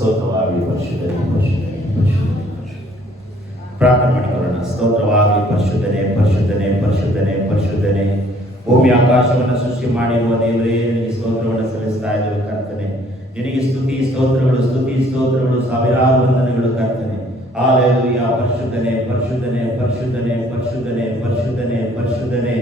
ಸ್ತೋತ್ರವಾಗಲಿ ಪರಿಶುದ್ಧನೇ, ಪರಿಶುದ್ಧನೇ, ಪರಿಶುದ್ಧನೇ, ಪರಿಶುದ್ಧನೇ. ಪ್ರಾರ್ಥನೆ ಮಾಡಿಕೊಳ್ಳೋಣ. ಸ್ತೋತ್ರವಾಗಲಿ ಪರಿಶುದ್ಧನೇ, ಪರಿಶುದ್ಧನೇ, ಪರಿಶುದ್ಧನೇ, ಪರಿಶುದ್ಧನೇ. ಭೂಮಿ ಆಕಾಶವನ್ನು ಸೃಷ್ಟಿ ಮಾಡಿರುವ ದೇವರೇ, ನಿನಗೆ ಸ್ತೋತ್ರವನ್ನು ಸಲ್ಲಿಸ್ತಾ ಇದ್ದೇವೆ ಕರ್ತನೆ. ನಿನಗೆ ಸ್ತುತಿ ಸ್ತೋತ್ರಗಳು ಸಾವಿರಾರು ವಂದನೆಗಳು ಕರ್ತನೆ. ಹಾಲೆಲೂಯಾ. ಪರಿಶುದ್ಧನೇ, ಪರಿಶುದ್ಧನೇ, ಪರಿಶುದ್ಧನೇ, ಪರಿಶುದ್ಧನೇ, ಪರಿಶುದ್ಧನೇ, ಪರಿಶುದ್ಧನೇ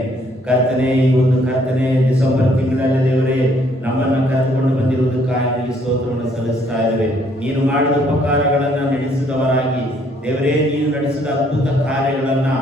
ಕರ್ತನೆ. ಈ ಒಂದು ಕರ್ತನೆ ಡಿಸೆಂಬರ್ ತಿಂಗಳಲ್ಲಿ ದೇವರೇ ನಮ್ಮನ್ನು ಕರೆದುಕೊಂಡು ಬಂದಿರುವುದಕ್ಕಾಗಿ ನಿನಗೆ ಸ್ತೋತ್ರವನ್ನು ಸಲ್ಲಿಸ್ತಾ ಇದ್ದೇವೆ. ನೀನು ಮಾಡಿದ ಉಪಕಾರಗಳನ್ನು ನಡೆಸಿದವರಾಗಿ ದೇವರೇ, ನೀನು ನಡೆಸಿದ ಅದ್ಭುತ ಕಾರ್ಯಗಳನ್ನ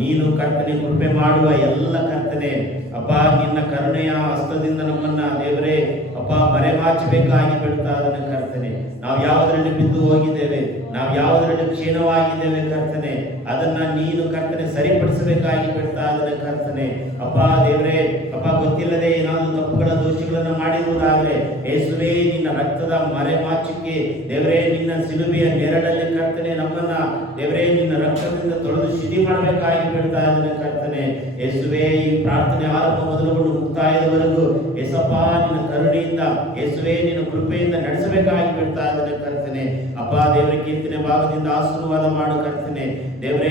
ನೀನು ಕರ್ತನೆ ಕೃಪೆ ಮಾಡುವ ಎಲ್ಲ ಕರ್ತನೆ ಅಪ್ಪ, ನಿನ್ನ ಕರುಣೆಯ ಹಸ್ತದಿಂದ ನಮ್ಮನ್ನ ದೇವರೇ ಅಪ್ಪ ಮರೆಮಾಚಬೇಕಾಗಿ ಬಿಡ್ತಾ ಅದನ್ನು ಕರ್ತನೆ. ನಾವು ಯಾವುದರಲ್ಲಿ ಬಿದ್ದು ಹೋಗಿದ್ದೇವೆ, ನಾವು ಯಾವುದರಲ್ಲಿ ಕ್ಷೀಣವಾಗಿದ್ದೇವೆ ಕರ್ತನೆ, ಅದನ್ನ ನೀನು ಕರ್ತನೆ ಸರಿಪಡಿಸಬೇಕಾಗಿ ಬಿಡ್ತಾ ಅದನ್ನು ಕರ್ತನೆ. ಅಪ್ಪ ದೇವರೇ ಅಪ್ಪ, ಗೊತ್ತಿಲ್ಲದೆ ಏನಾದರೂ ತಪ್ಪುಗಳ ದೋಷಗಳನ್ನು ಮಾಡಿರುವುದಾದ್ರೆ ಯೇಸುವೇ, ನಿನ್ನ ರಕ್ತದ ಮರೆಮಾಚಿಕೆ ದೇವರೇ, ನಿನ್ನ ಸಿಲುಬೆಯ ನೆರಳಲ್ಲಿ ಕರ್ತನೆ ನಮ್ಮನ್ನ ದೇವರೇ ನಿನ್ನ ರಕ್ತದಿಂದ ತೊಳೆದು ಶುದ್ಧಿ ಮಾಡಬೇಕಾಗಿ ಬಿಡ್ತಾ ಅದನ್ನು ಕರ್ತನೆ. ಯೇಸುವೇ, ಈ ಪ್ರಾರ್ಥನೆ ಆರಂಭ ಮೊದಲುಗೊಂಡು ಮುಕ್ತಾಯದವರೆಗೂ ಯೇಸಪ್ಪ ನಿನ್ನ ಕರುಣೆಯಿಂದ ಯೇಸುವೇ ನಿನ್ನ ಕೃಪೆಯಿಂದ ನಡೆಸಬೇಕಾಗಿ ಬಿಡ್ತಾ ಅದನ್ನು ಕರ್ತನೆ. ಅಪ್ಪ ದೇವರ ಕೀರ್ತನೆ ಭಾಗದಿಂದ ಆಶೀರ್ವಾದ ಮಾಡು ಕರ್ತನೆ. ದೇವರೇ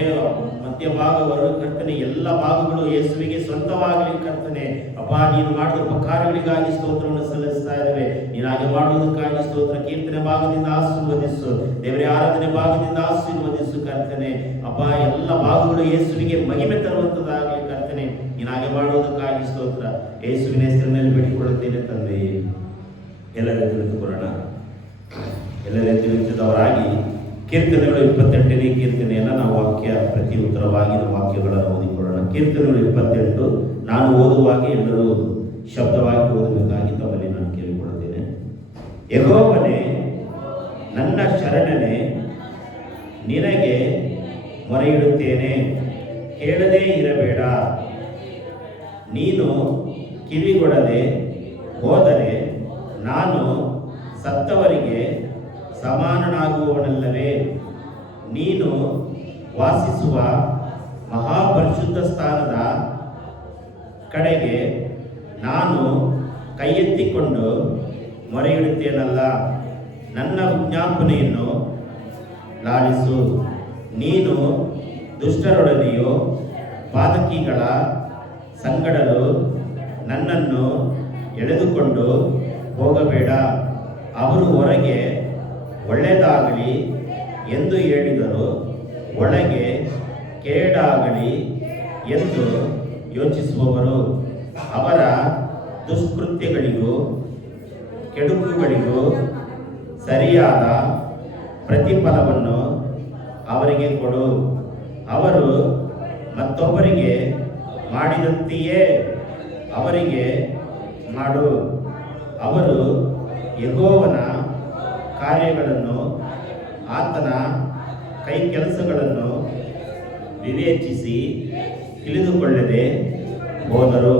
ಮಧ್ಯ ಭಾಗವರು ಕರ್ತನೆ ಎಲ್ಲ ಭಾಗಗಳು ಯೇಸುವಿಗೆ ಸ್ವಂತವಾಗಲಿ ಕರ್ತನೆ. ಅಪ್ಪ, ನೀನು ಮಾಡಿದ ಉಪಕಾರಗಳಿಗಾಗಿ ಸ್ತೋತ್ರವನ್ನು ಸಲ್ಲಿಸ್ತಾ ಇದ್ದೇವೆ. ನೀನು ಹಾಗೆ ಮಾಡುವುದಕ್ಕಾಗಿ ಸ್ತೋತ್ರ. ಕೀರ್ತನೆ ಭಾಗದಿಂದ ಆಶೀರ್ವದಿಸು ದೇವರೇ, ಆರಾಧನೆ ಭಾಗದಿಂದ ಆಶೀರ್ವದಿಸು ಕರ್ತನೆ. ಅಪ್ಪ, ಎಲ್ಲ ಭಾಗಗಳು ಯೇಸುವಿಗೆ ಮಹಿಮೆ ತರುವಂತದ್ದಾಗಲಿ ಕರ್ತನೆ. ನೀನು ಹಾಗೆ ಮಾಡುವುದಕ್ಕಾಗಿ ಸ್ತೋತ್ರ. ಯೇಸುವಿನ ಹೆಸರಿನಲ್ಲಿ ಬೇಡಿಕೊಳ್ಳುತ್ತೇನೆ ತಂದೆ. ಎಲ್ಲರೂ ತಿಳಿದುಕೊಳ್ಳೋಣ. ಎಲ್ಲರೇ ತಿಳಿಸಿದವರಾಗಿ ಕೀರ್ತನೆಗಳು 28ನೇ ಕೀರ್ತನೆಯನ್ನು ನಾವು ವಾಕ್ಯ ಪ್ರತಿ ಉತ್ತರವಾಗಿ ನಾವು ವಾಕ್ಯಗಳನ್ನು ಓದಿಕೊಳ್ಳೋಣ. ಕೀರ್ತನೆಗಳು 28 ನಾನು ಓದುವಾಗ ಎಲ್ಲರೂ ಶಬ್ದವಾಗಿ ಓದಬೇಕಾಗಿ ತಮ್ಮಲ್ಲಿ ನಾನು ಕೇಳಿಕೊಳ್ಳುತ್ತೇನೆ. ಯೆಹೋವನೇ ನನ್ನ ಶರಣನೇ, ನಿನಗೆ ಮೊರೆಯಿಡುತ್ತೇನೆ, ಕೇಳದೇ ಇರಬೇಡ. ನೀನು ಕಿವಿಗೊಡದೆ ಹೋದರೆ ನಾನು ಸತ್ತವರಿಗೆ ಸಮಾನನಾಗುವವನಲ್ಲವೇ? ನೀನು ವಾಸಿಸುವ ಮಹಾಪರಿಶುದ್ಧ ಸ್ಥಾನದ ಕಡೆಗೆ ನಾನು ಕೈಯೆತ್ತಿಕೊಂಡು ಮೊರೆಯಿಡುತ್ತೇನಲ್ಲ. ನನ್ನ ವಿಜ್ಞಾಪನೆಯನ್ನು ಲಾಲಿಸು. ನೀನು ದುಷ್ಟರೊಡನೆಯೋ ಪಾತಕಿಗಳ ಸಂಗಡಲು ನನ್ನನ್ನು ಎಳೆದುಕೊಂಡು ಹೋಗಬೇಡ. ಅವರು ಹೊರಗೆ ಒಳ್ಳೆಯದಾಗಲಿ ಎಂದು ಹೇಳಿದರು, ಒಳಗೆ ಕೇಡಾಗಲಿ ಎಂದು ಯೋಚಿಸುವವರು. ಅವರ ದುಷ್ಕೃತ್ಯಗಳಿಗೂ ಕೆಡುಕುಗಳಿಗೂ ಸರಿಯಾದ ಪ್ರತಿಫಲವನ್ನು ಅವರಿಗೆ ಕೊಡು. ಅವರು ಮತ್ತೊಬ್ಬರಿಗೆ ಮಾಡಿದಂತೆಯೇ ಅವರಿಗೆ ಮಾಡು. ಅವರು ಯೆಹೋವನ ಕಾರ್ಯಗಳನ್ನು ಆತನ ಕೈ ಕೆಲಸಗಳನ್ನು ವಿವೇಚಿಸಿ ತಿಳಿದುಕೊಳ್ಳದೆ ಹೋದರು.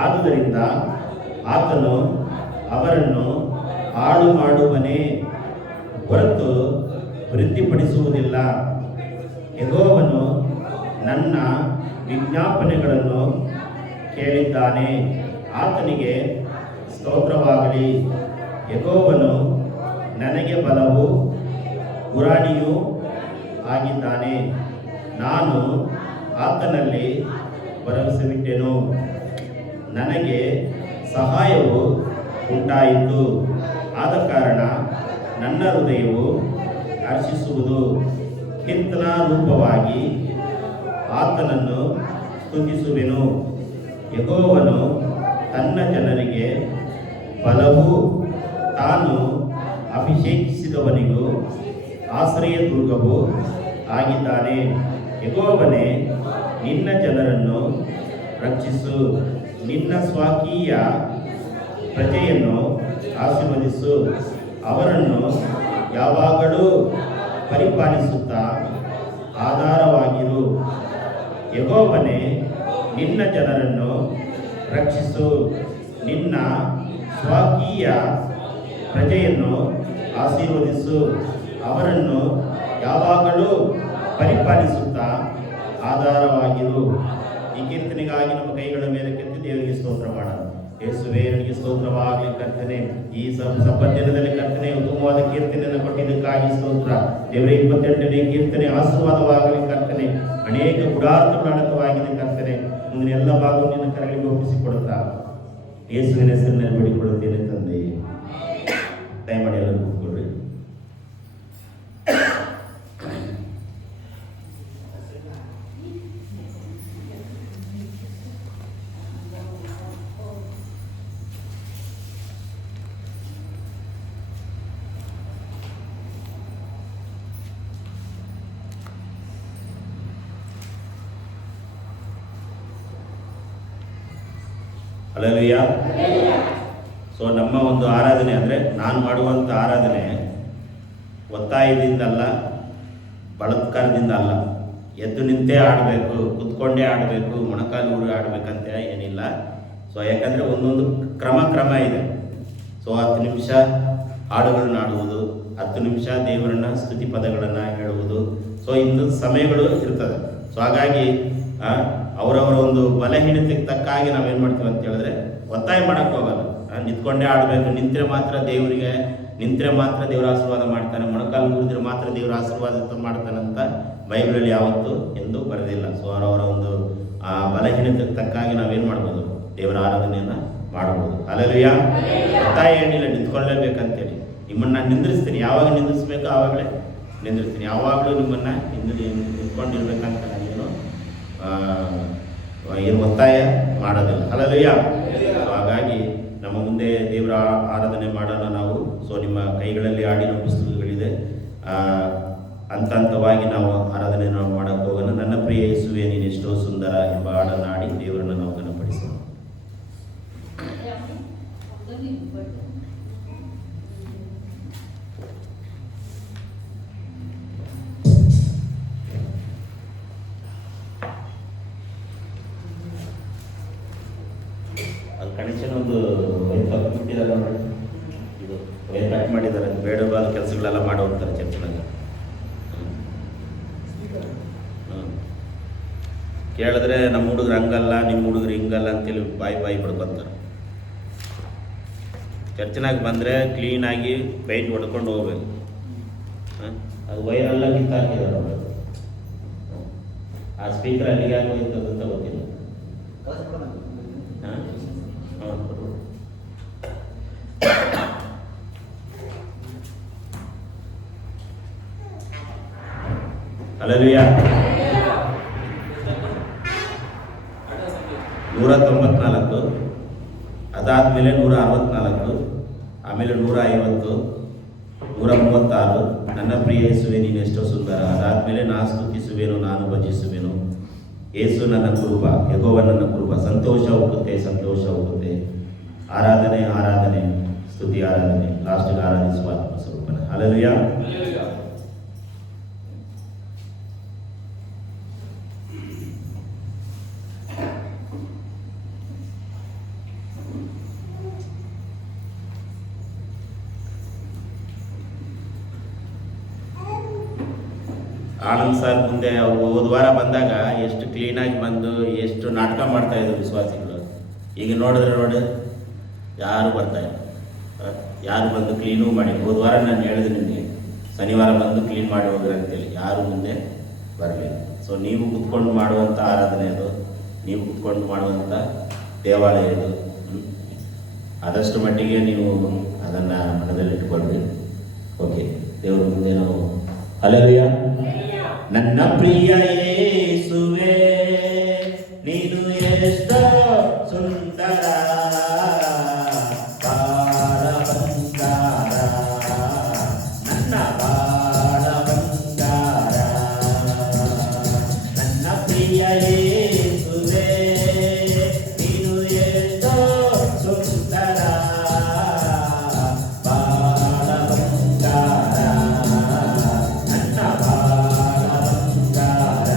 ಆದುದರಿಂದ ಆತನು ಅವರನ್ನು ಹಾಳು ಮಾಡುವನೇ ಹೊರತು ವೃದ್ಧಿಪಡಿಸುವುದಿಲ್ಲ. ಯೆಹೋವನು ನನ್ನ ವಿಜ್ಞಾಪನೆಗಳನ್ನು ಕೇಳಿದ್ದಾನೆ. ಆತನಿಗೆ ಸ್ತೋತ್ರವಾಗಲಿ. ಯೆಹೋವನು ನನಗೆ ಬಲವೂ ಗುರಾಣಿಯೂ ಆಗಿದ್ದಾನೆ. ನಾನು ಆತನಲ್ಲಿ ಭರವಸೆವಿಟ್ಟೆನು. ನನಗೆ ಸಹಾಯವು ಉಂಟಾಯಿತು. ಆದ ಕಾರಣ ನನ್ನ ಹೃದಯವು ಹರ್ಷಿಸುವುದು. ಕೀರ್ತನಾ ರೂಪವಾಗಿ ಆತನನ್ನು ಸ್ತುತಿಸುವೆನು. ಯೆಹೋವನು ತನ್ನ ಜನರಿಗೆ ಬಲವೂ ತಾನು ಅಭಿಷೇಕಿಸಿದವನಿಗೂ ಆಶ್ರಯ ದುರ್ಗವೂ ಆಗಿದ್ದಾನೆ. ಯೆಹೋವನೇ, ನಿನ್ನ ಜನರನ್ನು ರಕ್ಷಿಸು. ನಿನ್ನ ಸ್ವಕೀಯ ಪ್ರಜೆಯನ್ನು ಆಶೀರ್ವದಿಸು. ಅವರನ್ನು ಯಾವಾಗಲೂ ಪರಿಪಾಲಿಸುತ್ತಾ ಆಧಾರವಾಗಿರು. ಯೆಹೋವನೇ, ನಿನ್ನ ಜನರನ್ನು ರಕ್ಷಿಸು. ನಿನ್ನ ಸ್ವಕೀಯ ಪ್ರಜೆಯನ್ನು ಆಶೀರ್ವದಿಸು. ಅವರನ್ನು ಯಾವಾಗಲೂ ಪರಿಪಾಲಿಸುತ್ತಾ ಆಧಾರವಾಗಿರು. ಈ ಕೀರ್ತನೆಗಾಗಿ ನಮ್ಮ ಕೈಗಳ ಮೇಲೆ ಕೆತ್ತಿ ದೇವರಿಗೆ ಸ್ತೋತ್ರ ಮಾಡೋಣ. ಯೇಸುವೇ ನನಗೆ ಸ್ತೋತ್ರವಾಗಲಿ ಕರ್ತನೆ. ಈ ಸಬ್ಬತ್ ದಿನದಲ್ಲಿ ಕರ್ತನೆ ಉತ್ತಮವಾದ ಕೀರ್ತನೆಯನ್ನು ಕೊಟ್ಟಿದ್ದಕ್ಕಾಗಿ ಸ್ತೋತ್ರ ದೇವರೇ. 28ನೇ ಕೀರ್ತನೆ ಆಶೀರ್ವಾದವಾಗಲಿ ಕರ್ತನೆ. ಅನೇಕ ಗುಡಾರ್ಥಗಳು ಅಡಕವಾಗಿದೆ ಕರ್ತನೆ. ಮುಂದಿನ ಎಲ್ಲ ಭಾಗವನ್ನು ನಿನ್ನ ಕರಗಳಿಗೆ ಒಪ್ಪಿಸಿಕೊಡುತ್ತಾ ಯೇಸುವಿನ ಹೆಸರಿನಲ್ಲಿ ಬೇಡಿಕೊಳ್ಳುತ್ತೇನೆ ತಂದೆ. ದಯಮಾಡಿ ಎಲ್ಲರೂ ಕೂತ್ಕೊಳ್ರಿ. ಹಲ್ಲೆಲೂಯ. ಸೊ ನಮ್ಮ ಒಂದು ಆರಾಧನೆ ಅಂದರೆ ನಾನು ಮಾಡುವಂಥ ಆರಾಧನೆ ಒತ್ತಾಯದಿಂದ ಅಲ್ಲ, ಬಲಾತ್ಕಾರದಿಂದ ಅಲ್ಲ. ಎದ್ದು ನಿಂತೇ ಆಡಬೇಕು, ಕುತ್ಕೊಂಡೇ ಆಡಬೇಕು, ಮೊಣಕಾಲು ಊರು ಆಡಬೇಕಂತ ಏನಿಲ್ಲ. ಸೊ ಯಾಕಂದರೆ ಒಂದೊಂದು ಕ್ರಮ ಇದೆ. ಸೊ 10 ನಿಮಿಷ ಹಾಡುಗಳನ್ನ ಆಡುವುದು, 10 ನಿಮಿಷ ದೇವರನ್ನ ಸ್ತುತಿ ಪದಗಳನ್ನು ಹೇಳುವುದು. ಸೊ ಇನ್ನೊಂದು ಸಮಯಗಳು ಇರ್ತದೆ. ಸೊ ಹಾಗಾಗಿ ಅವರವರ ಒಂದು ಬಲಹೀನತೆಗೆ ತಕ್ಕಾಗಿ ನಾವೇನು ಮಾಡ್ತೀವಿ ಅಂತ ಹೇಳಿದ್ರೆ ಒತ್ತಾಯ ಮಾಡೋಕ್ಕೆ ಹೋಗಲ್ಲ. ನಿಂತ್ಕೊಂಡೇ ಆಡಬೇಕು, ನಿಂತರೆ ಮಾತ್ರ ದೇವರ ಆಶೀರ್ವಾದ ಮಾಡ್ತಾನೆ, ಮೊಣಕಾಲು ಮುರಿದ್ರೆ ಮಾತ್ರ ದೇವರ ಆಶೀರ್ವಾದ ಮಾಡ್ತಾನಂತ ಬೈಬಲಲ್ಲಿ ಯಾವತ್ತೂ ಎಂದು ಬರೆದಿಲ್ಲ. ಸೊ ಅವರವರ ಒಂದು ಬಲಹೀನತೆಗೆ ತಕ್ಕಾಗಿ ನಾವೇನು ಮಾಡ್ಬೋದು, ದೇವರ ಆರಾಧನೆಯನ್ನು ಮಾಡ್ಬೋದು. ಹಲ್ಲೆಲೂಯಾ. ಒತ್ತಾಯ ಏನಿಲ್ಲ, ನಿಂತ್ಕೊಳ್ಳೇಬೇಕಂತೇಳಿ. ನಿಮ್ಮನ್ನು ನಾನು ನಿಂದ್ರಿಸ್ತೀನಿ, ಯಾವಾಗ ನಿಂದ್ರಿಸ್ಬೇಕು ಆವಾಗಲೇ ನಿಂದ್ರಿಸ್ತೀನಿ. ಯಾವಾಗಲೂ ನಿಮ್ಮನ್ನು ನಿಂತ್ಕೊಂಡಿರ್ಬೇಕಂತ ನಾನೇನು ಏನು ಒತ್ತಾಯ ಮಾಡೋದಿಲ್ಲ. ಹಲ್ಲೆಲೂಯಾ. ಹಾಗಾಗಿ ನಮ್ಮ ಮುಂದೆ ದೇವರ ಆರಾಧನೆ ಮಾಡೋಣ ನಾವು. ಸೊ ನಿಮ್ಮ ಕೈಗಳಲ್ಲಿ ಹಾಡಿನ ಪುಸ್ತಕಗಳಿದೆ, ಹಂತವಾಗಿ ನಾವು ಆರಾಧನೆ ಮಾಡೋಕ್ಕೆ ಹೋಗೋಣ. ನನ್ನ ಪ್ರಿಯ ಯೇಸುವೆ ನೀನು ಎಷ್ಟೋ ಸುಂದರ ಎಂಬ ಹಾಡನ್ನು ಹಾಡಿ ದೇವರನ್ನು ನಾವು ಘನಪಡಿಸೋಣ. ಅದು ಕನೆಕ್ಷನ್ ಒಂದು ಬಿಟ್ಟಿದ್ದಾರೆ ನೋಡಿ, ಇದು ಕಟ್ ಮಾಡಿದ್ದಾರೆ. ಬೇಡವಾದ ಕೆಲಸಗಳೆಲ್ಲ ಮಾಡಿ ಹೋಗ್ತಾರೆ ಚರ್ಚಿನಾಗ. ಕೇಳಿದ್ರೆ ನಮ್ಮ ಹುಡುಗರು ಹಂಗಲ್ಲ, ನಿಮ್ಮ ಹುಡುಗರು ಹಿಂಗಲ್ಲ ಅಂತೇಳಿ ಬಾಯಿ ಬಿಡ್ಕೊತಾರೆ. ಚರ್ಚಿನಾಗ ಬಂದರೆ ಕ್ಲೀನಾಗಿ ಪೈಂಟ್ ಹೊಡ್ಕೊಂಡು ಹೋಗ್ಬೇಕು. ಅದು ವೈರೆಲ್ಲ ಕಿತ್ತಾಕಿದ್ದಾರೆ ಅವರು. ಆ ಸ್ಪೀಕರ್ ಅಲ್ಲಿಗೆ ಯಾಕೆ ಹೋಯ್ತದಂತ ಗೊತ್ತಿಲ್ಲ. ಹಲ್ಲೆಲೂಯಾ. 194, ಅದಾದಮೇಲೆ 164, ಆಮೇಲೆ 150, 136 ನನ್ನ ಪ್ರಿಯ ಯೇಸುವೆ ನೀನು ಎಷ್ಟೋ ಸುಂದರ. ಅದಾದಮೇಲೆ ನಾ ಸ್ತುತಿಸುವೆನು, ನಾನು ಭಜಿಸುವೆನು. ಯೇಸು ನನ್ನ ಕುರುಬ, ಯೆಹೋವ ನನ್ನ ಕುರುಬ. ಸಂತೋಷ ಹೋಗುತ್ತೆ. ಆರಾಧನೆ, ಸ್ತುತಿ ಆರಾಧನೆ, ಲಾಸ್ಟಿಗೆ ಆರಾಧಿಸುವ ಆತ್ಮಸ್ವರೂಪನ. ಹಲ್ಲೆಲೂಯಾ. ಆನಂದ್ ಸರ್ ಮುಂದೆ ಹೋದ ವಾರ ಬಂದಾಗ ಎಷ್ಟು ಕ್ಲೀನಾಗಿ ಬಂದು ಎಷ್ಟು ನಾಟಕ ಮಾಡ್ತಾಯಿದ್ರು ವಿಶ್ವಾಸಿಗಳು. ಈಗ ನೋಡಿ ಯಾರು ಬರ್ತಾಯಿಲ್ಲ, ಯಾರು ಬಂದು ಕ್ಲೀನೂ ಮಾಡಿ. ಹೋದ ವಾರ ನಾನು ಹೇಳಿದೆ ನಿಮಗೆ, ಶನಿವಾರ ಬಂದು ಕ್ಲೀನ್ ಮಾಡಿ ಹೋಗ್ರಿ ಅಂತೇಳಿ. ಯಾರು ಮುಂದೆ ಬರಲಿಲ್ಲ. ಸೊ ನೀವು ಕುತ್ಕೊಂಡು ಮಾಡುವಂಥ ಆರಾಧನೆ ಅದು, ನೀವು ಕುತ್ಕೊಂಡು ಮಾಡುವಂಥ ದೇವಾಲಯ ಇದು. ಆದಷ್ಟು ಮಟ್ಟಿಗೆ ನೀವು ಅದನ್ನು ಮನದಲ್ಲಿಟ್ಕೊಳ್ರಿ. ಓಕೆ, ದೇವರ ಮುಂದೆ ನಾವು ಹಲ್ಲೆಲೂಯಾ. ನನ್ನ ಪ್ರಿಯ ಯೇಸುವೆ ನೀನು ಎಷ್ಟೋ ಸುಂದರ, ಬಾಳ ಬಂಗಾರ, ನನ್ನ ಬಾಳ ಬಂಗಾರ. ನನ್ನ ಪ್ರಿಯ ಯೇಸುವೆ ನೀನು ಎಷ್ಟೋ ಸುಂದರ, ಬಾಳ ಬಂಗಾರ, ನನ್ನ ಬಾಳ ಬಂಗಾರ.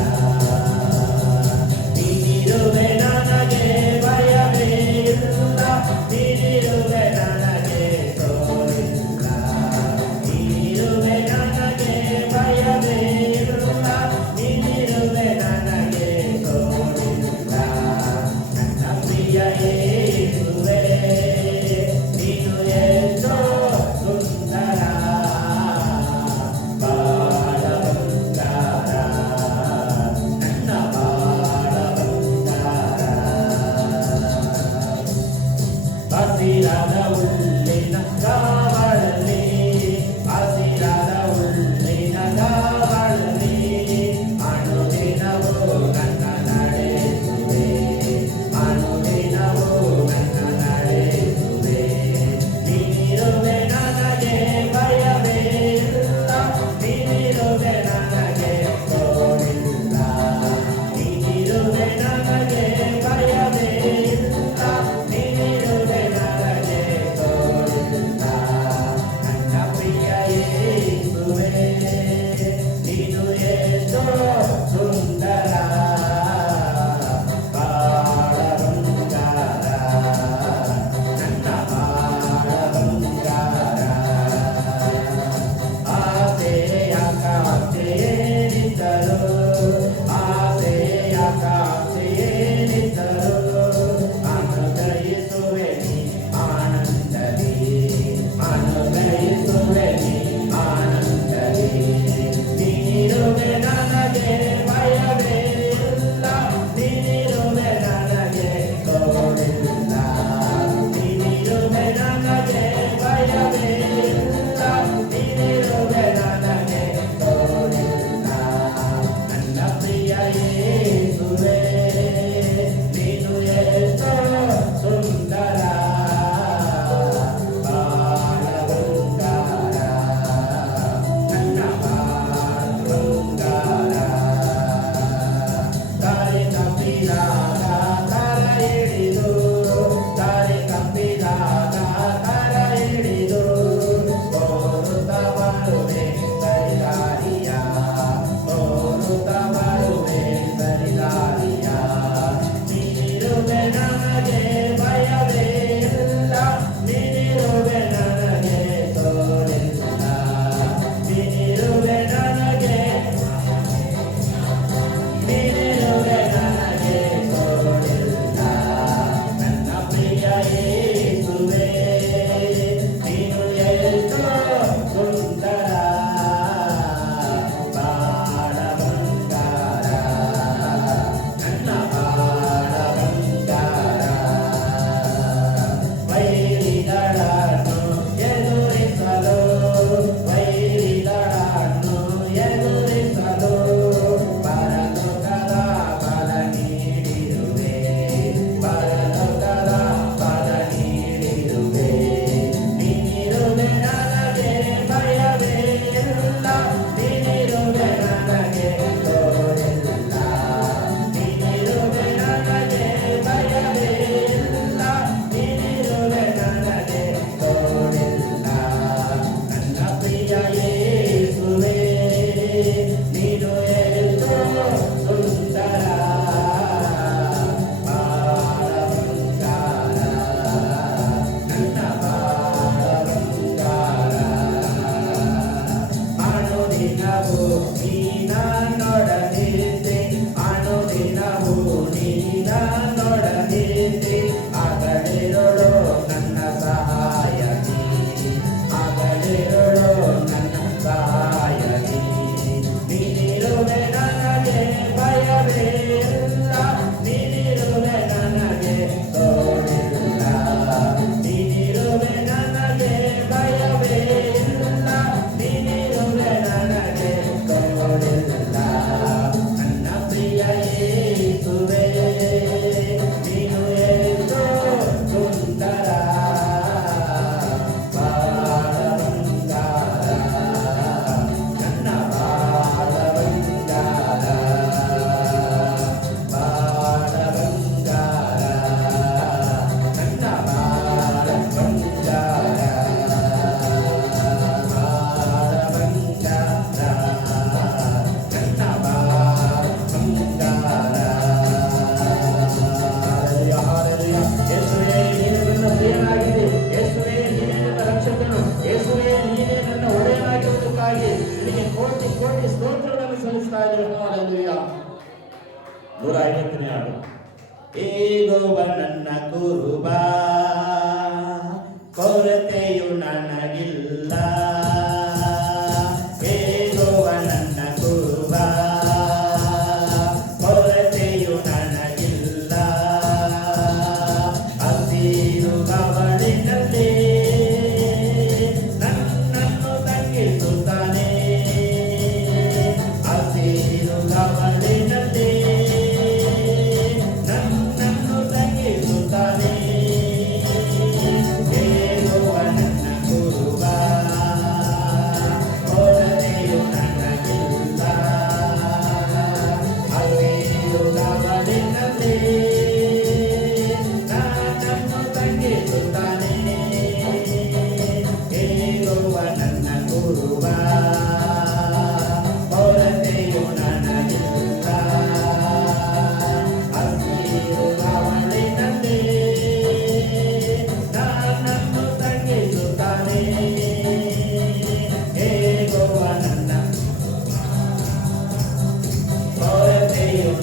ಸ್ತುತಿಸ್ತಾ ಇದ್ದೇವೆ. ಹಾಲೆಲೂಯಾ. 150ನೇ ಹಾಡು. ಏಗೋವ ನನ್ನ ಕುರುಬ, ಕೊರತೆಯು ನನಗಿಲ್ಲ. ಏಗೋವ ನನ್ನ ಕುರುಬ, ಕೊರತೆಯು ನನಗಿಲ್ಲ. ಹಸಿರು ಕವಳಿನಲ್ಲಿ ನನ್ನನ್ನು ತಗ್ಗಿಸುತ್ತಾನೆ. ಹಸಿರು ಕವಳಿನಲ್ಲಿ ನನ್ನನ್ನು ತಗ್ಗಿಸುತ್ತಾನೆ. ಏಗುವ ನನ್ನ ಕುರುಬ, ಕೊರತೆಯು ನನಗಿಲ್ಲ. ಹಸಿರು ಕವಳಿನಲ್ಲಿ ನನ್ನನ್ನು ತಗ್ಗಿಸುತ್ತಾನೆ. ಏಗುವ ನನ್ನ ಕುರುಬ, ಕೊರತೆಯು ನನಗಿಲ್ಲ. ಹಸಿರು ಕವಳಿನಲ್ಲಿ ನನ್ನನ್ನು ತಗ್ಗಿಸುತ್ತಾನೆ. ಏಗುವ ನನ್ನ ಕೊರತೆಯು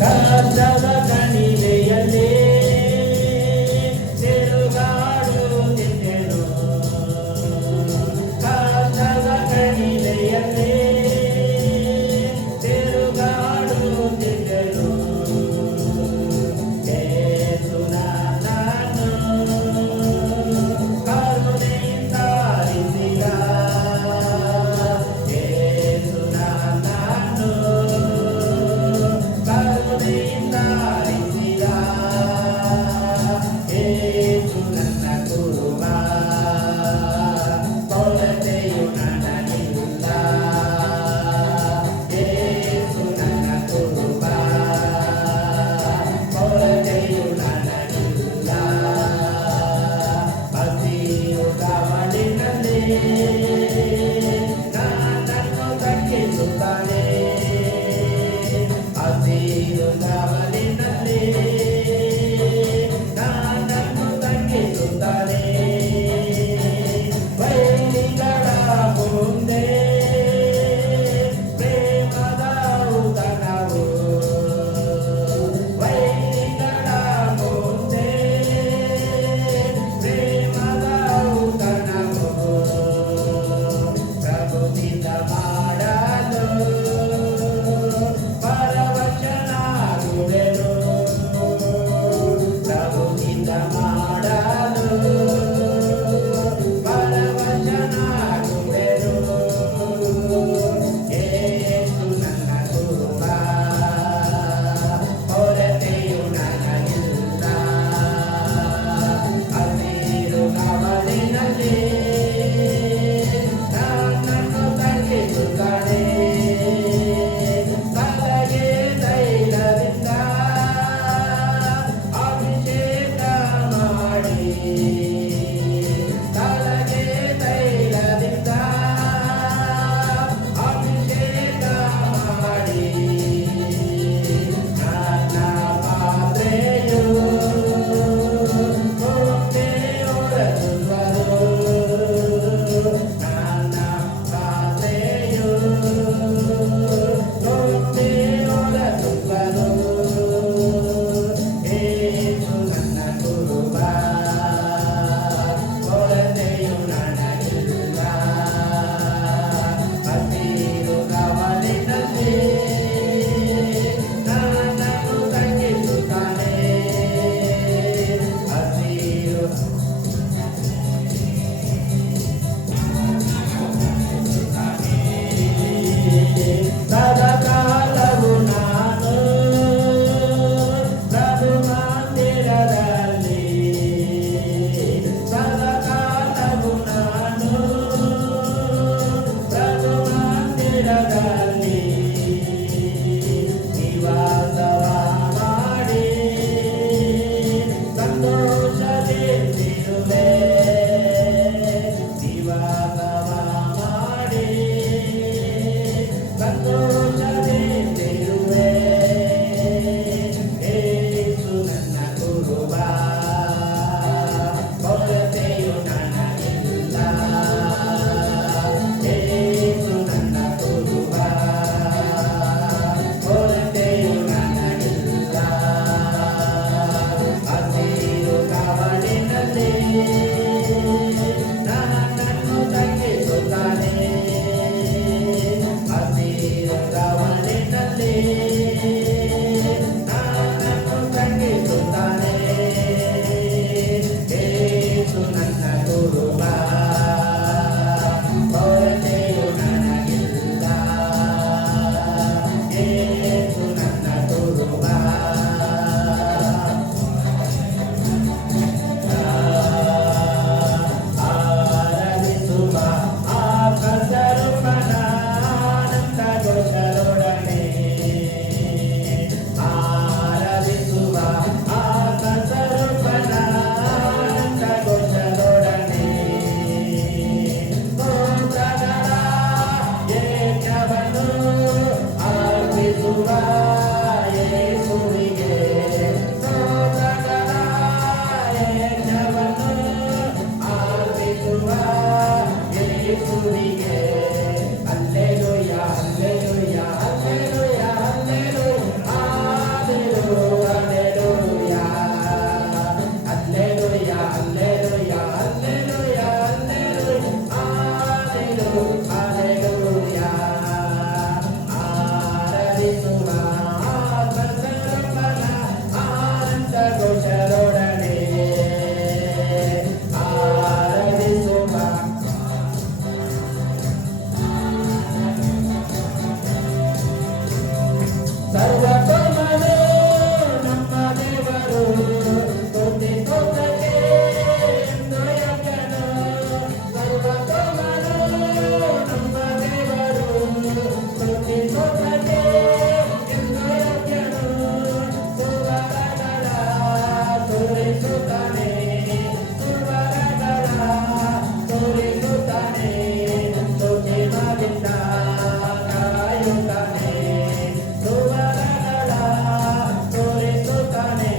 ಕಷ್ಟದ ಕಣಿವೆಯಲ್ಲಿ ತಿರುಗಾಡುತ್ತಿದ್ದೆನು. ಕಷ್ಟದ ಕಣಿವೆಯಲ್ಲಿ ತಿರುಗಾಡುತ್ತಿದ್ದೆನು. ಯೇಸು ನನ್ನನ್ನು ಕರುಣೆಯಿಂದ ಆರಿಸಿದ. ಯೇಸು ನನ್ನನ್ನು ಕರುಣೆಯಿಂದ ಆರಿಸಿದ. ಯೇಸು ನನ್ನ ಕುರುಬ, ಕೊರತೆಯು ನನಗಿಲ್ಲ. ಯೇಸು ನನ್ನ ಕುರುಬ, ಕೊರತೆಯು ನನಗಿಲ್ಲ. ಹಸಿರು ಕವಳಿನಲ್ಲಿ ನನ್ನನ್ನು ತಗ್ಗಿಸುತ್ತಾನೆ. ಹಸಿರು ಕವಲಿನಲ್ಲಿ ನನ್ನನ್ನು ತಗ್ಗಿಸುತ್ತಾನೆ. ವೈರಿಗಳ ಮುಂದೆ ಪ್ರೇಮದ ಔತಣವು. ವೈರಿಗಳ ಮುಂದೆ ಪ್ರೇಮದ ಔತಣವು. ಪ್ರಭುವಿನ ಮಾಡಲು ಪರವಶನಾಗುವೆನು. ಪ್ರಭುವಿನ ಮಾಡಲು ಪರವಶನಾಗುವೆನು. ಯೇಸು ನನ್ನ ಕುರುಬ, ಕೊರತೆಯು ನನಗಿಲ್ಲ. ಹಸಿರು ಕವಲಿನಲ್ಲಿ ನನ್ನನ್ನು ತಗ್ಗಿಸುತ್ತಾನೆ. ತಲೆಗೆ ತೈಲದಿಂದ ಅಭಿಷೇಕ ಮಾಡಿ. ತಲೆಗೆ ತೈಲದಿಂದ ಅಭಿಷೇಕ ಮಾಡಿ. ನನ್ನ ಪಾತ್ರೆಯು ತುಂಬಿ ಹೊರಡುವರು. ನನ್ನ ಪಾತ್ರೆಯು ತುಂಬಿ ಹೊರಡುವರು. ಯೇಸು ನನ್ನ ಕುರುಬ, ಕೊರತೆಯು ನನಗಿಲ್ಲ. ಹಸಿರು ಕವಲಿನಲ್ಲಿ ನನ್ನನ್ನು ತಗ್ಗಿಸುತ್ತಾನೆ. ಹಸಿರು ಸದಾಕಾಲವು ನಾನು ಪ್ರಭು ಮಂದಿರದಲ್ಲಿ. ಸದಾಕಾಲವು ನಾನು ಪ್ರಭು ಮಂದಿರದಲ್ಲಿ ನಿವಾಸವ ಮಾಡಿ ಸಂತೋಷದಿಂದಿರುವೆ. ನಿವಾಸವ ಮಾಡಿ ಸಂತೋಷದಿಂದಿರುವೆ. ಯೇಸುವಿಗೆ ಸ್ತೋತ್ರಗಳ ಯಜ್ಞವನ್ನು ಅರ್ಪಿಸುವ ಯೇಸುವಿಗೆ hallelujah hallelujah hallelujah hallelujah hallelujah hallelujah hallelujah hallelujah hallelujah ಆರಾಧಿಸುವ ಆತ್ಮಸ್ವರೂಪನ ಆನಂದ ಘೋಷರೊಡನೆ ಆರಾಧಿಸುವ ಸರ್ವತೋಮನು ನಮ್ಮ ದೇವರು ಸ್ತುತಿ ಸ್ತೋತ್ರಕ್ಕೆ ಎಂದು ಯೋಗ್ಯನು ಸರ್ವತೋಮನು ನಮ್ಮ ದೇವರು ಸ್ತುತಿ ಸ್ತೋತ್ರಕ್ಕೆ ಎಂದು ಯೋಗ್ಯನು ಸುವರಗಳ ತೋರಿಸುತ್ತಾನೆ ಸುವರಗಳ ತೋರಿಸುತ್ತಾನೆ ಸ್ತುತಿ ಮಾಡಿದ್ದ ಕಾಯುತ್ತಾನೆ ಸುವರಗಳ ತೋರಿಸುತ್ತಾನೆ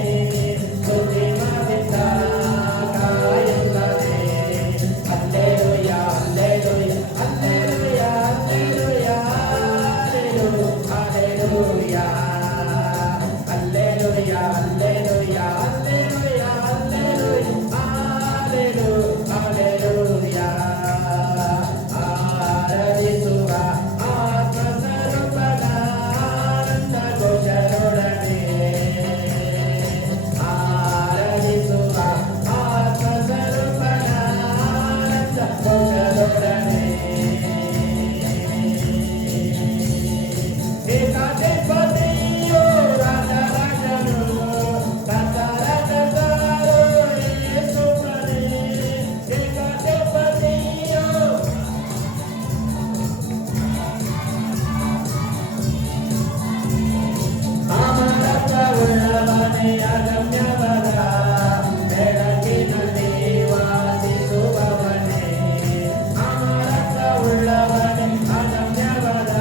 ಸ್ತುತಿ ಮಾಡಿದ್ದ ಕಾಯುತ್ತಾನೆ hallelujah hallelujah hallelujah hallelujah hallelujah hallelujah hallelujah hallelujah hallelujah ಆರಾಧಿಸುವ ಆತ್ಮಸ್ವರೂಪನ ಆನಂದ ಘೋಷರೊಡನೆ ಆರಾಧಿಸುವ ಆತ್ಮಸ್ವರೂಪನ ಆನಂದ ಘೋಷರೊಡನೆ ಏಕಾಧಿಪತಿಯು ರಾಜರಾಜನು ರಾಜರಾಜರು ಯೇಸುವನೇ ಏಕಾಧಿಪತಿಯು ಅಮರತ್ವವುಳ್ಳವನೇ ಅಗಮ್ಯವಾದ ಬೆಳಕಿನಲ್ಲಿ ವಾಸಿಸುವವನೇ ಅಮರತ್ವವುಳ್ಳವನೇ ಅಗಮ್ಯವಾದ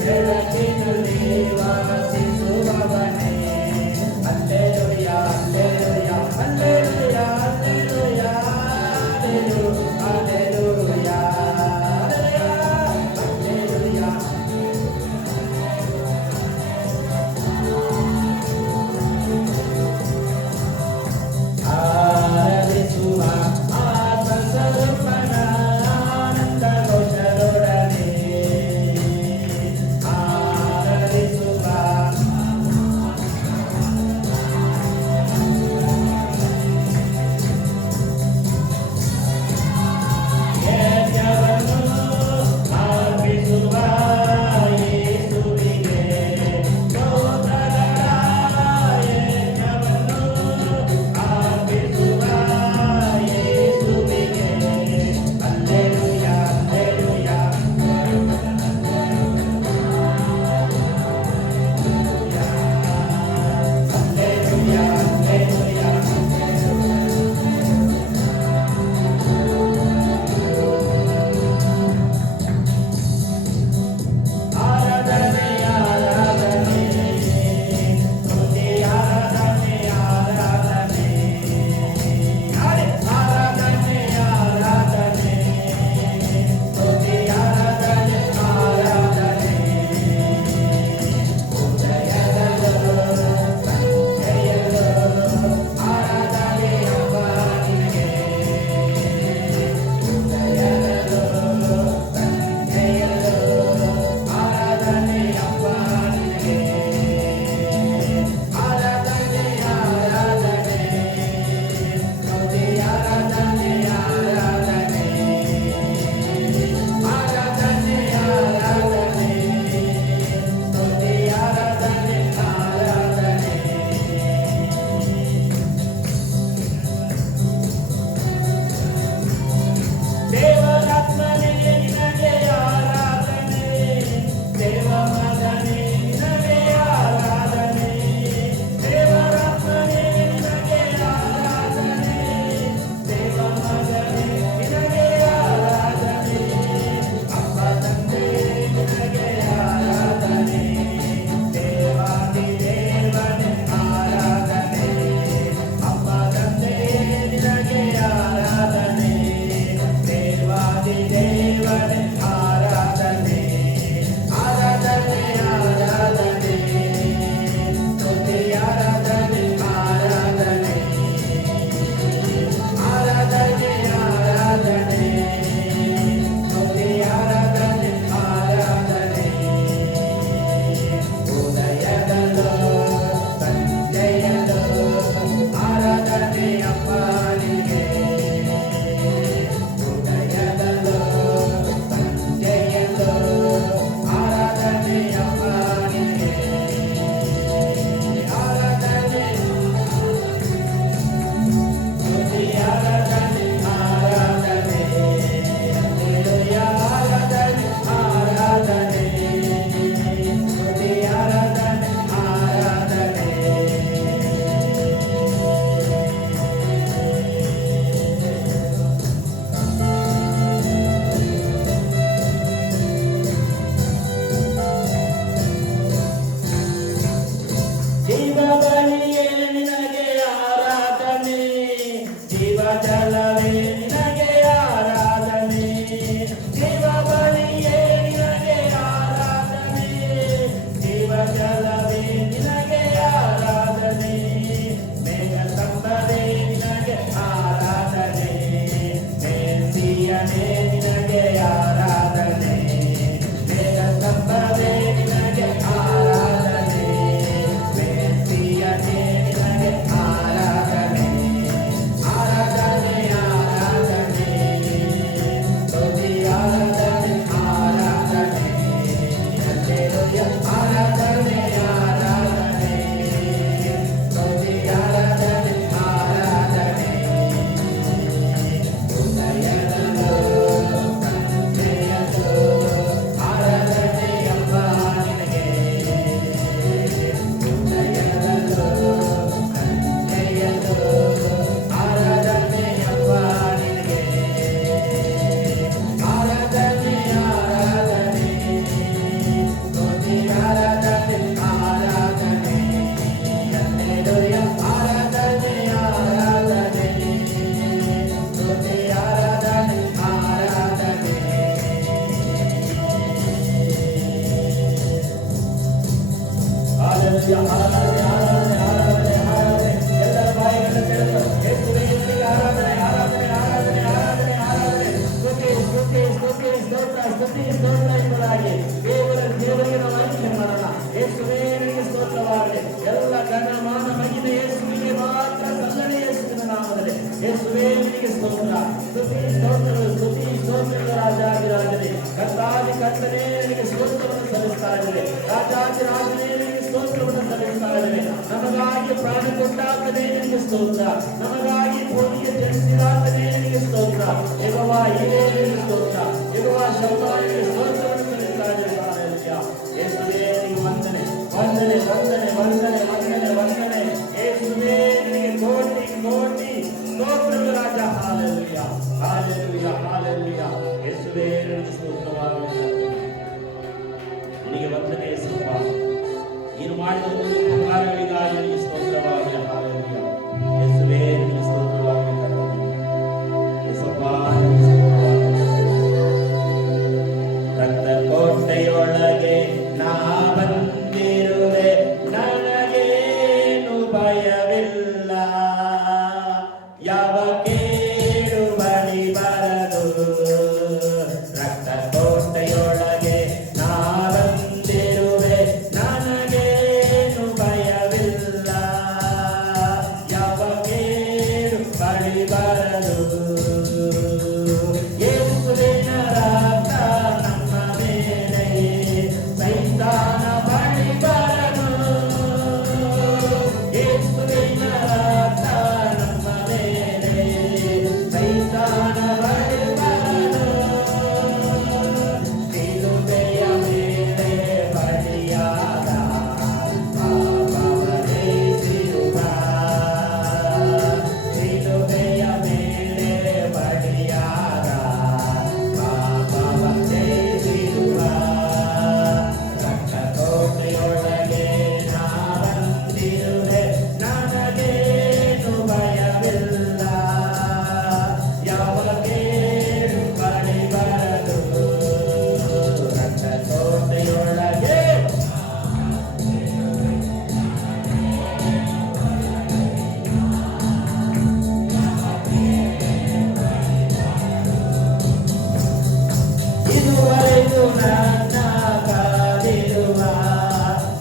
ಬೆಳಕಿನಲ್ಲಿ ವಾಸಿಸುವವನೇ hallelujah hallelujah hallelujah hallelujah hallelujah hallelujah ನಮಗಾಗಿ ಪ್ರಾಣ ಕೊಟ್ಟಾಗಲೇ ನಿನಗೆ ಸ್ತೋತ್ರ, ನಮಗಾಗಿ ಭೂಮಿಗೆ ಜನಿಸಿದಾಗಲೇ ನಿನಗೆ ಸ್ತೋತ್ರ. ಯೆಹೋವ ಹೀಗೆ ನಿನಗೆ ಸ್ತೋತ್ರ, ಯೆಹೋವ ಶಬ್ದವಾಗಿ ಸ್ತೋತ್ರವನ್ನು ಸಲ್ಲಿಸ್ತಾ ಇದ್ದಾರೆ. ಯೇಸುವೇ ನಿನಗೆ ವಂದನೆ ವಂದನೆ ವಂದನೆ ವಂದನೆ ವಂದನೆ ವಂದನೆ. ಯೇಸುವೇ ನಿನಗೆ ಕೋಟಿ ಕೋಟಿ ಸ್ತೋತ್ರಗಳು ರಾಜ. Hallelujah hallelujah hallelujah. ಯೇಸುವೇ ನಿನಗೆ ಸ್ತೋತ್ರವಾಗಲಿ, ನಿನಗೆ ವಂದನೆ ಯೇಸಪ್ಪ. ನೀನು ಮಾಡಿದ ಉಪಕಾರಗಳಿಗಾಗಿ ನಿನಗೆ ಸ್ತೋತ್ರವಾಗಲಿ. ಹಾಲೆಲೂಯ. ಯೇಸುವೇ ನಿನಗೆ ಸ್ತೋತ್ರವಾಗಲಿ ಯೇಸಪ್ಪ, ನಿನಗೆ ಸ್ತೋತ್ರವಾಗಲಿ. ರಕ್ತ ಕೋಟೆಯೊಳಗೆ ನಾ ಬಂದಿರುವೆ, ನನಗೇನು ಭಯವಿಲ್ಲ, ಯಾವ ಕೇಡು ಬಳಿ ಬರದು. ರಕ್ತ ಕೋಟೆಯೊಳಗೆ ನಾ ಬಂದಿರುವೆ, ನನಗೇನು ಭಯವಿಲ್ಲ, ಯಾವ ಕೇಡು ಬಳಿ ಬರದು. ಯೇಸುವಿನ ರಕ್ತ ನಮ್ಮ ಮೇಲೆ, ಸೈತಾನ ಬಳಿ ಬರದು. ಯೇಸುವಿನ ರಕ್ತ ನಮ್ಮ ಮೇಲೆ, ಸೈತಾನ ಬಳಿ ಬರದು. ಶಿಲುಬೆಯ ಮೇಲೆ ಬಲಿಯಾದ ಪಾಪವನೇ ಶಿಲುಬ, ಶಿಲುಬೆಯ ಮೇಲೆ ಬಲಿಯಾದ ಪಾಪವನೇ ಶಿಲುಬ. ರಕ್ತ ಕೋಟೆಯೊಳಗೆ ನಾ ಬಂದಿರುವೆ, ನನಗೇನು ಭಯವಿಲ್ಲ, ಯಾವ ಕೇಡು ಬಳಿ ಬರದು. ರಕ್ತ ಕೋಟೆಯೊಳಗೆ ಇದುವರೆಗೂ ನನ್ನ ಕಾದಿರುವ,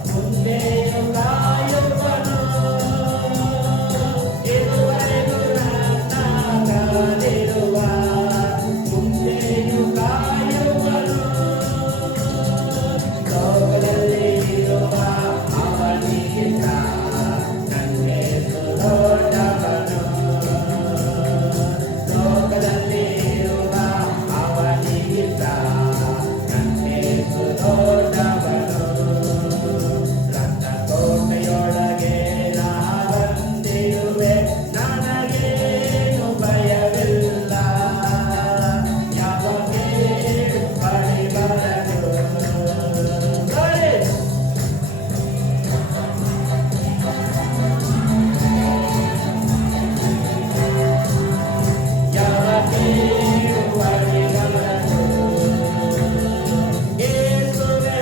ಮುಂದೆಯೂ ಕಾಯುವನು. ಇದುವರೆಗೂ ನನ್ನ ಕಾದಿರುವ, ಮುಂದೆಯೂ ಕಾಯುವನು. ಲೋಕದಲ್ಲಿ ಇರುವ ಅವನಿಗಿಂತ ನನ್ನೇಸು ದೊಡ್ಡವನು. ಲೋಕದಲ್ಲಿ ಇರುವ ಅವನಿಗಿಂತ ನನ್ನೇಸು ದೊಡ್ಡವನು. ರಕ್ತ ಕೋಟೆಯೊಳಗೆ ನಾ ಬಂದಿರುವೆ, ನನಗೇನು ಭಯವಿಲ್ಲ, ಯಾವ ಕೇಡು ಬಳಿ ಬರದು. ಯಾವ ಕೇಡು ಬಳಿ ಬರದು. ಯೇಸುವೇ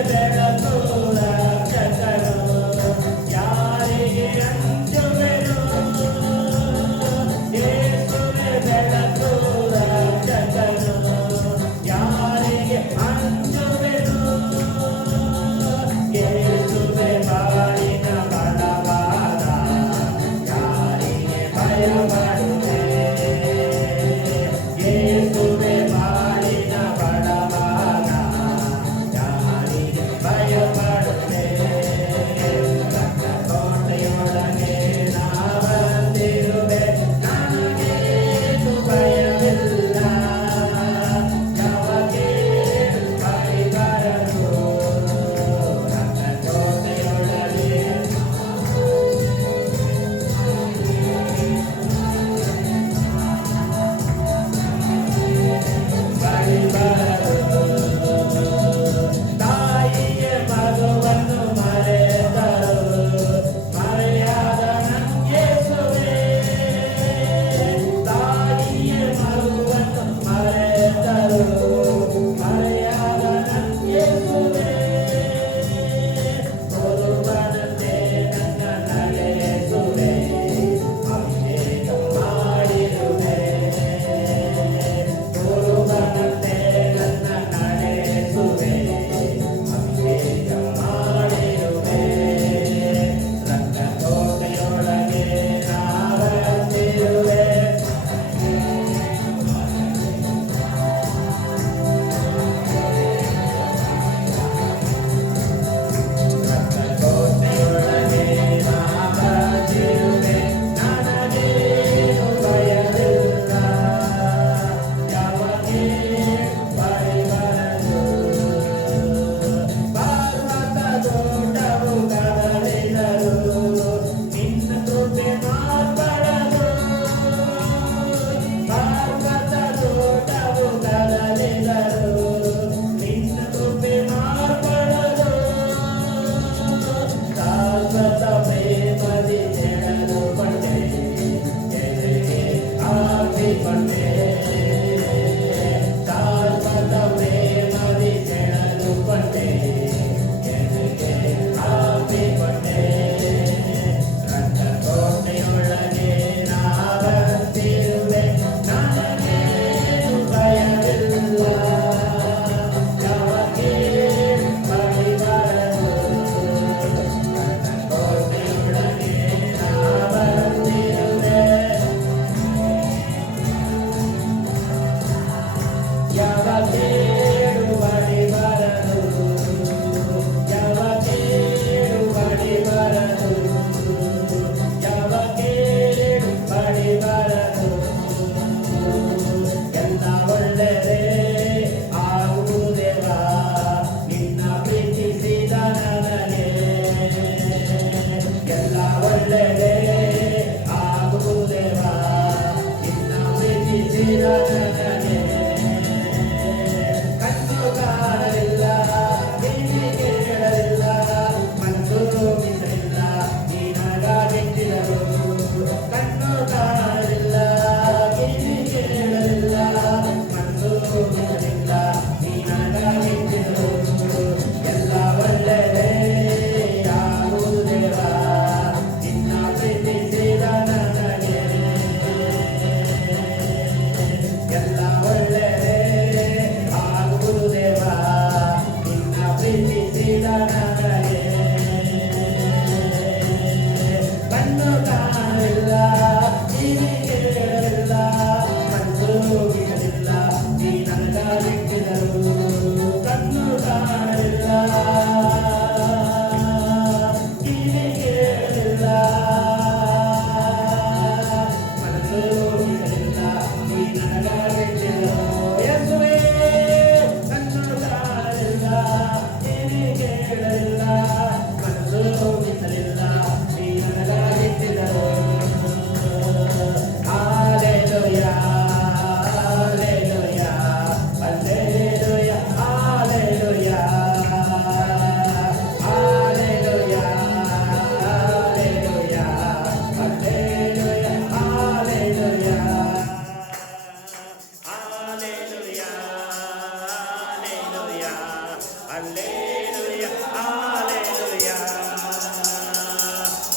Hallelujah, hallelujah,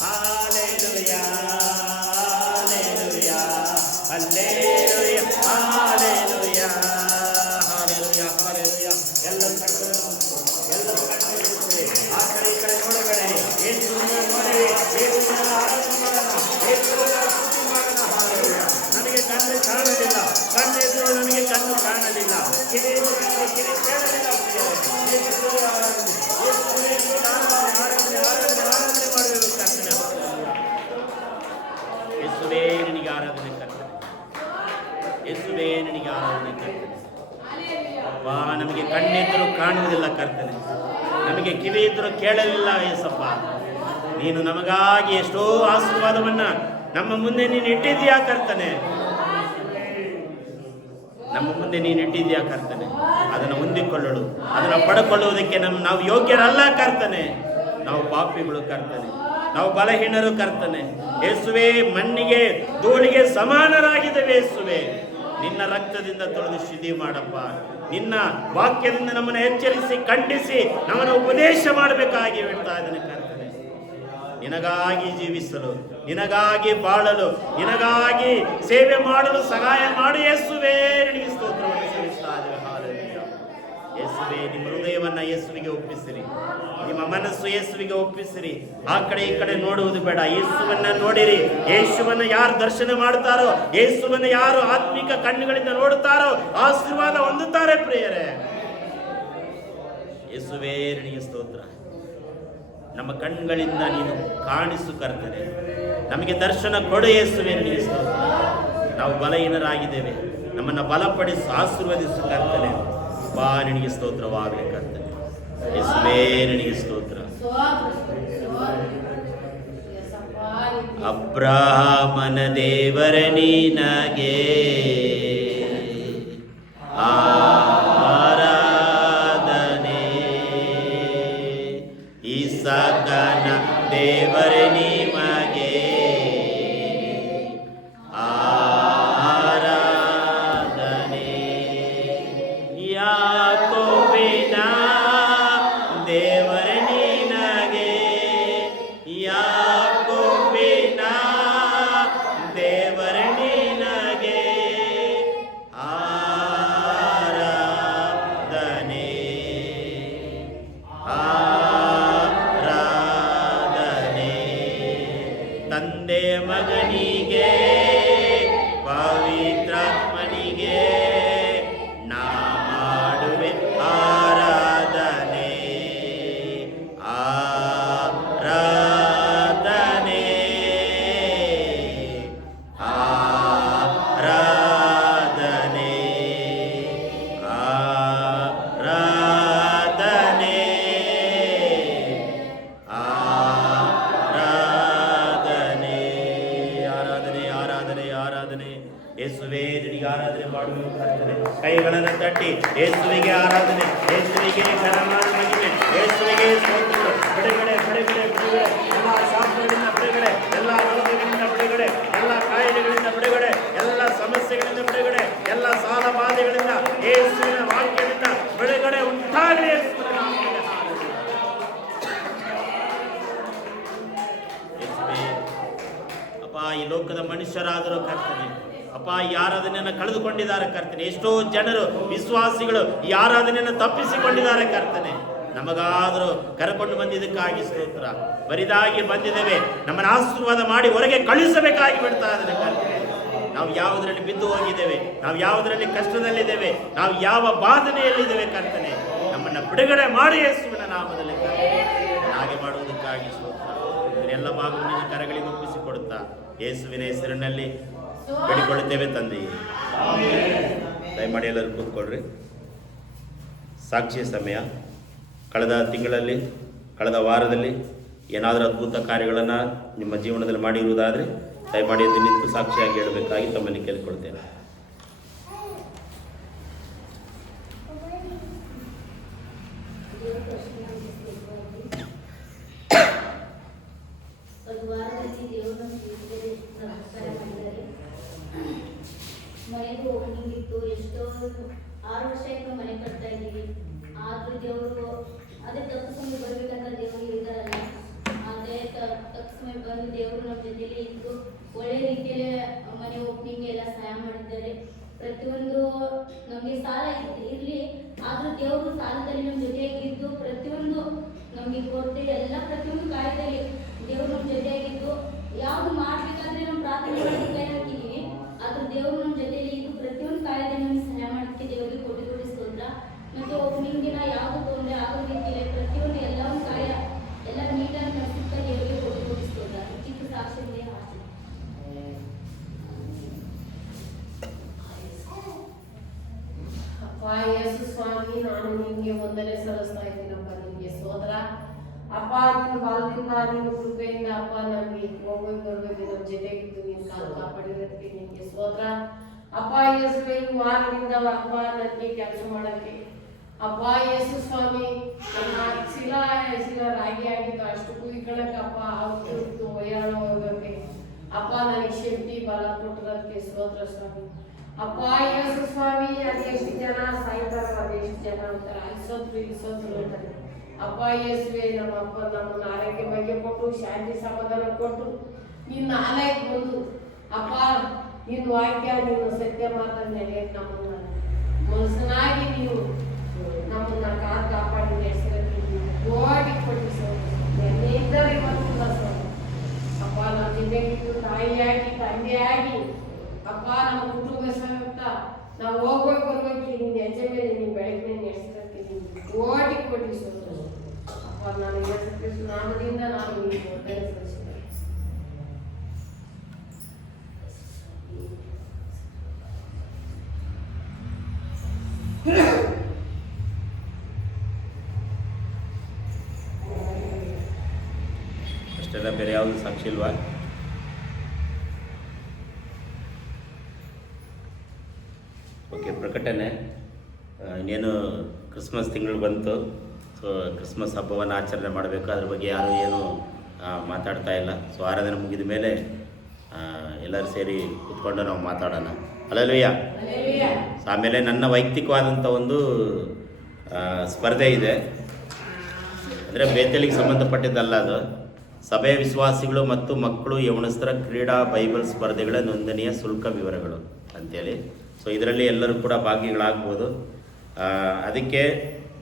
hallelujah, hallelujah, hallelujah, hallelujah, hallelujah, hallelujah. ಎಲ್ಲ ಕಣ್ಣುಗಳಿವೆ, ಆ ಕಡೆ ಈ ಕಡೆ ನೋಡಬೇಡಿ. ಯೇಸುವನ್ನು ನೋಡಿ, ಯೇಸುವನ್ನು ಆರಾಧನೆ ಮಾಡೋಣ, ಯೇಸುವನ್ನು ಸ್ತುತಿ ಮಾಡೋಣ. ಹಲ್ಲೆಲೂಯಾ. ನನಗೆ ಕಣ್ಣು ಕಾಣಲಿಲ್ಲ, ಕಣ್ಣೆದುರು ನನಗೆ ಕಣ್ಣು ಕಾಣಲಿಲ್ಲ, ಕಿವಿಯಿಂದ ನನಗೆ ಕಿವಿ ಕೇಳಲಿಲ್ಲ. ಯೇಸುವೇ ಆರಾಧನೆ, ಯೇಸುವೇ ಆರಾಧನೆ, ಆರಾಧನೆ, ಆರಾಧನೆ ಮಾಡಬೇಕು ಕರ್ತನೆ. ಯೇಸುವೇ ನಿನಗೆ ಆರಾಧನೆ ಕರ್ತನೆ, ಯೇಸುವೇ ನಿನಗೆ ಆರಾಧನೆ ಕರ್ತನೆ. ಅಪ್ಪಾ, ನಮಗೆ ಕಣ್ಣೆದುರು ಕಾಣುವುದಿಲ್ಲ ಕರ್ತನೆ, ನಮಗೆ ಕಿವಿ ಇದ್ದರೂ ಕೇಳಲಿಲ್ಲ ಯೇಸಪ್ಪ. ನೀನು ನಮಗಾಗಿ ಎಷ್ಟೋ ಆಶೀರ್ವಾದವನ್ನ ನಮ್ಮ ಮುಂದೆ ನೀನು ಇಟ್ಟಿದ್ದೀಯಾ ಕರ್ತನೆ, ನಮ್ಮ ಮುಂದೆ ನೀನು ಇಟ್ಟಿದ್ದೀಯಾ ಕರ್ತನೆ. ಅದನ್ನು ಹೊಂದಿಕೊಳ್ಳಲು, ಅದನ್ನು ಪಡ್ಕೊಳ್ಳುವುದಕ್ಕೆ ನಾವು ಯೋಗ್ಯರಲ್ಲ ಕರ್ತನೆ. ನಾವು ಪಾಪಿಗಳು ಕರ್ತನೆ, ನಾವು ಬಲಹೀನರು ಕರ್ತನೆ. ಯೇಸುವೆ, ಮಣ್ಣಿಗೆ ಧೂಳಿಗೆ ಸಮಾನರಾಗಿದ್ದೇವೆ ಯೇಸುವೆ. ನಿನ್ನ ರಕ್ತದಿಂದ ತೊಳೆದು ಶುದ್ಧಿ ಮಾಡಪ್ಪ. ನಿನ್ನ ವಾಕ್ಯದಿಂದ ನಮ್ಮನ್ನು ಎಚ್ಚರಿಸಿ, ಖಂಡಿಸಿ, ನಮ್ಮನ್ನು ಉಪದೇಶ ಮಾಡಬೇಕಾಗಿ ಹೇಳ್ತಾ ಇದ್ದಾನೆ ಕರ್ತನೆ. ನಿನಗಾಗಿ ಜೀವಿಸಲು, ನಿನಗಾಗಿ ಬಾಳಲು, ನಿನಗಾಗಿ ಸೇವೆ ಮಾಡಲು ಸಹಾಯ ಮಾಡಿ ಯೇಸುವೆ. ನಿನಗೆ ಸ್ತೋತ್ರವನ್ನು ಸಲ್ಲಿಸ್ತಾ ಇದ್ದೇವೆ. ಹಲ್ಲೆಲೂಯಾ. ಯೇಸುವೆ, ನಿಮ್ಮ ಹೃದಯವನ್ನ ಯೇಸುವಿಗೆ ಒಪ್ಪಿಸಿರಿ, ನಿಮ್ಮ ಮನಸ್ಸು ಯೇಸುವಿಗೆ ಒಪ್ಪಿಸಿರಿ. ಆ ಕಡೆ ಈ ಕಡೆ ನೋಡುವುದು ಬೇಡ. ಯೇಸುವನ್ನ ನೋಡಿರಿ. ಯೇಸುವನ್ನ ಯಾರು ದರ್ಶನ ಮಾಡುತ್ತಾರೋ, ಯೇಸುವನ್ನ ಯಾರು ಆತ್ಮಿಕ ಕಣ್ಣುಗಳಿಂದ ನೋಡುತ್ತಾರೋ, ಆಶೀರ್ವಾದ ಹೊಂದುತ್ತಾರೆ ಪ್ರಿಯರೇ. ಯೇಸುವೇ, ನಿನಗೆ ಸ್ತೋತ್ರ. ನಮ್ಮ ಕಣ್ಗಳಿಂದ ನೀನು ಕಾಣಿಸು ಕರ್ತನೆ, ನಮಗೆ ದರ್ಶನ ಕೊಡು ಯೇಸುವೇ. ನಿನಗೆ ಸ್ತೋತ್ರ. ನಾವು ಬಲಹೀನರಾಗಿದ್ದೇವೆ, ನಮ್ಮನ್ನು ಬಲಪಡಿಸು, ಆಶೀರ್ವದಿಸು ಕರ್ತನೆ. ಬಾ, ನಿನಗೆ ಸ್ತೋತ್ರವಾಗಲಿ ಕರ್ತನೆ. ಯೇಸುವೇ, ನಿನಗೆ ಸ್ತೋತ್ರ. ಅಬ್ರಹಾಮನ ದೇವರ ನಿನಗೆ ಆರಾಧನೆ, ಇಸಾಕನ ದೇವರ ನಿಮಗೆ ಆರಾಧನೆ, ಯಾಕೋಬಿನ ದೇವರ ನಿನಗೆ, ಯಾಕೋಬಿನ ದೇವರ ನಿನಗೆ ಆರಾಧನೆ, ಆರಾಧನೆ. ತಂದೆ ಮಗನಿಗೆ ಪವಿತ್ರಾತ್ಮನಿಗೆ ನಾ ಮಾಡುವೆ ಆರಾಧನೆ, ಆರಾಧನೆ, ಆರಾಧನೆ, ಆರಾಧನೆ, ಆರಾಧನೆ, ಆರಾಧನೆ, ಆರಾಧನೆ, ಆರಾಧನೆ. ಯೇಸುವೇ, ನಿನಗೆ ಆರಾಧನೆ ಮಾಡುವ ಕರ್ತನೆ. ಕೈಗಳನ್ನು ತಟ್ಟಿ ಯೇಸುವಿಗೆ ಆರಾಧನೆ, ಯೇಸುವಿಗೆ ಘನಮಾನ ಮಹಿಮೆ, ಯೇಸುವಿಗೆ ಸ್ತೋತ್ರ. ಬಿಡುಗಡೆ, ಬಿಡುಗಡೆ, ಬಿಡುಗಡೆ. ಎಲ್ಲ ಶಾಸ್ತ್ರಗಳಿಂದ ಬಿಡುಗಡೆ, ಎಲ್ಲ ರೋಗಗಳಿಂದ ಬಿಡುಗಡೆ, ಎಲ್ಲ ಕಾಯಿಲೆಗಳಿಂದ ಬಿಡುಗಡೆ, ಎಲ್ಲ ಸಮಸ್ಯೆಗಳಿಂದ ಬಿಡುಗಡೆ, ಎಲ್ಲ ಸಾಲ ಬಾಧೆಗಳಿಂದ ಯೇಸುವಿನ ವಾಕ್ಯದಿಂದ ಬಿಡುಗಡೆ ಉಂಟಾಗಲಿ ಯೇಸುವಿನ ನಾಮದಲ್ಲಿ. ಯೇಸುವೇ, ಅಪ್ಪ, ಈ ಲೋಕದ ಮನುಷ್ಯರಾದರೂ ಕರ್ತನೆ, ಅಪ್ಪ, ಈ ಆರಾಧನೆಯನ್ನು ಕಳೆದುಕೊಂಡಿದ್ದಾರೆ ಕರ್ತನೆ. ಎಷ್ಟೋ ಜನರು, ವಿಶ್ವಾಸಿಗಳು ಈ ಆರಾಧನೆಯನ್ನು ತಪ್ಪಿಸಿಕೊಂಡಿದ್ದಾರೆ ಕರ್ತನೆ. ನಮಗಾದರೂ ಕರೆಕೊಂಡು ಬಂದಿದ್ದಕ್ಕಾಗಿ ಸ್ತೋತ್ರ. ಬರಿದಾಗಿ ಬಂದಿದ್ದೇವೆ, ನಮ್ಮನ್ನು ಆಶೀರ್ವಾದ ಮಾಡಿ ಹೊರಗೆ ಕಳುಹಿಸಬೇಕಾಗಿ ಬಿಡ್ತಾ ಇದ್ದಾರೆ ಕರ್ತನೆ. ನಾವು ಯಾವುದರಲ್ಲಿ ಬಿದ್ದು ಹೋಗಿದ್ದೇವೆ, ನಾವು ಯಾವುದರಲ್ಲಿ ಕಷ್ಟದಲ್ಲಿದ್ದೇವೆ, ನಾವು ಯಾವ ಬಾಧನೆಯಲ್ಲಿದ್ದೇವೆ ಕರ್ತನೆ, ನಮ್ಮನ್ನು ಬಿಡುಗಡೆ ಮಾಡಿ ಯೇಸುವಿನ ನಾಮದಲ್ಲಿ ಕರ್ತನೆ. ಹಾಗೆ ಮಾಡುವುದಕ್ಕಾಗಿ ಸ್ತೋತ್ರ. ಎಲ್ಲ ಭಾಗವನ್ನು ಕರಗಳಿಗೆ ಒಪ್ಪಿಸಿಕೊಡುತ್ತಾ ಯೇಸುವಿನ ಹೆಸರಿನಲ್ಲಿ ಬೇಡಿಕೊಳ್ಳುತ್ತೇವೆ ತಂದೆಯೇ. ದಯಮಾಡಿ ಎಲ್ಲರೂ ಕೂತ್ಕೊಳ್ರಿ. ಸಾಕ್ಷಿಯ ಸಮಯ. ಕಳೆದ ತಿಂಗಳಲ್ಲಿ, ಕಳೆದ ವಾರದಲ್ಲಿ ಏನಾದರೂ ಅದ್ಭುತ ಕಾರ್ಯಗಳನ್ನು ನಿಮ್ಮ ಜೀವನದಲ್ಲಿ ಮಾಡಿರುವುದಾದರೆ ದಯಮಾಡಿ ಎದ್ದು ನಿಂತು ಸಾಕ್ಷಿಯಾಗಿ ಹೇಳಬೇಕಾಗಿ ತಮ್ಮಲ್ಲಿ ಕೇಳಿಕೊಳ್ತೇನೆ. ಮನೆಗೂ ಹೋಗಿತ್ತು. ಎಷ್ಟೋ 6 ವರ್ಷ ಮನೆ ಕಟ್ತಾ ಇದ್ದೀವಿ. ಆದ್ರೂ ದೇವರು ಅದೇ ತಕ್ಕ ಸಮಯ ಬರ್ಬೇಕಂತ ದೇವರು ಹೇಳಿದಾರಲ್ಲ, ಅದೇ ತಕ್ಕ ಸಮಯ ಬಂದು ದೇವರು ನಮ್ಮ ಜೊತೆಲಿ ಇದ್ದು ಒಳ್ಳೆ ರೀತಿಯಲ್ಲಿ ಮನೆ ಓಪನಿಂಗ್ ಎಲ್ಲ ಸಹಾಯ ಮಾಡಿದ್ದಾರೆ. ಪ್ರತಿಯೊಂದು ನಮಗೆ ಸಾಲ ಇರಲಿ ಆದ್ರೂ ದೇವರು ಸಾಲದಲ್ಲಿ ನಮ್ಮ ಜೊತೆಯಾಗಿದ್ದು ಪ್ರತಿಯೊಂದು ನಮಗೆ ಕೊರತೆ ಎಲ್ಲ ಪ್ರತಿಯೊಂದು ಕಾರ್ಯದಲ್ಲಿ ದೇವರು ನಮ್ಮ ಜೊತೆಯಾಗಿದ್ದು ಯಾವುದು ಮಾಡ್ಬೇಕಾದ್ರೆ ನಾವು ಪ್ರಾರ್ಥನೆ ಮಾಡಿ ಕೈ ಹಾಕಿದೀವಿ, ಆದ್ರೂ ದೇವರು ನಮ್ಮ ಜೊತೆಯಲ್ಲಿ ಇದ್ದು ಪ್ರತಿಯೊಂದು ಕಾರ್ಯದಲ್ಲಿ ನಮಗೆ ಸಹಾಯ ಮಾಡೋಕ್ಕೆ ದೇವರಿಗೆ ಕೋಟಿ ಕೋಟಿ ಸ್ತೋತ್ರ. ಮತ್ತೆ ಓಪನಿಂಗ್ ದಿನ ಯಾವುದು ತೊಂದರೆ ಆಗೋ ರೀತಿಯಲ್ಲಿ ಪ್ರತಿಯೊಂದು ಎಲ್ಲ ಒಂದು ಕಾರ್ಯ ಎಲ್ಲ ನೀಟಾಗಿ ನಡೆಸುತ್ತಾ ದೇವರಿಗೆ ಕೋಟಿ ಕೋಟಿ ಸ್ತೋತ್ರ. ಚಿಕ್ಕ ಸಾಕ್ಷಿಗೆ ಆಸೆ. ಅಪ್ಪ ಯೇಸು ಸ್ವಾಮಿ, ನಾನು ನಿಮಗೆ ವಂದನೆ ಸಲ್ಲಿಸ್ತಾ ಇದ್ದೀನಪ್ಪ. ನಿಮಗೆ ಸ್ತೋತ್ರ ಅಪ್ಪ. ನಿನ್ನ ಬಲದಿಂದ ನಿನ್ನ ಕೃಪೆಯಿಂದ ಅಪ್ಪ ನಮಗೆ ಹೋಗ್ಬೇಕು ಬರ್ಬೇಕು ನಮ್ಮ ಜೊತೆಗಿದ್ದು ನಿನ್ನ ಕಾಲು ಕಾಪಾಡಿರೋದಕ್ಕೆ ನಿಮಗೆ ಸ್ತೋತ್ರ ಅಪ್ಪ. ಯೇಸುವೆ, ಈ ವಾರದಿಂದ ಅಪ್ಪ ನನಗೆ ಕೆಲಸ ಮಾಡಕ್ಕೆ ಅಪ್ಪ ಯೇಸು ಸ್ವಾಮಿ, ನನ್ನ ಶಿಲ ರಾಗಿ ಆಗಿದ್ದು ಅಷ್ಟು ಕುಯ್ಕೊಳಕ್ಕಪ್ಪ ಅವ್ರು ಒಯ್ಯಾಳ ಹೋಗೋಕ್ಕೆ ಅಪ್ಪ ನನಗೆ ಶಕ್ತಿ ಬಲ ಕೊಟ್ಟಿರೋದಕ್ಕೆ ಸ್ತೋತ್ರ ಸ್ವಾಮಿ. ಅಪ್ಪ ಯೇಸು ಸ್ವಾಮಿ, ಅದೆಷ್ಟು ಜನ ಸಾಯ್ತಾರ, ಅದೆಷ್ಟು ಜನ ಅಂತಾರೆ ಅಲ್ಸೋದ್ರು ಅಂತಾರೆ. ಅಪ್ಪ ಯೇಸುವೆ, ನಮ್ಮ ಅಪ್ಪ ನಮ್ಮನ್ನ ಆರೋಗ್ಯ ಬಗ್ಗೆ ಕೊಟ್ಟು ಶಾಂತಿ ಸಮಾಧಾನ ಕೊಟ್ಟು ನಿನ್ನ ಆಲಯಕ್ಕೆ ಬಂದು ಅಪ್ಪ ನಿನ್ನ ವಾಕ್ಯ ನಿನ್ನ ಸತ್ಯ ಮಾತನ್ನ ನಡೆಯಕ್ಕೆ ನಮ್ಮನ್ನ ಮನಸ್ಸನಾಗಿ ನೀವು ನಮ್ಮನ್ನ ಕಾಪಾಡಿ ನಡೆಸೋದಕ್ಕೆ ಓಡಿ ಕೊಟ್ಟಿದ್ದಾರೆ ಇವತ್ತು ಅಪ್ಪ. ನಮ್ಮ ಜೊತೆಗಿದ್ದು ತಾಯಿಯಾಗಿ ತಂದೆಯಾಗಿ ಅಪ್ಪ ನಮ್ಮ ಕುಟುಂಬ ಸಮೇತ ನಾವು ಹೋಗ್ಬೇಕು ಬರ್ಬೇಕು ನಿನ್ನ ಹೆಜ್ಜೆ ಮೇಲೆ ನಿಮ್ಮ ಬೆಳಗ್ಗೆ ನಡೆಸೋದಕ್ಕೆ ನಿಮ್ಗೆ ಕೋಟಿ ಕೋಟಿ ಸ್ತೋತ್ರ ಅಪ್ಪ. ನಾನು ಯೇಸು ಕ್ರಿಸ್ತ ನಾಮದಿಂದ ನಾನು ನಿಮಗೆ ವಂದನೆ ಸಲ್ಲಿಸುತ್ತೇನೆ. ಅಷ್ಟೆಲ್ಲ ಬೇರೆ ಯಾವುದು ಸಾಕ್ಷಿ ಇಲ್ವಾ? ಓಕೆ, ಪ್ರಕಟಣೆ. ಇನ್ನೇನು ಕ್ರಿಸ್ಮಸ್ ತಿಂಗಳು ಬಂತು. ಸೊ ಕ್ರಿಸ್ಮಸ್ ಹಬ್ಬವನ್ನು ಆಚರಣೆ ಮಾಡಬೇಕು. ಅದ್ರ ಬಗ್ಗೆ ಯಾರು ಏನು ಮಾತಾಡ್ತಾ ಇಲ್ಲ. ಸೊ ಆರಾಧನೆ ಮುಗಿದ ಮೇಲೆ ಎಲ್ಲರೂ ಸೇರಿ ಕೂತ್ಕೊಂಡು ನಾವು ಮಾತಾಡೋಣ. ಅಲ್ಲಲ್ವಯ್ಯ. ಆಮೇಲೆ ನನ್ನ ವೈಯಕ್ತಿಕವಾದಂಥ ಒಂದು ಸ್ಪರ್ಧೆ ಇದೆ. ಅಂದರೆ ಬೇತಲಿಗೆ ಸಂಬಂಧಪಟ್ಟಿದ್ದಲ್ಲ ಅದು. ಸಭೆ ವಿಶ್ವಾಸಿಗಳು ಮತ್ತು ಮಕ್ಕಳು ಯೌವನಸ್ಥರ ಕ್ರೀಡಾ ಬೈಬಲ್ ಸ್ಪರ್ಧೆಗಳ ನೋಂದಣಿಯ ಶುಲ್ಕ ವಿವರಗಳು ಅಂತೇಳಿ. ಸೊ ಇದರಲ್ಲಿ ಎಲ್ಲರೂ ಕೂಡ ಭಾಗಿಗಳಾಗ್ಬೋದು. ಅದಕ್ಕೆ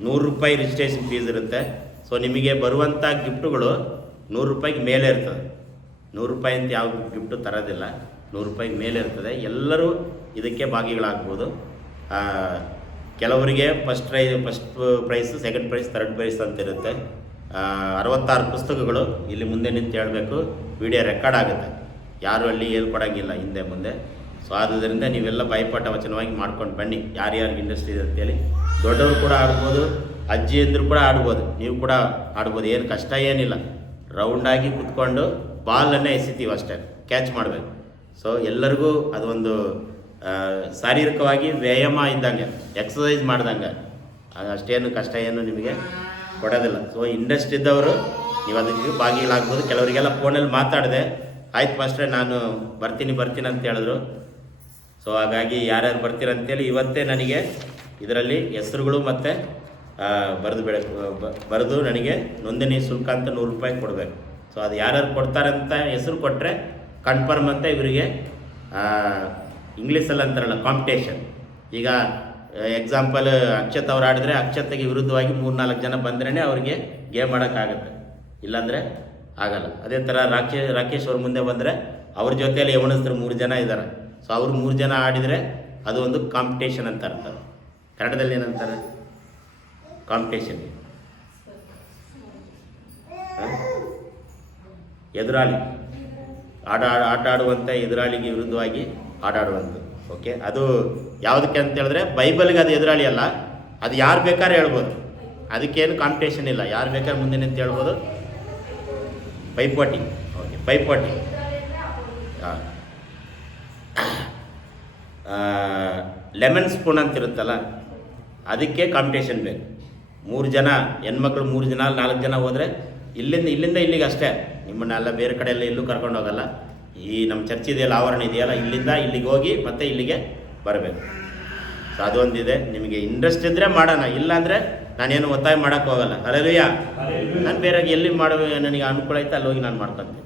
100 ರೂಪಾಯಿ ರಿಜಿಸ್ಟ್ರೇಷನ್ ಫೀಸ್ ಇರುತ್ತೆ. ಸೊ ನಿಮಗೆ ಬರುವಂಥ ಗಿಫ್ಟುಗಳು 100 ರೂಪಾಯಿಗೆ ಮೇಲೆ ಇರ್ತದೆ. 100 ರೂಪಾಯಿ ಅಂತ ಯಾವ ಗಿಫ್ಟು ತರೋದಿಲ್ಲ, 100 ರೂಪಾಯಿಗೆ ಮೇಲೆ ಇರ್ತದೆ. ಎಲ್ಲರೂ ಇದಕ್ಕೆ ಭಾಗಿಗಳಾಗ್ಬೋದು. ಕೆಲವರಿಗೆ first prize, second prize, third prize ಅಂತ ಇರುತ್ತೆ. 66 ಪುಸ್ತಕಗಳು ಇಲ್ಲಿ ಮುಂದೆ ನಿಂತು ಹೇಳಬೇಕು. ವಿಡಿಯೋ ರೆಕಾರ್ಡ್ ಆಗುತ್ತೆ, ಯಾರು ಅಲ್ಲಿ ಹೇಳ್ಕೊಡಂಗಿಲ್ಲ ಹಿಂದೆ ಮುಂದೆ. ಸೊ ಆದ್ದರಿಂದ ನೀವೆಲ್ಲ ಬಾಯಿಪಾಠ ವಚನವಾಗಿ ಮಾಡ್ಕೊಂಡು ಬನ್ನಿ. ಯಾರ್ಯಾರಿಗೆ ಇಂಟ್ರೆಸ್ಟ್ ಇದೆ ಅಂತೇಳಿ. ದೊಡ್ಡವರು ಕೂಡ ಆಡ್ಬೋದು, ಅಜ್ಜಿಯಂದ್ರು ಕೂಡ ಆಡ್ಬೋದು, ನೀವು ಕೂಡ ಆಡ್ಬೋದು. ಏನು ಕಷ್ಟ ಏನಿಲ್ಲ. ರೌಂಡಾಗಿ ಕುತ್ಕೊಂಡು ಬಾಲನ್ನೇ ಎಸಿತೀವಿ ಅಷ್ಟೇ, ಕ್ಯಾಚ್ ಮಾಡಬೇಕು. ಸೊ ಎಲ್ಲರಿಗೂ ಅದೊಂದು ಶಾರೀರಿಕವಾಗಿ ವ್ಯಾಯಾಮ ಇದ್ದಂಗೆ, ಎಕ್ಸಸೈಸ್ ಮಾಡ್ದಂಗೆ. ಅಷ್ಟೇನು ಕಷ್ಟ ಏನು ನಿಮಗೆ ಕೊಡೋದಿಲ್ಲ. ಸೊ ಇಂಟ್ರೆಸ್ಟ್ ಇದ್ದವರು ನೀವು ಅದಕ್ಕೆ ಭಾಗಿಗಳಾಗ್ಬೋದು. ಕೆಲವರಿಗೆಲ್ಲ ಫೋನಲ್ಲಿ ಮಾತಾಡಿದೆ, ಆಯ್ತು ಮಾಸ್ಟ್ರೆ ನಾನು ಬರ್ತೀನಿ ಅಂತ ಹೇಳಿದ್ರು. ಸೊ ಹಾಗಾಗಿ ಯಾರ್ಯಾರು ಬರ್ತೀರಂತೇಳಿ ಇವತ್ತೇ ನನಗೆ ಇದರಲ್ಲಿ ಹೆಸರುಗಳು ಮತ್ತು ಬರೆದು ನನಗೆ ನೋಂದಣಿ ಶುಲ್ಕ ಅಂತ 100 ರೂಪಾಯಿ ಕೊಡಬೇಕು. ಸೊ ಅದು ಯಾರ್ಯಾರು ಕೊಡ್ತಾರಂತ ಹೆಸರು ಕೊಟ್ಟರೆ ಕನ್ಫರ್ಮ್ ಅಂತ ಇವರಿಗೆ ಇಂಗ್ಲೀಷಲ್ಲಿ ಅಂತಾರಲ್ಲ ಕಾಂಪಿಟೇಷನ್. ಈಗ ಎಕ್ಸಾಂಪಲ್ ಅಕ್ಷತ್ ಅವ್ರು ಆಡಿದ್ರೆ ಅಕ್ಷತೆಗೆ ವಿರುದ್ಧವಾಗಿ 3-4 ಜನ ಬಂದ್ರೇ ಅವ್ರಿಗೆ ಗೇಮ್ ಆಡೋಕ್ಕಾಗತ್ತೆ, ಇಲ್ಲಾಂದರೆ ಆಗಲ್ಲ. ಅದೇ ಥರ ರಾಕೇಶ್ ಅವ್ರ ಮುಂದೆ ಬಂದರೆ ಅವ್ರ ಜೊತೆಯಲ್ಲಿ ಯೌವನಸ್ಥರು 3 ಜನ ಇದ್ದಾರೆ. ಸೊ ಅವರು 3 ಜನ ಆಡಿದರೆ ಅದು ಒಂದು ಕಾಂಪಿಟೇಷನ್ ಅಂತ ಅರ್ಥ. ಕನ್ನಡದಲ್ಲಿ ಏನಂತಾರೆ ಕಾಂಪಿಟೇಷನ್? ಎದುರಾಳಿ, ಆಟ ಆಡುವಂಥ ಎದುರಾಳಿಗೆ ವಿರುದ್ಧವಾಗಿ ಆಡುವಂಥದ್ದು. ಓಕೆ, ಅದು ಯಾವುದಕ್ಕೆ ಅಂತ ಹೇಳಿದ್ರೆ ಬೈಬಲ್ಗೆ ಅದು ಎದುರಾಳಿ ಅಲ್ಲ, ಅದು ಯಾರು ಬೇಕಾದ್ರೆ ಹೇಳ್ಬೋದು. ಅದಕ್ಕೇನು ಕಾಂಪಿಟೇಷನ್ ಇಲ್ಲ, ಯಾರು ಬೇಕಾದ್ರೆ ಮುಂದೆ ನಿಂತು ಹೇಳ್ಬೋದು. ಪೈಪೋಟಿ. ಓಕೆ, ಪೈಪೋಟಿ. ಹಾಂ, ಲೆಮನ್ ಸ್ಪೂನ್ ಅಂತ ಇರುತ್ತಲ್ಲ, ಅದಕ್ಕೆ ಕಾಂಪಿಟೇಷನ್ ಬೇಕು. 3 ಜನ ಹೆಣ್ಮಕ್ಳು 3 ಜನ 4 ಜನ ಹೋದರೆ ಇಲ್ಲಿಂದ ಇಲ್ಲಿಗೆ ಅಷ್ಟೇ. ನಿಮ್ಮನ್ನೆಲ್ಲ ಬೇರೆ ಕಡೆ ಎಲ್ಲ ಎಲ್ಲೂ ಕರ್ಕೊಂಡು ಹೋಗಲ್ಲ. ಈ ನಮ್ಮ ಚರ್ಚ್ ಇದೆಯಲ್ಲ, ಆವರಣ ಇದೆಯಲ್ಲ, ಇಲ್ಲಿಂದ ಇಲ್ಲಿಗೆ ಹೋಗಿ ಮತ್ತೆ ಇಲ್ಲಿಗೆ ಬರಬೇಕು. ಸೊ ಅದೊಂದಿದೆ. ನಿಮಗೆ ಇಂಟ್ರೆಸ್ಟ್ ಇದ್ದರೆ ಮಾಡೋಣ, ಇಲ್ಲಾಂದರೆ ನಾನೇನು ಒತ್ತಾಯ ಮಾಡೋಕ್ಕೆ ಹೋಗಲ್ಲ. ಹಲ್ಲೆಲೂಯಾ. ನಾನು ಬೇರೆ ಎಲ್ಲಿ ನನಗೆ ಅನುಕೂಲ ಐತೆ ಅಲ್ಲಿ ಹೋಗಿ ನಾನು ಮಾಡ್ಕೊತೀನಿ.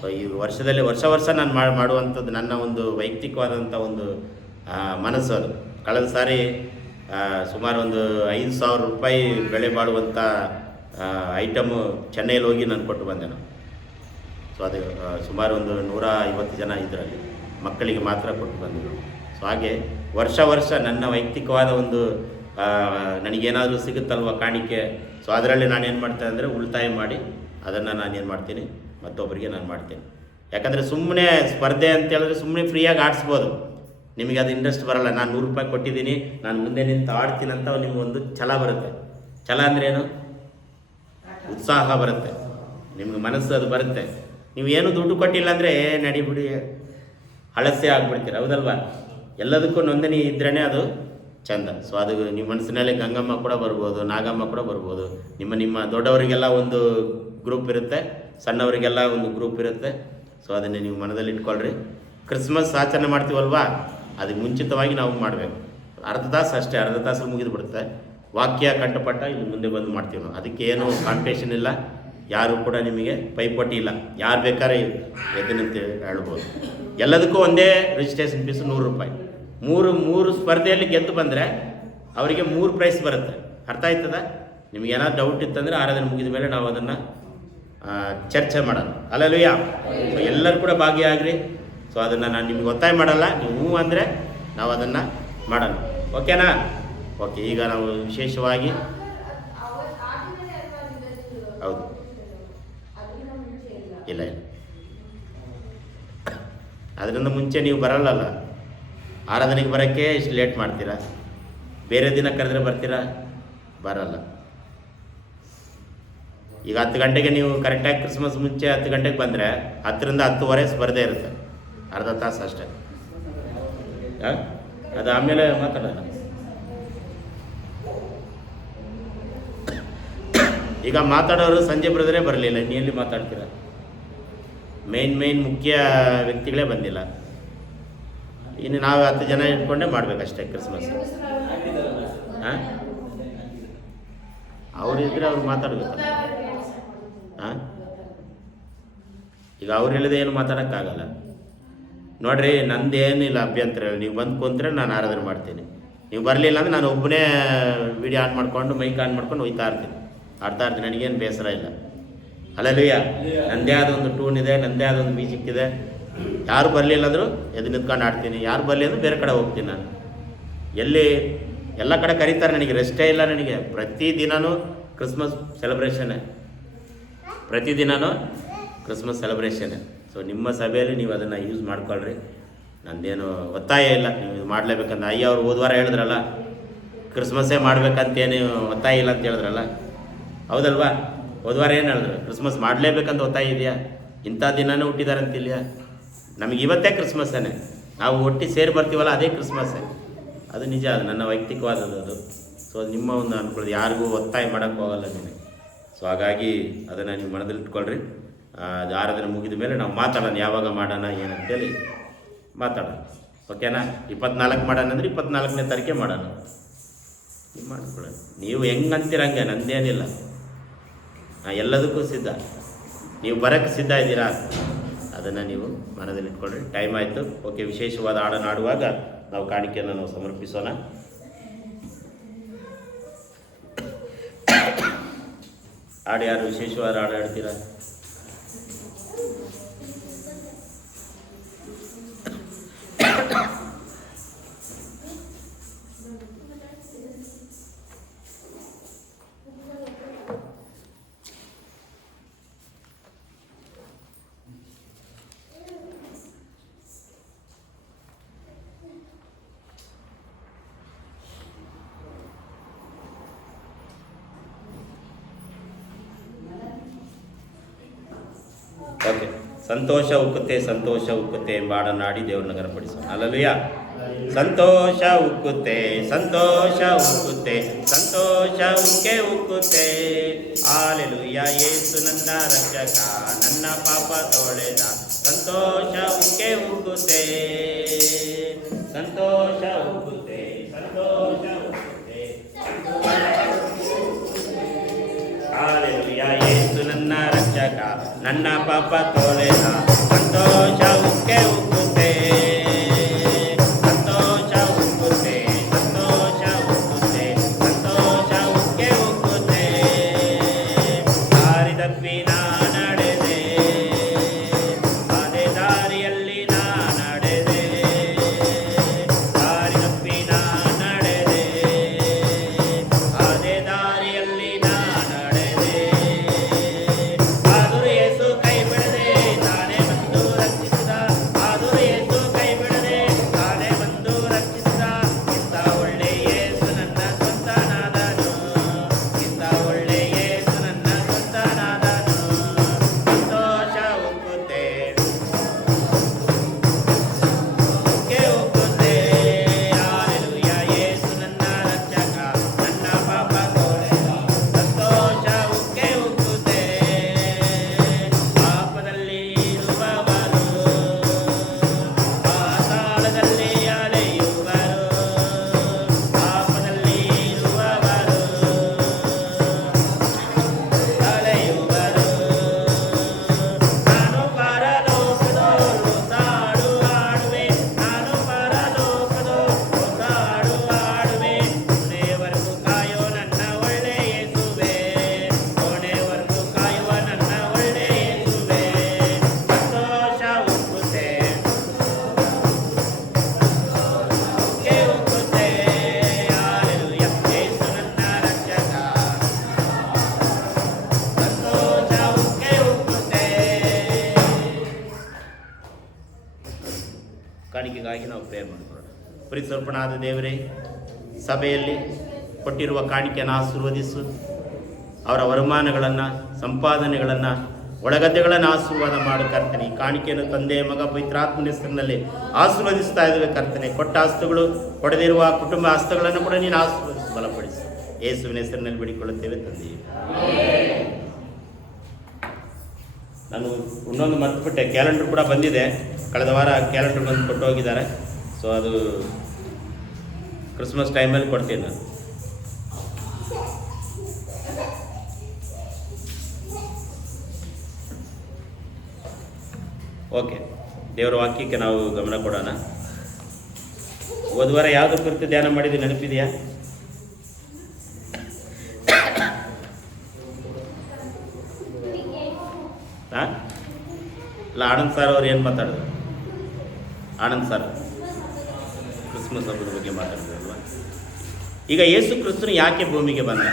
ಸೊ ಈ ವರ್ಷದಲ್ಲಿ ವರ್ಷ ನಾನು ಮಾಡುವಂಥದ್ದು ನನ್ನ ಒಂದು ವೈಯಕ್ತಿಕವಾದಂಥ ಒಂದು ಮನಸ್ಸು. ಅದು ಕಳೆದ ಸಾರಿ ಸುಮಾರು ಒಂದು 5,000 ರೂಪಾಯಿ ಬೆಲೆ ಬಾಳುವಂಥ ಐಟಮು ಚೆನ್ನೈಯಲ್ಲಿ ಹೋಗಿ ನಾನು ಕೊಟ್ಟು ಬಂದೆ ನಾನು. ಸೊ ಅದು ಸುಮಾರು ಒಂದು 150 ಜನ ಇದರಲ್ಲಿ ಮಕ್ಕಳಿಗೆ ಮಾತ್ರ ಕೊಟ್ಟು ಬಂದರು. ಸೊ ಹಾಗೆ ವರ್ಷ ನನ್ನ ವೈಯಕ್ತಿಕವಾದ ಒಂದು ನನಗೇನಾದರೂ ಸಿಗುತ್ತಲ್ವ ಕಾಣಿಕೆ, ಸೊ ಅದರಲ್ಲಿ ನಾನೇನು ಮಾಡ್ತೇನೆ ಅಂದರೆ ಉಳಿತಾಯ ಮಾಡಿ ಅದನ್ನು ನಾನೇನು ಮಾಡ್ತೀನಿ ಮತ್ತೊಬ್ಬರಿಗೆ ನಾನು ಮಾಡ್ತೀನಿ. ಯಾಕಂದರೆ ಸುಮ್ಮನೆ ಸ್ಪರ್ಧೆ ಅಂತ ಹೇಳಿದ್ರೆ ಸುಮ್ಮನೆ ಫ್ರೀಯಾಗಿ ಆಡಿಸ್ಬೋದು, ನಿಮಗೆ ಅದು ಇಂಟ್ರೆಸ್ಟ್ ಬರೋಲ್ಲ. ನಾನು 100 ರೂಪಾಯಿ ಕೊಟ್ಟಿದ್ದೀನಿ, ನಾನು ಮುಂದೆ ನಿಂತು ಆಡ್ತೀನಿ ಅಂತ ನಿಮಗೊಂದು ಛಲ ಬರುತ್ತೆ. ಛಲ ಅಂದ್ರೇನು? ಉತ್ಸಾಹ ಬರುತ್ತೆ, ನಿಮ್ಗೆ ಮನಸ್ಸು ಅದು ಬರುತ್ತೆ. ನೀವು ಏನು ದುಡ್ಡು ಕೊಟ್ಟಿಲ್ಲ ಅಂದರೆ ನಡಿಬಿಡಿ ಹಳಸೆ ಆಗಿಬಿಡ್ತೀರ, ಹೌದಲ್ವಾ? ಎಲ್ಲದಕ್ಕೂ ನೋಂದಣಿ ಇದ್ರೇ ಅದು ಚಂದ. ಸೊ ಅದು ನಿಮ್ಮ ಮನಸ್ಸಿನಲ್ಲಿ ಗಂಗಮ್ಮ ಕೂಡ ಬರ್ಬೋದು, ನಾಗಮ್ಮ ಕೂಡ ಬರ್ಬೋದು. ನಿಮ್ಮ ದೊಡ್ಡವರಿಗೆಲ್ಲ ಒಂದು ಗ್ರೂಪ್ ಇರುತ್ತೆ, ಸಣ್ಣವರಿಗೆಲ್ಲ ಒಂದು ಗ್ರೂಪ್ ಇರುತ್ತೆ. ಸೊ ಅದನ್ನೇ ನೀವು ಮನದಲ್ಲಿ ಇಟ್ಕೊಳ್ರಿ. ಕ್ರಿಸ್ಮಸ್ ಆಚರಣೆ ಮಾಡ್ತೀವಲ್ವಾ, ಅದಕ್ಕೆ ಮುಂಚಿತವಾಗಿ ನಾವು ಮಾಡಬೇಕು. ಅರ್ಧ ತಾಸು ಅಷ್ಟೇ, ಅರ್ಧ ತಾಸಲ್ಲಿ ಮುಗಿದು ಬಿಡುತ್ತೆ. ವಾಕ್ಯ ಕಂಠಪಟ್ಟ ಇನ್ನು ಮುಂದೆ ಬಂದು ಮಾಡ್ತೀವಿ ನಾವು. ಅದಕ್ಕೆ ಏನು ಕಾಂಪಿಟೇಷನ್ ಇಲ್ಲ, ಯಾರು ಕೂಡ ನಿಮಗೆ ಪೈಪೋಟಿ ಇಲ್ಲ. ಯಾರು ಬೇಕಾದ್ರೆ ಎದ್ದನಂತ ಹೇಳ್ಬೋದು. ಎಲ್ಲದಕ್ಕೂ ಒಂದೇ ರಿಜಿಸ್ಟ್ರೇಷನ್ ಫೀಸು 100 ರೂಪಾಯಿ. ಮೂರು ಸ್ಪರ್ಧೆಯಲ್ಲಿ ಗೆದ್ದು ಬಂದರೆ ಅವರಿಗೆ 3 ಪ್ರೈಸ್ ಬರುತ್ತೆ. ಅರ್ಥ ಆಯ್ತದ? ನಿಮ್ಗೆ ಏನಾದ್ರು ಡೌಟ್ ಇತ್ತಂದರೆ ಆರಾಧನೆ ಮುಗಿದ ಮೇಲೆ ನಾವು ಅದನ್ನು ಚರ್ಚೆ ಮಾಡೋಣ. ಹಲ್ಲೆಲೂಯಾ. ಸೊ ಎಲ್ಲರೂ ಕೂಡ ಭಾಗಿಯಾಗ್ರಿ. ಸೊ ಅದನ್ನು ನಾನು ನಿಮ್ಗೆ ಒತ್ತಾಯ ಮಾಡಲ್ಲ, ನೀವು ಅಂದರೆ ನಾವು ಅದನ್ನು ಮಾಡೋಣ. ಓಕೆನಾ? ಓಕೆ. ಈಗ ನಾವು ವಿಶೇಷವಾಗಿ ಹೌದು ಇಲ್ಲ ಅದರಿಂದ ಮುಂಚೆ ನೀವು ಬರಲ್ಲಲ್ಲ, ಆರಾಧನೆಗೆ ಬರೋಕ್ಕೆ ಇಷ್ಟು ಲೇಟ್ ಮಾಡ್ತೀರಾ. ಬೇರೆ ದಿನ ಕರೆದ್ರೆ ಬರ್ತೀರಾ? ಬರಲ್ಲ. ಈಗ 10 ಗಂಟೆಗೆ ನೀವು ಕರೆಕ್ಟಾಗಿ ಕ್ರಿಸ್ಮಸ್ ಮುಂಚೆ 10 ಗಂಟೆಗೆ ಬಂದರೆ 10ರಿಂದ 10:15 ಸ್ಪರ್ಧೆ ಇರುತ್ತೆ, ಅರ್ಧ ತಾಸು ಅಷ್ಟೇ. ಅದು ಆಮೇಲೆ ಮಾತಾಡೋಣ. ಈಗ ಮಾತಾಡೋರು ಸಂಜೆ ಬರೆದ್ರೆ ಬರಲಿಲ್ಲ, ನೀ ಎಲ್ಲಿ ಮಾತಾಡ್ತೀರ? ಮೇನ್ ಮುಖ್ಯ ವ್ಯಕ್ತಿಗಳೇ ಬಂದಿಲ್ಲ. ಇನ್ನು ನಾವು 10 ಜನ ಇಟ್ಕೊಂಡೇ ಮಾಡಬೇಕಷ್ಟೇ ಕ್ರಿಸ್ಮಸ್. ಹಾಂ, ಅವರಿದ್ದರೆ ಅವ್ರು ಮಾತಾಡಬೇಕಲ್ಲ. ಹಾಂ, ಈಗ ಅವ್ರು ಹೇಳಿದೆ ಏನು ಮಾತಾಡೋಕ್ಕಾಗಲ್ಲ. ನೋಡಿರಿ, ನಂದೇನಿಲ್ಲ ಅಭ್ಯಂತರ. ನೀವು ಬಂದು ಕುಂತ್ರೆ ನಾನು ಆರಾಧನೆ ಮಾಡ್ತೀನಿ. ನೀವು ಬರಲಿಲ್ಲ ಅಂದರೆ ನಾನು ಒಬ್ಬನೇ ವಿಡಿಯೋ ಆನ್ ಮಾಡ್ಕೊಂಡು ಮೈಕ್ ಆನ್ ಮಾಡ್ಕೊಂಡು ಹೋಗ್ತಾ ಇರ್ತೀನಿ, ಆಡ್ತಾ ಇರ್ತೀನಿ. ನನಗೇನು ಬೇಸರ ಇಲ್ಲ. ಹಲ್ಲೆಲೂಯಾ. ನನ್ನದೇ ಆದ ಒಂದು ಟೂನ್ ಇದೆ, ನನ್ನದೇ ಆದ ಒಂದು ಮ್ಯೂಸಿಕ್ ಇದೆ. ಯಾರು ಬರಲಿಲ್ಲ ಅಂದರೂ ಎದ್ದು ನಿಂತ್ಕೊಂಡು ಆಡ್ತೀನಿ. ಯಾರು ಬರಲಿ ಅಂದ್ರೆ ಬೇರೆ ಕಡೆ ಹೋಗ್ತೀನಿ. ನಾನು ಎಲ್ಲ ಕಡೆ ಕರೀತಾರೆ, ನನಗೆ ರೆಸ್ಟೇ ಇಲ್ಲ. ನನಗೆ ಪ್ರತಿದಿನವೂ ಕ್ರಿಸ್ಮಸ್ ಸೆಲೆಬ್ರೇಷನ್ನೇ, ಪ್ರತಿದಿನವೂ ಕ್ರಿಸ್ಮಸ್ ಸೆಲೆಬ್ರೇಷನ್ನೇ. ಸೊ ನಿಮ್ಮ ಸಭೆಯಲ್ಲಿ ನೀವು ಅದನ್ನು ಯೂಸ್ ಮಾಡ್ಕೊಳ್ರಿ. ನಂದೇನು ಒತ್ತಾಯ ಇಲ್ಲ, ನೀವು ಇದು ಮಾಡಲೇಬೇಕಂತ. ಅವ್ರು ಹೋದ್ವಾರ ಹೇಳಿದ್ರಲ್ಲ, ಕ್ರಿಸ್ಮಸ್ಸೇ ಮಾಡ್ಬೇಕಂತೇನು ಒತ್ತಾಯ ಇಲ್ಲ ಅಂತ ಹೇಳಿದ್ರಲ್ಲ, ಹೌದಲ್ವಾ? ಹೋದ್ವಾರ ಏನು ಹೇಳಿದ್ರು? ಕ್ರಿಸ್ಮಸ್ ಮಾಡಲೇಬೇಕಂತ ಒತ್ತಾಯ ಇದೆಯಾ? ಇಂಥ ದಿನವೇ ಹುಟ್ಟಿದ್ದಾರೆ ಅಂತಿಲ್ಲ. ನಮಗೆ ಇವತ್ತೇ ಕ್ರಿಸ್ಮಸ್ಸೇ, ನಾವು ಒಟ್ಟಿ ಸೇರಿ ಬರ್ತೀವಲ್ಲ ಅದೇ ಕ್ರಿಸ್ಮಸ್ಸೇ. ಅದು ನಿಜ, ಅದು ನನ್ನ ವೈಯಕ್ತಿಕವಾದದ್ದು ಅದು. ಸೊ ನಿಮ್ಮ ಒಂದು ಅನ್ಕೊಳ್ಳೋದು, ಯಾರಿಗೂ ಒತ್ತಾಯ ಮಾಡೋಕ್ಕೆ ಹೋಗಲ್ಲ ನಿಮಗೆ. ಸೊ ಹಾಗಾಗಿ ಅದನ್ನು ನೀವು ಮನದಲ್ಲಿ ಇಟ್ಕೊಳ್ರಿ. ಅದು ಆರಾಧನೆ ಮುಗಿದ ಮೇಲೆ ನಾವು ಮಾತಾಡೋಣ, ಯಾವಾಗ ಮಾಡೋಣ ಏನಂತೇಳಿ ಮಾತಾಡೋಣ. ಓಕೆನಾ? 24 ಮಾಡೋಣ ಅಂದರೆ 24ನೇ ತಾರೀಕೆ ಮಾಡೋಣ. ನೀವು ಮಾಡ್ಕೊಳ್ಳೋಣ, ನೀವು ಹೆಂಗೆ ಅಂತೀರಂಗೆ, ನಂದೇನಿಲ್ಲ. ಎಲ್ಲದಕ್ಕೂ ಸಿದ್ಧ. ನೀವು ಬರೋಕ್ಕೆ ಸಿದ್ಧ ಇದ್ದೀರಾ? ಅದನ್ನು ನೀವು ಮನದಲ್ಲಿ ಇಟ್ಕೊಳ್ರಿ. ಟೈಮ್ ಆಯಿತು. ಓಕೆ. ವಿಶೇಷವಾದ ಹಾಡನ್ನು ಆಡುವಾಗ ನಾವು ಕಾಣಿಕೆಯನ್ನು ನಾವು ಸಮರ್ಪಿಸೋಣ. ಹಾಡು ಯಾರು ವಿಶೇಷವಾದ ಹಾಡು ಹಾಡ್ತೀರಾ? ಓಕೆ. ಸಂತೋಷ ಉಕ್ಕುತ್ತೆ, ಸಂತೋಷ ಉಕ್ಕುತ್ತೆ ಎಂಬ ಹಾಡನ್ನು ಹಾಡಿ ದೇವ್ರನ್ನ ಗನಪಡಿಸೋಣ. ಹಲ್ಲೆಲೂಯಾ. ಸಂತೋಷ ಉಕ್ಕುತ್ತೆ, ಸಂತೋಷ ಉಕ್ಕುತ್ತೆ, ಸಂತೋಷ ಉಕ್ಕೆ ಉಕ್ಕುತ್ತೆ. ಹಲ್ಲೆಲೂಯಾ. ಯೇಸು ನನ್ನ ರಕ್ಷಕ, ನನ್ನ ಪಾಪ ತೊಳೆದ. ಸಂತೋಷ ಉಕ್ಕೆ ಉಕ್ಕುತ್ತೆ, ಸಂತೋಷ ಉಕ್ಕುತ್ತೆ, ಸಂತೋಷ ಉಕ್ಕುತ್ತೆ, ಸಂತೋಷ ಉಕ್ಕುತ್ತೆ. ಹಾಲೆಲೂಯ. ಯೇಸು ನನ್ನ ರಕ್ಷಕ, ನನ್ನ ಪಾಪ ತೊಳೆದ, ಸಂತೋಷ ಉಕ್ಕೆ ಉಕ್ಕುತ್ತೆ, ಸಂತೋಷ ಉಕ್ಕುತ್ತೆ, ಸಂತೋಷ ಉಕ್ಕುತ್ತೆ, ಸಂತೋಷ ಉಕ್ಕೆ ಉಕ್ಕುತ್ತೆ. ದಾರಿ ತಪ್ಪಿ ನಾ ನಡೆದೆ, ಅದೇ ದಾರಿಯಲ್ಲಿ ನಾ ನಡೆದೆ, ದಾರಿ ತಪ್ಪಿ ನಾ ನಡೆದೆ, ಅದೇ ದಾರಿಯಲ್ಲಿ ನಾ ನಡೆದೆ. ಆದರೂ ಯೇಸು ಕೈ ಬಿಡದೆ ತಾನೇ ಬಂದು ರಕ್ಷಿಸಿದ, ಆದರೂ ಯೇಸು ಕೈ ಬಿಡದೆ ತಾನೇ ಬಂದು ರಕ್ಷಿಸಿದ. ಇಂಥ ಒಳ್ಳೆ ಯೇಸು ನನ್ನ ಸ್ವಂತನಾದನು, ಇಂಥ ಒಳ್ಳೆ ಯೇಸು ನನ್ನ ಸ್ವಂತನಾದನು. ಸಂತೋಷ ಉಕ್ಕುತ್ತೆ, ಉಕ್ಕೆ ಉಕ್ಕುತ್ತೆ. ಹಾಲೆಲೂಯ. ಯೇಸು ನನ್ನ ರಕ್ಷಕ, ನನ್ನ ಪಾಪ ತೊಳೆದ, ಸಂತೋಷ ಉಕ್ಕೆ ಉಕ್ಕುತ್ತೆ. ಪಾಪದಲ್ಲಿ ಇರುವವರು ಪಾತಾಳದಲ್ಲಿ ಅಲೆಯುವರು, ಪಾಪದಲ್ಲಿ ಇರುವವರು ಅಲೆಯುವರು. ನಾನು ಪರಲೋಕದೋರು ಸಾಡು ಆಡುವೆ, ನಾನು ಪರಲೋಕದೋರು ಸಾಡು ಆಡುವೆ. ಕೊನೆಯವರೆಗೂ ಕಾಯೋ ನನ್ನ ಒಳ್ಳೆ ಯೇಸುವೆ, ಕೊನೆಯವರೆಗೂ ಕಾಯುವ ನನ್ನ ಒಳ್ಳೆ ಯೇಸುವೆ. ಸಂತೋಷ ಉಕ್ಕುತ್ತೆ, ಉಕ್ಕೆ ಉಕ್ಕುತ್ತೆ. ಹಾಲೆಲೂಯ. ಯೇಸು ನನ್ನ ರಕ್ಷಕ, ಸಂತೋಷ ಉಕ್ಕೆ ಉಕ್ಕುತ್ತೆ. ಕಾಣಿಕೆಗಾಗಿ ನಾವು ಪ್ರೇಯರ್ ಮಾಡಿಕೊಳ್ಳೋಣ. ಪ್ರೀತಿಸರ್ಪಣಾದ ದೇವರೇ, ಸಭೆಯಲ್ಲಿ ಕೊಟ್ಟಿರುವ ಕಾಣಿಕೆಯನ್ನು ಆಶೀರ್ವದಿಸು. ಅವರ ವರಮಾನಗಳನ್ನು, ಸಂಪಾದನೆಗಳನ್ನು, ಒಳಗದ್ದೆಗಳನ್ನು ಆಶೀರ್ವಾದ ಮಾಡು ಕರ್ತನೆ. ಈ ಕಾಣಿಕೆಯನ್ನು ತಂದೆ, ಮಗ, ಪವಿತ್ರಾತ್ಮನ ಹೆಸರಿನಲ್ಲಿ ಆಶೀರ್ವದಿಸ್ತಾ ಇದ್ದೇವೆ ಕರ್ತನೆ. ಕೊಟ್ಟ ಆಸ್ತಗಳು, ಕೊಡದಿರುವ ಕುಟುಂಬ ಆಸ್ತಗಳನ್ನು ಕೂಡ ನೀನು ಆಶೀರ್ವದಿಸಿ ಬಲಪಡಿಸು. ಯೇಸುವಿನ ಹೆಸರಿನಲ್ಲಿ ಬೇಡಿಕೊಳ್ಳುತ್ತೇವೆ ತಂದೆ. ನಾನು ಇನ್ನೊಂದು ಮರ್ತುಬಿಟ್ಟೆ, ಕ್ಯಾಲೆಂಡರ್ ಕೂಡ ಬಂದಿದೆ. ಕಳೆದ ವಾರ ಕ್ಯಾಲೆಂಡರ್ ಬಂದು ಕೊಟ್ಟು ಹೋಗಿದ್ದಾರೆ. ಸೊ ಅದು ಕ್ರಿಸ್ಮಸ್ ಟೈಮಲ್ಲಿ ಕೊಡ್ತೀನಿ ನಾನು. ಓಕೆ, ದೇವರ ವಾಕ್ಯಕ್ಕೆ ನಾವು ಗಮನ ಕೊಡೋಣ. ಹೋದ ವಾರ ಯಾವುದ್ರ ಕುರಿತು ಧ್ಯಾನ ಮಾಡಿದ್ದು ನೆನಪಿದೆಯಾ? ಹಾಂ, ಇಲ್ಲ, ಆನಂದ್ ಸರ್ ಅವ್ರು ಏನು ಮಾತಾಡಿದ್ರು? ಆನಂದ್ ಸರ್ ಕ್ರಿಸ್ಮಸ್ ಹಬ್ಬದ ಬಗ್ಗೆ ಮಾತಾಡಿದ್ರಲ್ವ. ಈಗ ಯೇಸು ಕ್ರಿಸ್ತನು ಯಾಕೆ ಭೂಮಿಗೆ ಬಂದ?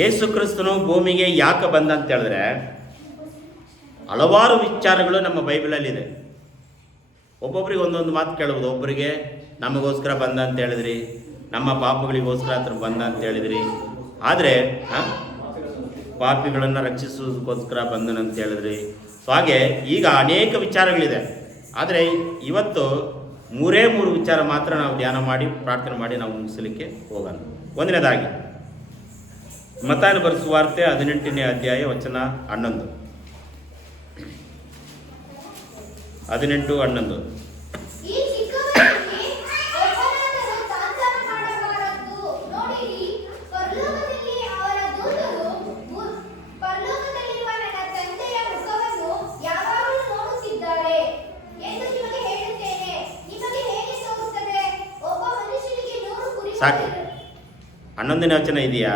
ಯೇಸು ಕ್ರಿಸ್ತನು ಭೂಮಿಗೆ ಯಾಕೆ ಬಂದ ಅಂತ ಹೇಳಿದ್ರೆ, ಹಲವಾರು ವಿಚಾರಗಳು ನಮ್ಮ ಬೈಬಲಲ್ಲಿದೆ. ಒಬ್ಬೊಬ್ರಿಗೆ ಒಂದೊಂದು ಮಾತು ಕೇಳ್ಬೋದು. ಒಬ್ಬರಿಗೆ ನಮಗೋಸ್ಕರ ಬಂದ ಅಂತ ಹೇಳಿದ್ರಿ, ನಮ್ಮ ಪಾಪಗಳಿಗೋಸ್ಕರ ಹತ್ರ ಬಂದ ಅಂತ ಹೇಳಿದ್ರಿ. ಆದರೆ ಪಾಪಿಗಳನ್ನು ರಕ್ಷಿಸೋದಕ್ಕೋಸ್ಕರ ಬಂದನಂತ ಹೇಳಿದ್ರಿ. ಸೊ ಹಾಗೆ ಈಗ ಅನೇಕ ವಿಚಾರಗಳಿದೆ. ಆದರೆ ಇವತ್ತು ಮೂರೇ ವಿಚಾರ ಮಾತ್ರ ನಾವು ಧ್ಯಾನ ಮಾಡಿ ಪ್ರಾರ್ಥನೆ ಮಾಡಿ ನಾವು ಮುಗಿಸಲಿಕ್ಕೆ ಹೋಗೋಣ. ಒಂದನೇದಾಗಿ ಮತ್ತಾಯನ ಬರೆದ ಸುವಾರ್ತೆ 18ನೇ ಅಧ್ಯಾಯ ವಚನ 11. 18:11. ಸಾಕು. 11ನೇ ವಚನ ಇದೆಯಾ?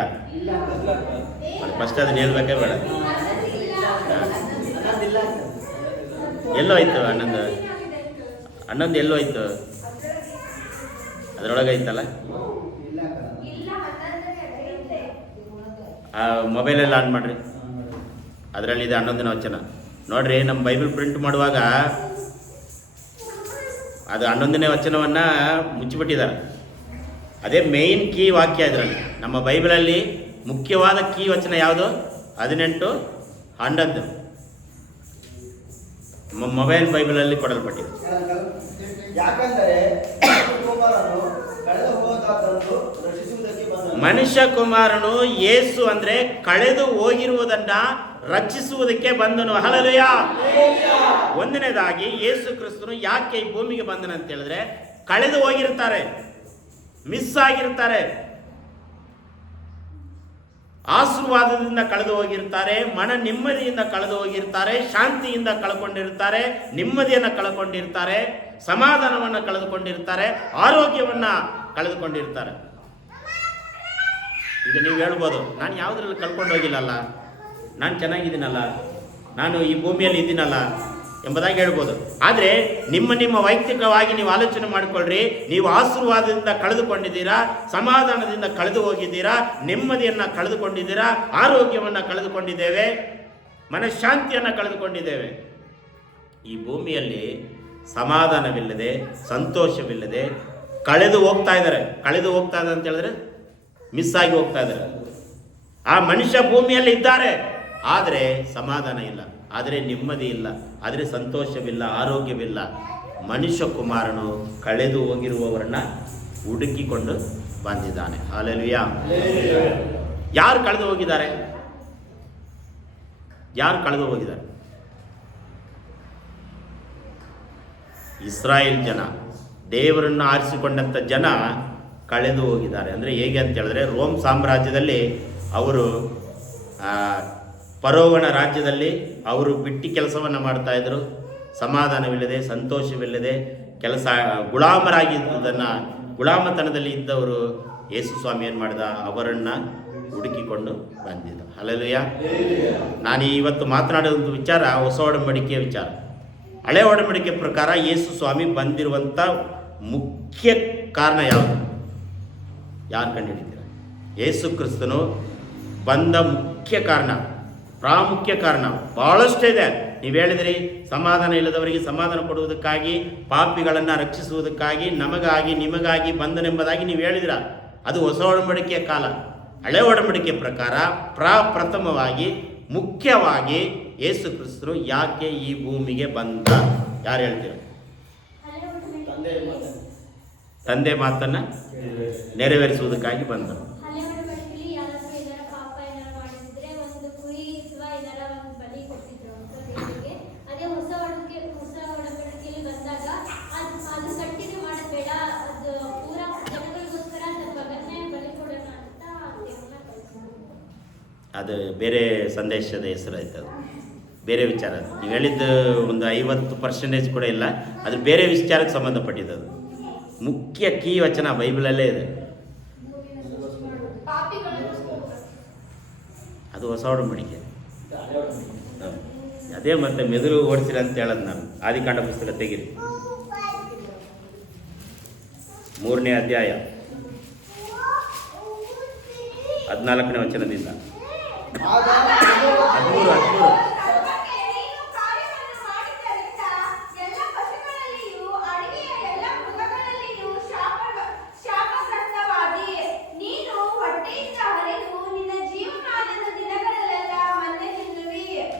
ಫಸ್ಟ್ ಅದನ್ನ ಹೇಳ್ಬೇಕೇ ಬೇಡ. ಎಲ್ಲೋ ಆಯ್ತು 11 ಎಲ್ಲೋ ಆಯ್ತು? ಅದರೊಳಗೆ ಐತಲ್ಲ, ಆ ಮೊಬೈಲಲ್ಲಿ ಆನ್ ಮಾಡಿರಿ, ಅದರಲ್ಲಿದೆ 11ನೇ ವಚನ. ನೋಡ್ರಿ, ನಮ್ಮ ಬೈಬಲ್ ಪ್ರಿಂಟ್ ಮಾಡುವಾಗ ಅದು 11ನೇ ವಚನವನ್ನು ಮುಚ್ಚಿಬಿಟ್ಟಿದ್ದಾರೆ. ಅದೇ ಮೇಯ್ನ್ ಕೀ ವಾಕ್ಯ ಇದರಲ್ಲಿ. ನಮ್ಮ ಬೈಬಲಲ್ಲಿ ಮುಖ್ಯವಾದ ಕೀ ವಚನ ಯಾವುದು? 18:11. ಮೊಬೈಲ್ ಬೈಬಲಲ್ಲಿ ಕೊಡಲ್ಪಟ್ಟಿದೆ. ಯಾಕಂದರೆ ಕುಮಾರನು ಕಳೆದು ಹೋದವರನ್ನು ರಕ್ಷಿಸುವುದಕ್ಕೆ ಬಂದನು. ಮನುಷ್ಯ ಕುಮಾರನು ಯೇಸು ಅಂದ್ರೆ ಕಳೆದು ಹೋಗಿರುವುದನ್ನ ರಕ್ಷಿಸುವುದಕ್ಕೆ ಬಂದನು. ಹಲ್ಲೆಲೂಯಾ. ಒಂದನೇದಾಗಿ ಯೇಸು ಕ್ರಿಸ್ತನು ಯಾಕೆ ಈ ಭೂಮಿಗೆ ಬಂದನು ಅಂತ ಹೇಳಿದ್ರೆ, ಕಳೆದು ಹೋಗಿರ್ತಾರೆ, ಮಿಸ್ ಆಗಿರ್ತಾರೆ, ಆಶೀರ್ವಾದದಿಂದ ಕಳೆದು ಹೋಗಿರ್ತಾರೆ, ಮನ ನೆಮ್ಮದಿಯಿಂದ ಕಳೆದು ಹೋಗಿರ್ತಾರೆ, ಶಾಂತಿಯಿಂದ ಕಳ್ಕೊಂಡಿರ್ತಾರೆ, ನೆಮ್ಮದಿಯನ್ನು ಕಳ್ಕೊಂಡಿರ್ತಾರೆ, ಸಮಾಧಾನವನ್ನು ಕಳೆದುಕೊಂಡಿರ್ತಾರೆ, ಆರೋಗ್ಯವನ್ನ ಕಳೆದುಕೊಂಡಿರ್ತಾರೆ. ಈಗ ನೀವು ಹೇಳ್ಬೋದು, ನಾನು ಯಾವುದ್ರಲ್ಲಿ ಕಳ್ಕೊಂಡು ಹೋಗಿಲ್ಲಲ್ಲ, ನಾನು ಚೆನ್ನಾಗಿದ್ದೀನಲ್ಲ, ನಾನು ಈ ಭೂಮಿಯಲ್ಲಿ ಇದ್ದೀನಲ್ಲ ಎಂಬುದಾಗಿ ಹೇಳ್ಬೋದು. ಆದರೆ ನಿಮ್ಮ ವೈಯಕ್ತಿಕವಾಗಿ ನೀವು ಆಲೋಚನೆ ಮಾಡಿಕೊಳ್ಳ್ರಿ. ನೀವು ಆಶೀರ್ವಾದದಿಂದ ಕಳೆದುಕೊಂಡಿದ್ದೀರಾ, ಸಮಾಧಾನದಿಂದ ಕಳೆದು ಹೋಗಿದ್ದೀರಾ, ನೆಮ್ಮದಿಯನ್ನು ಕಳೆದುಕೊಂಡಿದ್ದೀರಾ, ಆರೋಗ್ಯವನ್ನು ಕಳೆದುಕೊಂಡಿದ್ದೇವೆ, ಮನಃಶಾಂತಿಯನ್ನು ಕಳೆದುಕೊಂಡಿದ್ದೇವೆ. ಈ ಭೂಮಿಯಲ್ಲಿ ಸಮಾಧಾನವಿಲ್ಲದೆ, ಸಂತೋಷವಿಲ್ಲದೆ ಕಳೆದು ಹೋಗ್ತಾ ಇದ್ದಾರೆ. ಕಳೆದು ಹೋಗ್ತಾ ಇದೆ ಅಂತ ಹೇಳಿದ್ರೆ ಮಿಸ್ ಆಗಿ ಹೋಗ್ತಾ ಇದ್ದಾರೆ. ಆ ಮನುಷ್ಯ ಭೂಮಿಯಲ್ಲಿ ಇದ್ದಾರೆ, ಆದರೆ ಸಮಾಧಾನ ಇಲ್ಲ, ಆದರೆ ನೆಮ್ಮದಿ ಇಲ್ಲ, ಆದರೆ ಸಂತೋಷವಿಲ್ಲ, ಆರೋಗ್ಯವಿಲ್ಲ. ಮನುಷ್ಯ ಕುಮಾರನು ಕಳೆದು ಹೋಗಿರುವವರನ್ನ ಹುಡುಕಿಕೊಂಡು ಬಂದಿದ್ದಾನೆ. ಹಲ್ಲೆಲೂಯಾ. ಯಾರು ಕಳೆದು ಹೋಗಿದ್ದಾರೆ? ಯಾರು ಕಳೆದು ಹೋಗಿದ್ದಾರೆ? ಇಸ್ರಾಯೇಲ್ ಜನ, ದೇವರನ್ನು ಆರಿಸಿಕೊಂಡಂಥ ಜನ ಕಳೆದು ಹೋಗಿದ್ದಾರೆ. ಅಂದರೆ ಹೇಗೆ ಅಂತ ಹೇಳಿದ್ರೆ, ರೋಮ್ ಸಾಮ್ರಾಜ್ಯದಲ್ಲಿ ಅವರು ಫರೋವನ ರಾಜ್ಯದಲ್ಲಿ ಅವರು ಬಿಟ್ಟಿ ಕೆಲಸವನ್ನು ಮಾಡ್ತಾಯಿದ್ರು. ಸಮಾಧಾನವಿಲ್ಲದೆ, ಸಂತೋಷವಿಲ್ಲದೆ ಕೆಲಸ, ಗುಲಾಮರಾಗಿದ್ದುದನ್ನು, ಗುಲಾಮತನದಲ್ಲಿ ಇದ್ದವರು ಯೇಸು ಸ್ವಾಮಿ ಏನು ಮಾಡಿದ, ಅವರನ್ನು ಹುಡುಕಿಕೊಂಡು ಬಂದಿದ್ದ. ಹಲ್ಲೆಲೂಯಾ. ನಾನು ಇವತ್ತು ಮಾತನಾಡೋದು ವಿಚಾರ ಹೊಸ ಒಡಂಬಡಿಕೆಯ ವಿಚಾರ. ಹಳೆ ಒಡಂಬಡಿಕೆ ಪ್ರಕಾರ ಯೇಸು ಸ್ವಾಮಿ ಬಂದಿರುವಂಥ ಮುಖ್ಯ ಕಾರಣ ಯಾವುದು? ಯಾರು ಕಂಡುಹಿಡಿತೀರ? ಯೇಸು ಕ್ರಿಸ್ತನು ಬಂದ ಮುಖ್ಯ ಕಾರಣ, ಪ್ರಾಮುಖ್ಯ ಕಾರಣ ಬಹಳಷ್ಟು ಇದೆ. ನೀವು ಹೇಳಿದ್ರಿ, ಸಮಾಧಾನ ಇಲ್ಲದವರಿಗೆ ಸಮಾಧಾನ ಕೊಡುವುದಕ್ಕಾಗಿ, ಪಾಪಿಗಳನ್ನು ರಕ್ಷಿಸುವುದಕ್ಕಾಗಿ, ನಮಗಾಗಿ ನಿಮಗಾಗಿ ಬಂದನೆಂಬುದಾಗಿ ನೀವು ಹೇಳಿದಿರ. ಅದು ಹೊಸ ಒಡಂಬಡಿಕೆಯ ಕಾಲ. ಹಳೆ ಒಡಂಬಡಿಕೆ ಪ್ರಕಾರ ಪ್ರಥಮವಾಗಿ, ಮುಖ್ಯವಾಗಿ ಯೇಸು ಕ್ರಿಸ್ತರು ಯಾಕೆ ಈ ಭೂಮಿಗೆ ಬಂದ? ಯಾರು ಹೇಳ್ತೀರ? ತಂದೆ ಮಾತನ್ನ ನೆರವೇರಿಸುವುದಕ್ಕಾಗಿ ಬಂದರು. ಅದು ಬೇರೆ ಸಂದೇಶದ ಹೆಸರು ಆಯ್ತು, ಅದು ಬೇರೆ ವಿಚಾರ. ನೀವು ಹೇಳಿದ್ದು ಒಂದು 50% ಕೂಡ ಇಲ್ಲ, ಅದು ಬೇರೆ ವಿಚಾರಕ್ಕೆ ಸಂಬಂಧಪಟ್ಟಿದ್ದು. ಮುಖ್ಯ ಕೀ ವಚನ ಬೈಬಲಲ್ಲೇ ಇದೆ. ಅದು ಹೊಸ ಒಡಂಬಡಿಕೆ. ಅದೇ ಮತ್ತೆ ಮೆದುಳು ಓಡಿಸಿರ ಅಂತ ಹೇಳೋದು ನಾನು. ಆದಿಕಾಂಡ ಪುಸ್ತಕ ತೆಗಿರಿ, 3ನೇ ಅಧ್ಯಾಯ 14ನೇ ವಚನದಿಂದ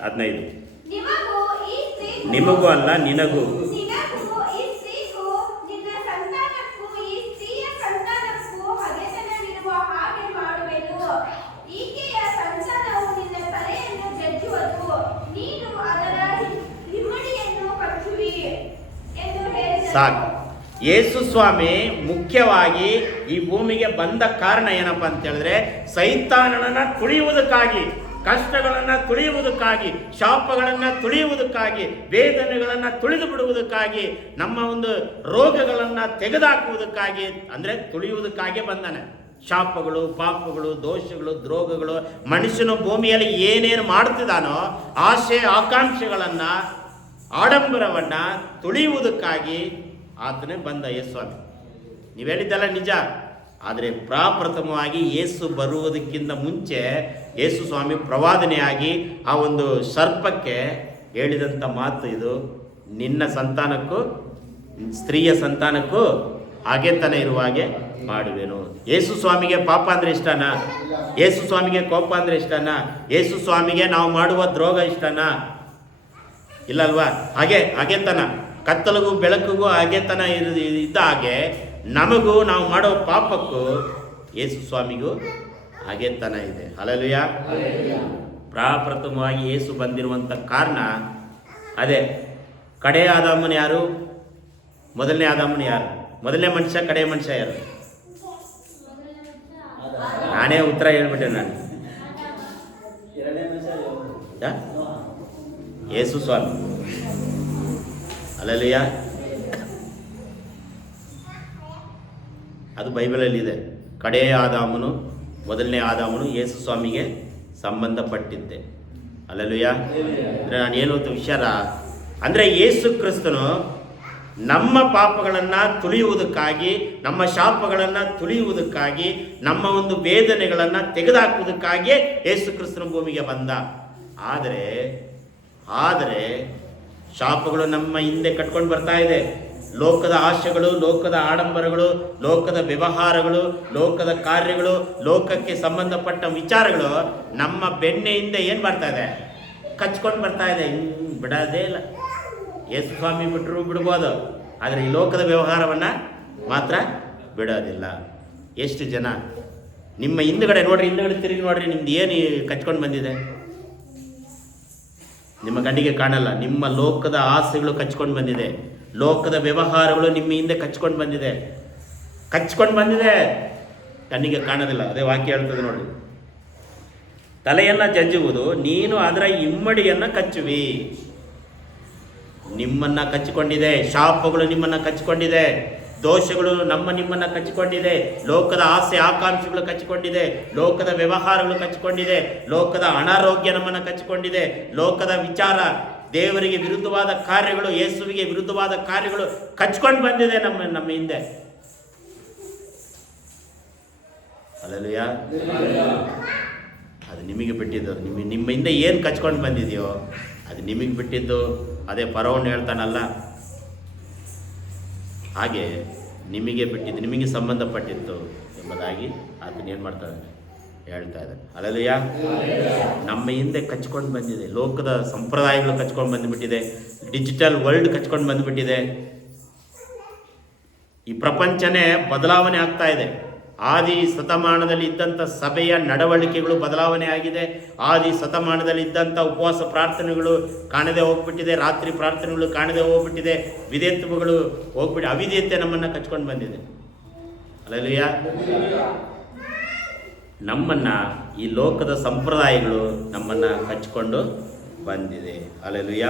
13. ನಿಮಗೂ ಅಲ್ಲ, ನಿನಗೂ. ಸಾಕು. ಯೇಸು ಸ್ವಾಮಿ ಮುಖ್ಯವಾಗಿ ಈ ಭೂಮಿಗೆ ಬಂದ ಕಾರಣ ಏನಪ್ಪ ಅಂತ ಹೇಳಿದ್ರೆ, ಸೈತಾನನನ್ನ ತುಳಿಯುವುದಕ್ಕಾಗಿ, ಕಷ್ಟಗಳನ್ನು ತುಳಿಯುವುದಕ್ಕಾಗಿ, ಶಾಪಗಳನ್ನು ತುಳಿಯುವುದಕ್ಕಾಗಿ, ವೇದನೆಗಳನ್ನು ತುಳಿದು ಬಿಡುವುದಕ್ಕಾಗಿ, ನಮ್ಮ ಒಂದು ರೋಗಗಳನ್ನು ತೆಗೆದುಹಾಕುವುದಕ್ಕಾಗಿ, ಅಂದರೆ ತುಳಿಯುವುದಕ್ಕಾಗಿ ಬಂದಾನೆ. ಶಾಪಗಳು, ಪಾಪಗಳು, ದೋಷಗಳು, ದ್ರೋಹಗಳು, ಮನುಷ್ಯನು ಭೂಮಿಯಲ್ಲಿ ಏನೇನು ಮಾಡ್ತಿದ್ದಾನೋ ಆಸೆ ಆಕಾಂಕ್ಷೆಗಳನ್ನು, ಆಡಂಬರವನ್ನು ತುಳಿಯುವುದಕ್ಕಾಗಿ ಆತನೇ ಬಂದ ಯೇಸುಸ್ವಾಮಿ. ನೀವು ಹೇಳಿದ್ದಲ್ಲ ನಿಜ. ಆದರೆ ಪ್ರಪ್ರಥಮವಾಗಿ ಯೇಸು ಬರುವುದಕ್ಕಿಂತ ಮುಂಚೆ ಯೇಸು ಸ್ವಾಮಿ ಪ್ರವಾದನೆಯಾಗಿ ಆ ಒಂದು ಸರ್ಪಕ್ಕೆ ಹೇಳಿದಂಥ ಮಾತು ಇದು: ನಿನ್ನ ಸಂತಾನಕ್ಕೂ ಸ್ತ್ರೀಯ ಸಂತಾನಕ್ಕೂ ಹಾಗೆತನ ಇರುವ ಹಾಗೆ ಮಾಡುವೆನು. ಯೇಸು ಸ್ವಾಮಿಗೆ ಪಾಪ ಅಂದರೆ ಇಷ್ಟನಾ? ಯೇಸು ಸ್ವಾಮಿಗೆ ಕೋಪ ಅಂದರೆ ಇಷ್ಟನಾ? ಯೇಸು ಸ್ವಾಮಿಗೆ ನಾವು ಮಾಡುವ ದ್ರೋಹ ಇಷ್ಟನಾ? ಇಲ್ಲಲ್ವಾ? ಹಾಗೆತನ, ಕತ್ತಲಿಗೂ ಬೆಳಕಿಗೂ ಹಾಗೆತನ ಇದ್ದ ಹಾಗೆ ನಮಗೂ ನಾವು ಮಾಡೋ ಪಾಪಕ್ಕೂ ಯೇಸು ಸ್ವಾಮಿಗೂ ಹಾಗೆ ತನ ಇದೆ. ಹಲ್ಲೆಲೂಯ. ಪ್ರಪ್ರಥಮವಾಗಿ ಯೇಸು ಬಂದಿರುವಂಥ ಕಾರಣ ಅದೇ. ಕಡೆಯ ಆದಾಮನ ಯಾರು? ಮೊದಲನೇ ಆದಾಮನ ಯಾರು? ಮೊದಲನೇ ಮನುಷ್ಯ, ಕಡೆಯ ಮನುಷ್ಯ ಯಾರು? ನಾನೇ ಉತ್ತರ ಹೇಳ್ಬಿಟ್ಟೆ ನಾನು. ಯೇಸು ಸ್ವಾಮಿ. ಹಲ್ಲೆಲೂಯ. ಅದು ಬೈಬಲಲ್ಲಿ ಇದೆ. ಕಡೆಯ ಆದಾಮನು, ಮೊದಲನೇ ಆದಾಮನು ಯೇಸು ಸ್ವಾಮಿಗೆ ಸಂಬಂಧಪಟ್ಟಿದ್ದೆ. ಹಲ್ಲೆಲೂಯ. ಅಂದರೆ ನಾನು ಹೇಳುವಂಥ ವಿಚಾರ ಅಂದರೆ ಯೇಸು ಕ್ರಿಸ್ತನು ನಮ್ಮ ಪಾಪಗಳನ್ನು ತುಳಿಯುವುದಕ್ಕಾಗಿ, ನಮ್ಮ ಶಾಪಗಳನ್ನು ತುಳಿಯುವುದಕ್ಕಾಗಿ, ನಮ್ಮ ಒಂದು ವೇದನೆಗಳನ್ನು ತೆಗೆದುಹಾಕುವುದಕ್ಕಾಗಿಯೇ ಯೇಸು ಕ್ರಿಸ್ತನ ಭೂಮಿಗೆ ಬಂದ. ಆದರೆ ಶಾಪಗಳು ನಮ್ಮ ಹಿಂದೆ ಕಟ್ಕೊಂಡು ಬರ್ತಾ ಇದೆ. ಲೋಕದ ಆಶೆಗಳು, ಲೋಕದ ಆಡಂಬರಗಳು, ಲೋಕದ ವ್ಯವಹಾರಗಳು, ಲೋಕದ ಕಾರ್ಯಗಳು, ಲೋಕಕ್ಕೆ ಸಂಬಂಧಪಟ್ಟ ವಿಚಾರಗಳು ನಮ್ಮ ಬೆಣ್ಣೆಯಿಂದ ಏನು ಬರ್ತಾ ಇದೆ? ಕಚ್ಕೊಂಡು ಬರ್ತಾ ಇದೆ. ಬಿಡೋದೇ ಇಲ್ಲ. ಯೇಸು ಸ್ವಾಮಿ ಬಿಟ್ಟರು ಬಿಡ್ಬೋದು, ಆದರೆ ಈ ಲೋಕದ ವ್ಯವಹಾರವನ್ನು ಮಾತ್ರ ಬಿಡೋದಿಲ್ಲ. ಎಷ್ಟು ಜನ ನಿಮ್ಮ ಹಿಂದುಗಡೆ ನೋಡ್ರಿ, ಹಿಂದುಗಡೆ ತಿರುಗಿ ನೋಡ್ರಿ, ನಿಮ್ದು ಏನು ಕಚ್ಕೊಂಡು ಬಂದಿದೆ? ನಿಮ್ಮ ಕಣ್ಣಿಗೆ ಕಾಣಲ್ಲ. ನಿಮ್ಮ ಲೋಕದ ಆಸೆಗಳು ಕಚ್ಕೊಂಡು ಬಂದಿದೆ. ಲೋಕದ ವ್ಯವಹಾರಗಳು ನಿಮ್ಮ ಹಿಂದೆ ಕಚ್ಕೊಂಡು ಬಂದಿದೆ. ಕಣ್ಣಿಗೆ ಕಾಣೋದಿಲ್ಲ. ಅದೇ ವಾಕ್ಯ ಹೇಳ್ತದೆ ನೋಡಿ, ತಲೆಯನ್ನು ಜಜ್ಜುವುದು, ನೀನು ಅದರ ಇಮ್ಮಡಿಯನ್ನು ಕಚ್ಚುವಿ. ನಿಮ್ಮನ್ನು ಕಚ್ಚಿಕೊಂಡಿದೆ. ಶಾಪಗಳು ನಿಮ್ಮನ್ನು ಕಚ್ಚಿಕೊಂಡಿದೆ. ದೋಷಗಳು ನಿಮ್ಮನ್ನು ಕಚ್ಚಿಕೊಂಡಿದೆ. ಲೋಕದ ಆಸೆ ಆಕಾಂಕ್ಷೆಗಳು ಕಚ್ಚಿಕೊಂಡಿದೆ. ಲೋಕದ ವ್ಯವಹಾರಗಳು ಕಚ್ಚಿಕೊಂಡಿದೆ. ಲೋಕದ ಅನಾರೋಗ್ಯ ನಮ್ಮನ್ನು ಕಚ್ಚಿಕೊಂಡಿದೆ. ಲೋಕದ ವಿಚಾರ, ದೇವರಿಗೆ ವಿರುದ್ಧವಾದ ಕಾರ್ಯಗಳು, ಯೇಸುವಿಗೆ ವಿರುದ್ಧವಾದ ಕಾರ್ಯಗಳು ಕಚ್ಕೊಂಡು ಬಂದಿದೆ ನಮ್ಮ ಹಿಂದೆ. ಹಲ್ಲೆಲೂಯ. ಅದು ನಿಮಗೆ ಬಿಟ್ಟಿದ್ದು. ನಿಮ್ಮ ಹಿಂದೆ ಏನು ಕಚ್ಕೊಂಡು ಬಂದಿದೆಯೋ ಅದು ನಿಮಗೆ ಬಿಟ್ಟಿದ್ದು. ಅದೇ ಫರೋಹನು ಹೇಳ್ತಾನಲ್ಲ, ಹಾಗೆ ನಿಮಗೆ ಬಿಟ್ಟಿದ್ದು, ನಿಮಗೆ ಸಂಬಂಧಪಟ್ಟಿತ್ತು ಎಂಬುದಾಗಿ ಆತನೇನು ಮಾಡ್ತಾನೆ ಹೇಳ್ತಾ ಇದ್ದಾನೆ. ಹಲ್ಲೆಲೂಯ. ನಮ್ಮ ಹಿಂದೆ ಕಚ್ಕೊಂಡು ಬಂದಿದೆ. ಲೋಕದ ಸಂಪ್ರದಾಯಗಳು ಕಚ್ಕೊಂಡು ಬಂದುಬಿಟ್ಟಿದೆ. ಡಿಜಿಟಲ್ ವರ್ಲ್ಡ್ ಕಚ್ಕೊಂಡು ಬಂದುಬಿಟ್ಟಿದೆ. ಈ ಪ್ರಪಂಚನೇ ಬದಲಾವಣೆ ಆಗ್ತಾ ಇದೆ. ಆದಿ ಶತಮಾನದಲ್ಲಿ ಇದ್ದಂಥ ಸಭೆಯ ನಡವಳಿಕೆಗಳು ಬದಲಾವಣೆ ಆಗಿದೆ. ಆದಿ ಶತಮಾನದಲ್ಲಿ ಇದ್ದಂಥ ಉಪವಾಸ ಪ್ರಾರ್ಥನೆಗಳು ಕಾಣದೆ ಹೋಗ್ಬಿಟ್ಟಿದೆ. ರಾತ್ರಿ ಪ್ರಾರ್ಥನೆಗಳು ಕಾಣದೆ ಹೋಗ್ಬಿಟ್ಟಿದೆ. ವಿಧೇಯತ್ವಗಳು ಹೋಗ್ಬಿಟ್ಟು ಅವಿಧೇಯತೆ ನಮ್ಮನ್ನು ಕಚ್ಕೊಂಡು ಬಂದಿದೆ. ಹಲ್ಲೆಲೂಯ. ನಮ್ಮನ್ನು ಈ ಲೋಕದ ಸಂಪ್ರದಾಯಗಳು ನಮ್ಮನ್ನು ಕಚ್ಕೊಂಡು ಬಂದಿದೆ. ಹಲ್ಲೆಲೂಯ.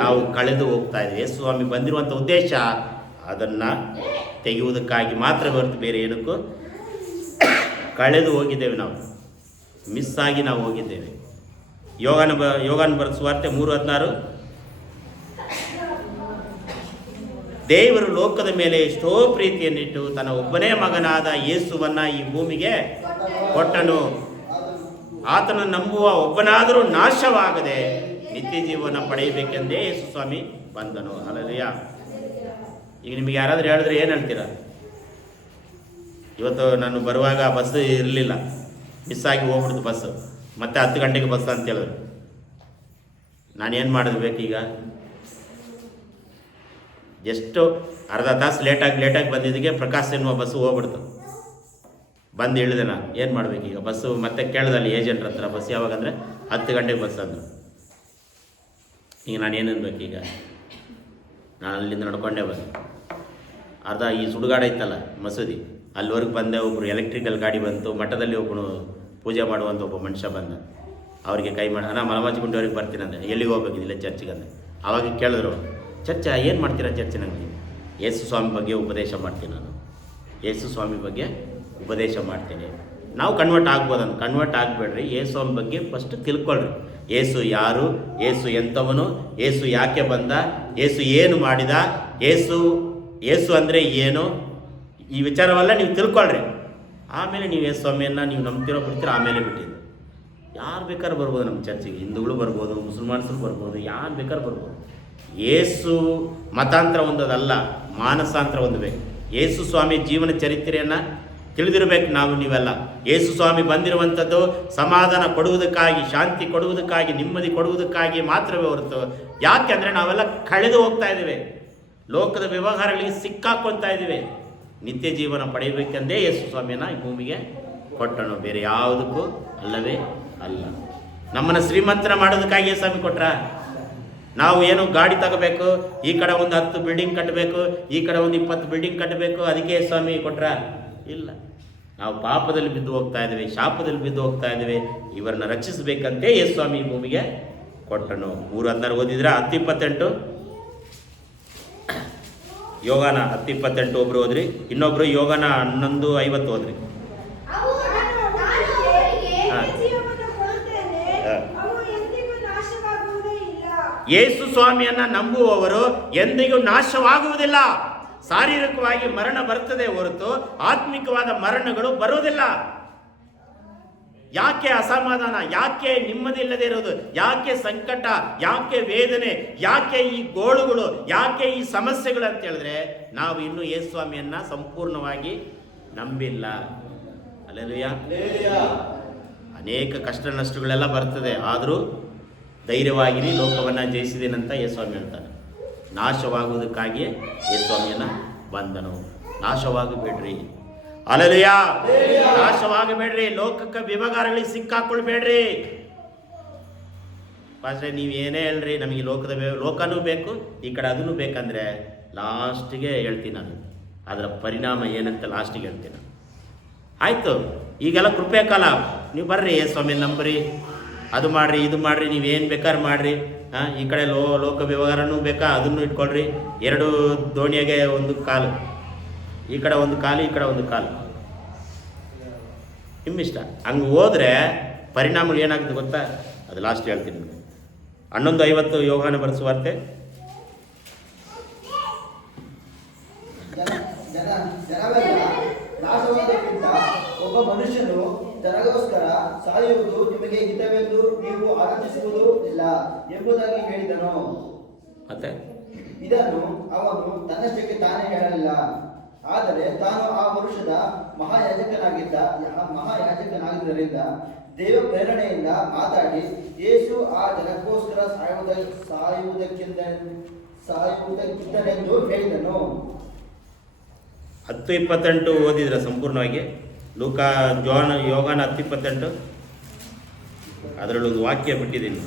ನಾವು ಕಳೆದು ಹೋಗ್ತಾ ಇದ್ದೀವಿ. ಯೇಸು ಸ್ವಾಮಿ ಬಂದಿರುವಂಥ ಉದ್ದೇಶ ಅದನ್ನು ತೆಗೆಯುವುದಕ್ಕಾಗಿ ಮಾತ್ರ ಹೊರತು ಬೇರೆ ಏನಕ್ಕೂ ಕಳೆದು ಹೋಗಿದ್ದೇವೆ. ನಾವು ಮಿಸ್ ಆಗಿ ನಾವು ಹೋಗಿದ್ದೇವೆ. ಯೋಗಾನ ಬರೆದ ಸುವಾರ್ತೆ 3:16, ದೇವರು ಲೋಕದ ಮೇಲೆ ಎಷ್ಟೋ ಪ್ರೀತಿಯನ್ನಿಟ್ಟು ತನ್ನ ಒಬ್ಬನೇ ಮಗನಾದ ಯೇಸುವನ್ನು ಈ ಭೂಮಿಗೆ ಕೊಟ್ಟನು. ಆತನ ನಂಬುವ ಒಬ್ಬನಾದರೂ ನಾಶವಾಗದೆ ನಿತ್ಯ ಜೀವನ ಪಡೆಯಬೇಕೆಂದೇ ಯೇಸು ಸ್ವಾಮಿ ಬಂದನು. ಹಲ್ಲೆಲೂಯ. ಈಗ ನಿಮಗೆ ಯಾರಾದರೂ ಹೇಳಿದ್ರೆ ಏನು ಹೇಳ್ತೀರಾ? ಇವತ್ತು ನಾನು ಬರುವಾಗ ಬಸ್ ಇರಲಿಲ್ಲ, ಮಿಸ್ ಆಗಿ ಹೋಗ್ಬಿಡ್ತು ಬಸ್ಸು, ಮತ್ತೆ 10 ಗಂಟೆಗೆ ಬಸ್ ಅಂತ ಹೇಳಿದ್ರು. ನಾನೇನು ಮಾಡಬೇಕೀಗ? ಎಷ್ಟು ಅರ್ಧ ತಾಸು ಲೇಟಾಗಿ ಬಂದಿದ್ದಕ್ಕೆ ಪ್ರಕಾಶ್ ಎನ್ನುವ ಬಸ್ಸು ಹೋಗ್ಬಿಡ್ತು. ಬಂದು ಇಳಿದೆ. ನಾನು ಏನು ಮಾಡಬೇಕೀಗ? ಬಸ್ಸು ಮತ್ತೆ ಕೇಳ್ದಲ್ಲಿ ಏಜೆಂಟ್ರ ಹತ್ರ, ಬಸ್ ಯಾವಾಗಂದರೆ 10 ಗಂಟೆಗೆ ಬಸ್ ಅಂದರು. ಈಗ ನಾನು ಏನು ಅನ್ಬೇಕೀಗ? ನಾನು ಅಲ್ಲಿಂದ ನಡ್ಕೊಂಡೇ ಬಂದೆ. ಅರ್ಧ ಈ ಸುಡುಗಾಡ ಇತ್ತಲ್ಲ ಮಸೂದಿ, ಅಲ್ಲಿವರೆಗೆ ಬಂದೆ. ಒಬ್ಬರು ಎಲೆಕ್ಟ್ರಿಕಲ್ ಗಾಡಿ ಬಂತು. ಮಠದಲ್ಲಿ ಒಬ್ಬನು ಪೂಜೆ ಮಾಡುವಂಥ ಒಬ್ಬ ಮನುಷ್ಯ ಬಂದ. ಅವರಿಗೆ ಕೈ ಮಾಡಿ, ನಾನು ಮಲಮಾಚಿಗುಂಡವ್ರಿಗೆ ಬರ್ತೀನಿ ಅಂದೆ. ಎಲ್ಲಿಗೆ ಹೋಗ್ಬೇಕಿಲ್ಲ ಚರ್ಚಿಗೆ ಅಂದೆ. ಆವಾಗ ಕೇಳಿದ್ರು, ಚರ್ಚ ಏನು ಮಾಡ್ತೀರಾ ಚರ್ಚಿನಲ್ಲಿ? ಯೇಸು ಸ್ವಾಮಿ ಬಗ್ಗೆ ಉಪದೇಶ ಮಾಡ್ತೀನಿ ನಾನು. ಯೇಸು ಸ್ವಾಮಿ ಬಗ್ಗೆ ಉಪದೇಶ ಮಾಡ್ತೀನಿ. ನಾವು ಕನ್ವರ್ಟ್ ಆಗ್ಬೋದಂತ. ಕನ್ವರ್ಟ್ ಆಗಬೇಡ್ರಿ. ಯೇಸು ಸ್ವಾಮಿ ಬಗ್ಗೆ ಫಸ್ಟ್ ತಿಳ್ಕೊಳ್ರಿ. ಯೇಸು ಯಾರು? ಯೇಸು ಎಂಥವನು? ಯೇಸು ಯಾಕೆ ಬಂದ? ಯೇಸು ಏನು ಮಾಡಿದ? ಯೇಸು ಅಂದರೆ ಏನು? ಈ ವಿಚಾರವೆಲ್ಲ ನೀವು ತಿಳ್ಕೊಳ್ರಿ. ಆಮೇಲೆ ನೀವು ಯೇಸು ಸ್ವಾಮಿಯನ್ನು ನೀವು ನಂಬ್ತಿರೋ ಬಿಡ್ತೀರೋ ಆಮೇಲೆ ಬಿಟ್ಟಿದ್ದು. ಯಾರು ಬೇಕಾದ್ರೂ ಬರ್ಬೋದು ನಮ್ಮ ಚರ್ಚಿಗೆ. ಹಿಂದೂಗಳು ಬರ್ಬೋದು, ಮುಸಲ್ಮಾನ್ಸರು ಬರ್ಬೋದು, ಯಾರು ಬೇಕಾದ್ರೂ ಬರ್ಬೋದು. ಯೇಸು ಮತಾಂತರ ಹೊಂದೋದಲ್ಲ, ಮಾನಸಾಂತರ ಹೊಂದಬೇಕು. ಯೇಸು ಸ್ವಾಮಿ ಜೀವನ ಚರಿತ್ರೆಯನ್ನು ತಿಳಿದಿರಬೇಕು ನೀವೆಲ್ಲ. ಯೇಸು ಸ್ವಾಮಿ ಬಂದಿರುವಂಥದ್ದು ಸಮಾಧಾನ ಕೊಡುವುದಕ್ಕಾಗಿ, ಶಾಂತಿ ಕೊಡುವುದಕ್ಕಾಗಿ, ನೆಮ್ಮದಿ ಕೊಡುವುದಕ್ಕಾಗಿ ಮಾತ್ರವೇ ಹೊರತು. ಯಾಕೆಂದರೆ ನಾವೆಲ್ಲ ಕಳೆದು ಹೋಗ್ತಾ ಇದ್ದೇವೆ. ಲೋಕದ ವ್ಯವಹಾರಗಳಿಗೆ ಸಿಕ್ಕಾಕೊಳ್ತಾ ಇದ್ದೀವಿ. ನಿತ್ಯ ಜೀವನ ಪಡೆಯಬೇಕೆಂದೇ ಯೇಸು ಸ್ವಾಮಿಯನ್ನು ಈ ಭೂಮಿಗೆ ಕೊಟ್ಟನು, ಬೇರೆ ಯಾವುದಕ್ಕೂ ಅಲ್ಲವೇ ಅಲ್ಲ. ನಮ್ಮನ್ನು ಶ್ರೀಮಂತರ ಮಾಡೋದಕ್ಕಾಗಿ ಸ್ವಾಮಿ ಕೊಟ್ರ? ನಾವು ಏನು ಗಾಡಿ ತಗೋಬೇಕು, ಈ ಕಡೆ ಒಂದು 10 ಬಿಲ್ಡಿಂಗ್ ಕಟ್ಟಬೇಕು, ಈ ಕಡೆ ಒಂದು 20 ಬಿಲ್ಡಿಂಗ್ ಕಟ್ಟಬೇಕು, ಅದಕ್ಕೆ ಸ್ವಾಮಿ ಕೊಟ್ರ? ಇಲ್ಲ. ನಾವು ಪಾಪದಲ್ಲಿ ಬಿದ್ದು ಹೋಗ್ತಾ ಇದ್ದೇವೆ, ಶಾಪದಲ್ಲಿ ಬಿದ್ದು ಹೋಗ್ತಾ ಇದ್ದೇವೆ. ಇವರನ್ನ ರಕ್ಷಿಸಬೇಕಂತೆ ಯೇಸು ಸ್ವಾಮಿ ಈ ಭೂಮಿಗೆ ಕೊಟ್ಟನು. 3:16 ಓದಿದ್ರೆ 10:28 ಯೋಗಾನ 10:28 ಒಬ್ರು ಓದ್ರಿ, ಇನ್ನೊಬ್ರು ಯೋಗಾನ 11:50 ಓದ್ರಿ. ಯೇಸು ಸ್ವಾಮಿಯನ್ನ ನಂಬುವವರು ಎಂದಿಗೂ ನಾಶವಾಗುವುದಿಲ್ಲ. ಶಾರೀರಿಕವಾಗಿ ಮರಣ ಬರ್ತದೆ ಹೊರತು ಆತ್ಮಿಕವಾದ ಮರಣಗಳು ಬರುವುದಿಲ್ಲ. ಯಾಕೆ ಅಸಮಾಧಾನ, ಯಾಕೆ ನೆಮ್ಮದಿ ಇಲ್ಲದೆ ಇರೋದು, ಯಾಕೆ ಸಂಕಟ, ಯಾಕೆ ವೇದನೆ, ಯಾಕೆ ಈ ಗೋಳುಗಳು, ಯಾಕೆ ಈ ಸಮಸ್ಯೆಗಳು ಅಂತ ಹೇಳಿದ್ರೆ ನಾವು ಇನ್ನೂ ಯೇಸು ಸ್ವಾಮಿಯನ್ನ ಸಂಪೂರ್ಣವಾಗಿ ನಂಬಿಲ್ಲ. ಹಲ್ಲೆಲೂಯಾ. ಅನೇಕ ಕಷ್ಟ ನಷ್ಟಗಳೆಲ್ಲ ಬರ್ತದೆ, ಆದರೂ ಧೈರ್ಯವಾಗಿರಿ, ಲೋಕವನ್ನು ಜಯಿಸಿದೇನಂತ ಯೇಸು ಸ್ವಾಮಿ ಹೇಳ್ತಾನೆ. ನಾಶವಾಗುವುದಕ್ಕಾಗಿಯೇ ಯೇಸು ಸ್ವಾಮಿಯನ್ನ ಬಂದನು. ನಾಶವಾಗಬೇಡ್ರಿ. ಹಲ್ಲೆಲೂಯಾ. ನಾಶವಾಗಬೇಡ್ರಿ, ಲೋಕಕ್ಕೆ ವಿಭಾಗಗಳಿಗೆ ಸಿಕ್ಕಾಕೊಳ್ಬೇಡ್ರಿ. ಪಾಸ್ಟ್ರೆ ನೀವೇನೇ ಹೇಳ್ರಿ, ನಮಗೆ ಲೋಕನೂ ಬೇಕು, ಈ ಕಡೆ ಅದನ್ನು ಬೇಕಂದ್ರೆ ಲಾಸ್ಟಿಗೆ ಹೇಳ್ತೀನಿ ನಾನು. ಅದರ ಪರಿಣಾಮ ಏನಂತ ಲಾಸ್ಟಿಗೆ ಹೇಳ್ತೀನಿ. ಆಯಿತು, ಈಗೆಲ್ಲ ಕೃಪೆ ಕಾಲ, ನೀವು ಬರ್ರಿ ಯೇಸು ಸ್ವಾಮಿ ನಂಬ್ರಿ, ಅದು ಮಾಡಿರಿ, ಇದು ಮಾಡಿರಿ, ನೀವೇನು ಬೇಕಾದ್ರೆ ಮಾಡಿರಿ. ಈ ಕಡೆ ಲೋಕ ವ್ಯವಹಾರನೂ ಬೇಕಾ, ಅದನ್ನು ಇಟ್ಕೊಳ್ರಿ. 2 ದೋಣಿಯಾಗೆ ಒಂದು ಕಾಲು, ಈ ಕಡೆ ಒಂದು ಕಾಲು, ಈ ಕಡೆ ಒಂದು ಕಾಲು, ನಿಮ್ಮಿಷ್ಟ. ಹಂಗೆ ಹೋದರೆ ಪರಿಣಾಮಗಳು ಏನಾಗುತ್ತೆ ಗೊತ್ತಾ? ಅದು ಲಾಸ್ಟ್ ಹೇಳ್ತೀನಿ ನಿಮಗೆ. 11:50 ಯೋಹಾನ ಬರೆಸುವಾರ್ತೆ. ನಾಶವಾದಕ್ಕಿಂತ ಒಬ್ಬ ಮನುಷ್ಯನು ಜನಗೋಸ್ಕರ ಸಾಯುವುದು ನಿಮಗೆ ಹಿತವೆಂದು ನೀವು ಆಲೋಚಿಸುವುದೂ ಇಲ್ಲ ಎಂಬುದಾಗಿ ಹೇಳಿದನು. ಮತ್ತೆ ಇದನ್ನು ಅವನು ತನ್ನಷ್ಟಕ್ಕೆ ತಾನೇ ಹೇಳಲಿಲ್ಲ, ಆದರೆ ತಾನು ಆ ವರುಷದ ಮಹಾಯಾಜಕನಾಗಿದ್ದರಿಂದ ದೇವ ಪ್ರೇರಣೆಯಿಂದ ಮಾತಾಡಿ ಯೇಸು ಆ ಜನಕ್ಕೋಸ್ಕರ ಸಾಯುವುದಕ್ಕಿಂತನೆಂದು ಹೇಳಿದನು. 10:28 ಓದಿದ್ರೆ ಸಂಪೂರ್ಣವಾಗಿ. ಲೂಕ ಯೋಗಾನ 10:28 ಅದರಲ್ಲಿ ಒಂದು ವಾಕ್ಯ ಬಿಟ್ಟಿದ್ದೀನಿ.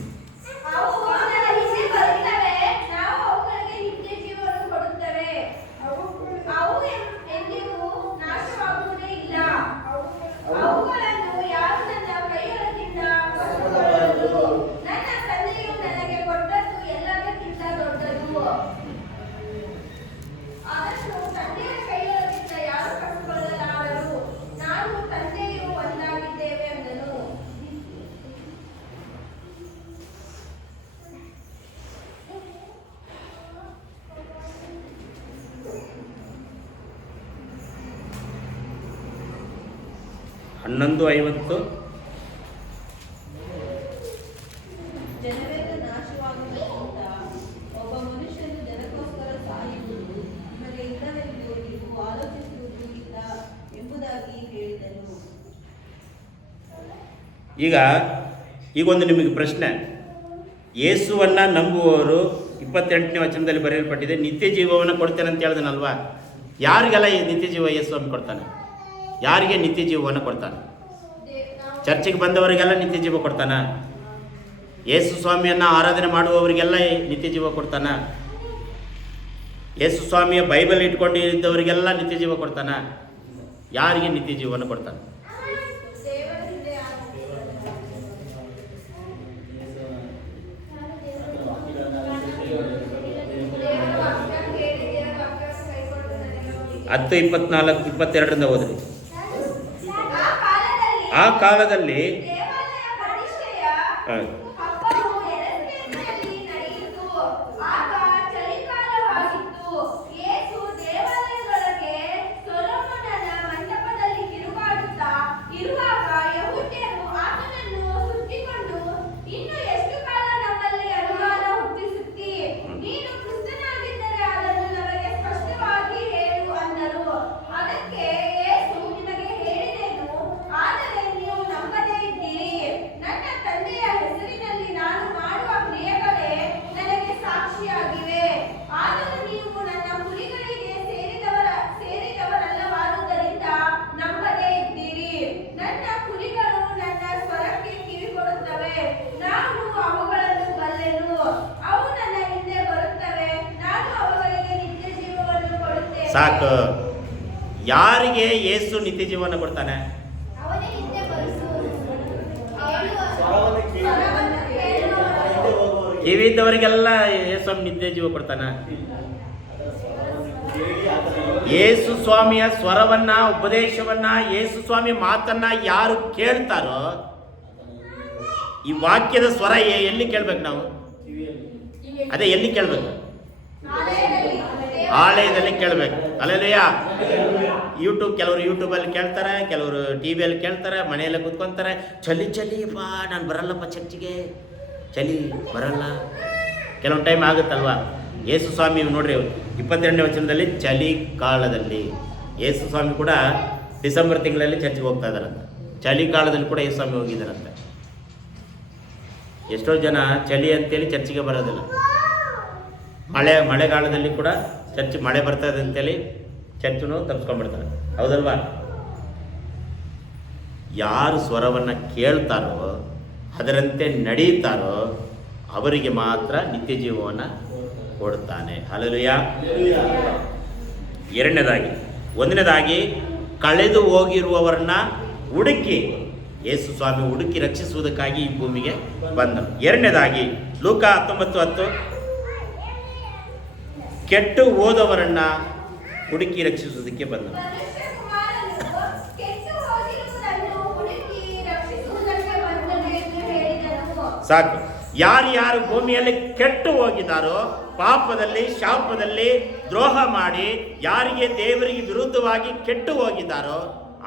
ಹನ್ನೊಂದು 50 ಜನವೆಲ್ಲ ನಾಶವಾಗುವುದಕ್ಕಿಂತ ಒಬ್ಬ ಮನುಷ್ಯನು ಜನಕ್ಕೋಸ್ಕರ ಸಾಯುವುದು ನಿಮಗೆ ಇಲ್ಲವೆಂದು ನೀವು ಆಲೋಚಿಸುವುದು ಇಲ್ಲ ಎಂಬುದಾಗಿ ಹೇಳಿದನು. ಈಗೊಂದು ನಿಮಗೆ ಪ್ರಶ್ನೆ. ಯೇಸುವನ್ನು ನಂಬುವವರು 28ನೇ ವಚನದಲ್ಲಿ ಬರೆಯಲ್ಪಟ್ಟಿದೆ, ನಿತ್ಯ ಜೀವವನ್ನು ಕೊಡ್ತೇನೆ ಅಂತ ಹೇಳಿದನಲ್ವಾ? ಯಾರಿಗೆಲ್ಲ ಈ ನಿತ್ಯ ಜೀವ ಯೇಸು ಸ್ವಾಮಿ ಕೊಡ್ತಾನೆ? ಯಾರಿಗೆ ನಿತ್ಯ ಜೀವವನ್ನು ಕೊಡ್ತಾನೆ? ಚರ್ಚಿಗೆ ಬಂದವರಿಗೆಲ್ಲ ನಿತ್ಯ ಜೀವ ಕೊಡ್ತಾನ? ಯೇಸು ಸ್ವಾಮಿಯನ್ನು ಆರಾಧನೆ ಮಾಡುವವರಿಗೆಲ್ಲ ನಿತ್ಯ ಜೀವ ಕೊಡ್ತಾನ? ಯೇಸು ಸ್ವಾಮಿಯ ಬೈಬಲ್ ಇಟ್ಕೊಂಡಿದ್ದವರಿಗೆಲ್ಲ ನಿತ್ಯ ಜೀವ ಕೊಡ್ತಾನ? ಯಾರಿಗೆ ನಿತ್ಯ ಜೀವವನ್ನು ಕೊಡ್ತಾನೆ? ಹತ್ತು 24-22 ಓದ್ರಿ. ಆ ಕಾಲದಲ್ಲಿ ಆದರೆ ನೀವು ನಂಬದೇ ಇದ್ದೀರಿ. ನನ್ನ ತಂದೆಯ ಹೆಸರಿನಲ್ಲಿ ಸಾಕು. ಯಾರಿಗೆ ಯೇಸು ನಿತ್ಯ ಜೀವನ ಕೊಡ್ತಾನೆ? ಅವನೇ ಹಿಂದೆ ಬಯಸುವನು. ಸ್ವರವನ್ನು ಕೇಳಿ ಕಿವಿದ್ದವರಿಗೆಲ್ಲ ಯೇಸು ನಿತ್ಯ ಜೀವ ಕೊಡ್ತಾನ? ಯೇಸು ಸ್ವಾಮಿಯ ಸ್ವರವನ್ನ, ಉಪದೇಶವನ್ನ, ಯೇಸು ಸ್ವಾಮಿ ಮಾತನ್ನ ಯಾರು ಕೇಳ್ತಾರೋ, ಈ ವಾಕ್ಯದ ಸ್ವರ ಎಲ್ಲಿ ಕೇಳ್ಬೇಕು ನಾವು? ಅದೇ ಎಲ್ಲಿ ಕೇಳ್ಬೇಕು? ಆಲಯದಲ್ಲಿ ಕೇಳ್ಬೇಕು. ಅಲ್ಲೆಲ್ಲಯ್ಯ. ಕೆಲವರು ಯೂಟ್ಯೂಬಲ್ಲಿ ಕೇಳ್ತಾರೆ, ಕೆಲವರು ಟಿವಿಯಲ್ಲಿ ಕೇಳ್ತಾರೆ, ಮನೆಯಲ್ಲೇ ಕೂತ್ಕೊಂತಾರೆ. ಚಳಿಯಪ್ಪ, ನಾನು ಬರಲ್ಲಪ್ಪ ಚರ್ಚಿಗೆ, ಚಳಿ ಬರಲ್ಲ. ಕೆಲವೊಂದು ಟೈಮ್ ಆಗುತ್ತಲ್ವಾ? ಯೇಸು ಸ್ವಾಮಿ ನೋಡ್ರಿ 22ನೇ ವಚನದಲ್ಲಿ ಚಳಿಗಾಲದಲ್ಲಿ ಯೇಸು ಸ್ವಾಮಿ ಕೂಡ ಡಿಸೆಂಬರ್ ತಿಂಗಳಲ್ಲಿ ಚರ್ಚಿಗೆ ಹೋಗ್ತಾ ಇದ್ದಾರಂತೆ. ಚಳಿಗಾಲದಲ್ಲಿ ಕೂಡ ಯೇಸು ಸ್ವಾಮಿ ಹೋಗಿದ್ದಾರಂತೆ. ಎಷ್ಟೋ ಜನ ಚಳಿ ಅಂತೇಳಿ ಚರ್ಚಿಗೆ ಬರೋದಿಲ್ಲ. ಮಳೆಗಾಲದಲ್ಲಿ ಕೂಡ ಮಳೆ ಬರ್ತಾ ಇದೆ ಅಂತೇಳಿ ಚರ್ಚನ್ನು ತಪ್ಪಿಸ್ಕೊಂಡ್ಬಿಡ್ತಾರೆ. ಹೌದಲ್ವಾ? ಯಾರು ಸ್ವರವನ್ನು ಕೇಳ್ತಾರೋ, ಅದರಂತೆ ನಡೀತಾರೋ ಅವರಿಗೆ ಮಾತ್ರ ನಿತ್ಯ ಜೀವವನ್ನು ಕೊಡ್ತಾನೆ. ಹಲ್ಲೆಲೂಯಾ. ಒಂದನೇದಾಗಿ ಕಳೆದು ಹೋಗಿರುವವರನ್ನ ಹುಡುಕಿ ಯೇಸು ಸ್ವಾಮಿ ಹುಡುಕಿ ರಕ್ಷಿಸುವುದಕ್ಕಾಗಿ ಈ ಭೂಮಿಗೆ ಬಂದನು. ಎರಡನೇದಾಗಿ ಲೂಕ 19:10, ಕೆಟ್ಟು ಹೋದವರನ್ನ ಹುಡುಕಿ ರಕ್ಷಿಸುವುದಕ್ಕೆ ಬಂದನು. ಸಾಕು. ಯಾರು ಭೂಮಿಯಲ್ಲಿ ಕೆಟ್ಟು ಹೋಗಿದ್ದಾರೋ, ಪಾಪದಲ್ಲಿ, ಶಾಪದಲ್ಲಿ ದ್ರೋಹ ಮಾಡಿ ಯಾರಿಗೆ ದೇವರಿಗೆ ವಿರುದ್ಧವಾಗಿ ಕೆಟ್ಟು ಹೋಗಿದ್ದಾರೋ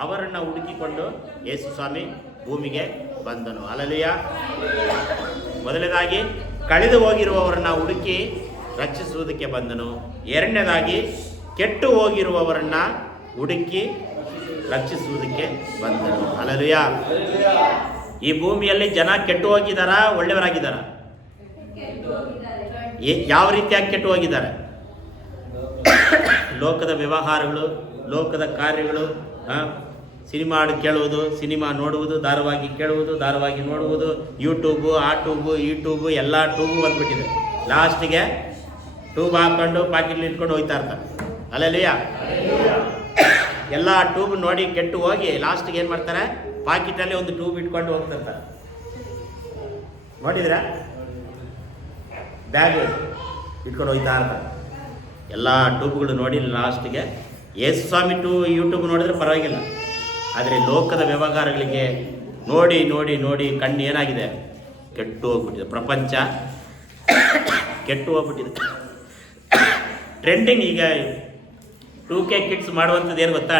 ಅವರನ್ನು ಹುಡುಕಿಕೊಂಡು ಯೇಸು ಸ್ವಾಮಿ ಭೂಮಿಗೆ ಬಂದನು. ಹಲ್ಲೆಲೂಯಾ. ಮೊದಲನೇದಾಗಿ ಕಳೆದು ಹೋಗಿರುವವರನ್ನ ಹುಡುಕಿ ರಕ್ಷಿಸುವುದಕ್ಕೆ ಬಂದನು. ಎರಡನೇದಾಗಿ ಕೆಟ್ಟು ಹೋಗಿರುವವರನ್ನ ಹುಡುಕಿ ರಕ್ಷಿಸುವುದಕ್ಕೆ ಬಂದನು. ಹಲ್ಲೆಲೂಯಾ. ಈ ಭೂಮಿಯಲ್ಲಿ ಜನ ಕೆಟ್ಟು ಹೋಗಿದ್ದಾರಾ, ಒಳ್ಳೆಯವರಾಗಿದ್ದಾರಾ? ಯಾವ ರೀತಿಯಾಗಿ ಕೆಟ್ಟು ಹೋಗಿದ್ದಾರೆ? ಲೋಕದ ವ್ಯವಹಾರಗಳು, ಲೋಕದ ಕಾರ್ಯಗಳು, ಸಿನಿಮಾ ಹಾಡು ಕೇಳುವುದು, ಸಿನಿಮಾ ನೋಡುವುದು, ಧಾರಾವಾಹಿ ಕೇಳುವುದು, ಧಾರಾವಾಹಿ ನೋಡುವುದು, ಯೂಟ್ಯೂಬು, ಆ ಟ್ಯೂಬು, ಈ ಟ್ಯೂಬು, ಎಲ್ಲ ಟ್ಯೂಬು ಬಂದ್ಬಿಟ್ಟಿದೆ. ಲಾಸ್ಟಿಗೆ ಟ್ಯೂಬ್ ಹಾಕೊಂಡು ಪಾಕೆಟ್ಲಿ ಇಟ್ಕೊಂಡು ಹೋಗ್ತಾ ಇರ್ತಾರೆ. ಹಲ್ಲೆಲೂಯಾ. ಎಲ್ಲ ಟ್ಯೂಬ್ ನೋಡಿ ಕೆಟ್ಟು ಹೋಗಿ ಲಾಸ್ಟಿಗೆ ಏನು ಮಾಡ್ತಾರೆ? ಪಾಕೆಟಲ್ಲಿ ಒಂದು ಟ್ಯೂಬ್ ಇಟ್ಕೊಂಡು ಹೋಗ್ತಿರ್ತಾರೆ. ನೋಡಿದ್ರ? ಬ್ಯಾಗ್ ಇಟ್ಕೊಂಡು ಹೋಗ್ತಾ ಇರ್ತಾರೆ. ಎಲ್ಲ ಟ್ಯೂಬ್ಗಳು ನೋಡಿ ಲಾಸ್ಟಿಗೆ ಯೇಸು ಸ್ವಾಮಿ ಯೂಟ್ಯೂಬ್ ನೋಡಿದ್ರೆ ಪರವಾಗಿಲ್ಲ, ಆದರೆ ಲೋಕದ ವ್ಯವಹಾರಗಳಿಗೆ ನೋಡಿ ನೋಡಿ ನೋಡಿ ಕಣ್ಣು ಏನಾಗಿದೆ? ಕೆಟ್ಟು ಹೋಗ್ಬಿಟ್ಟಿದೆ. ಪ್ರಪಂಚ ಕೆಟ್ಟು ಹೋಗ್ಬಿಟ್ಟಿದೆ. ಟ್ರೆಂಡಿಂಗ್ ಈಗ 2K ಕಿಡ್ಸ್ ಮಾಡುವಂಥದ್ದು ಏನು ಗೊತ್ತಾ?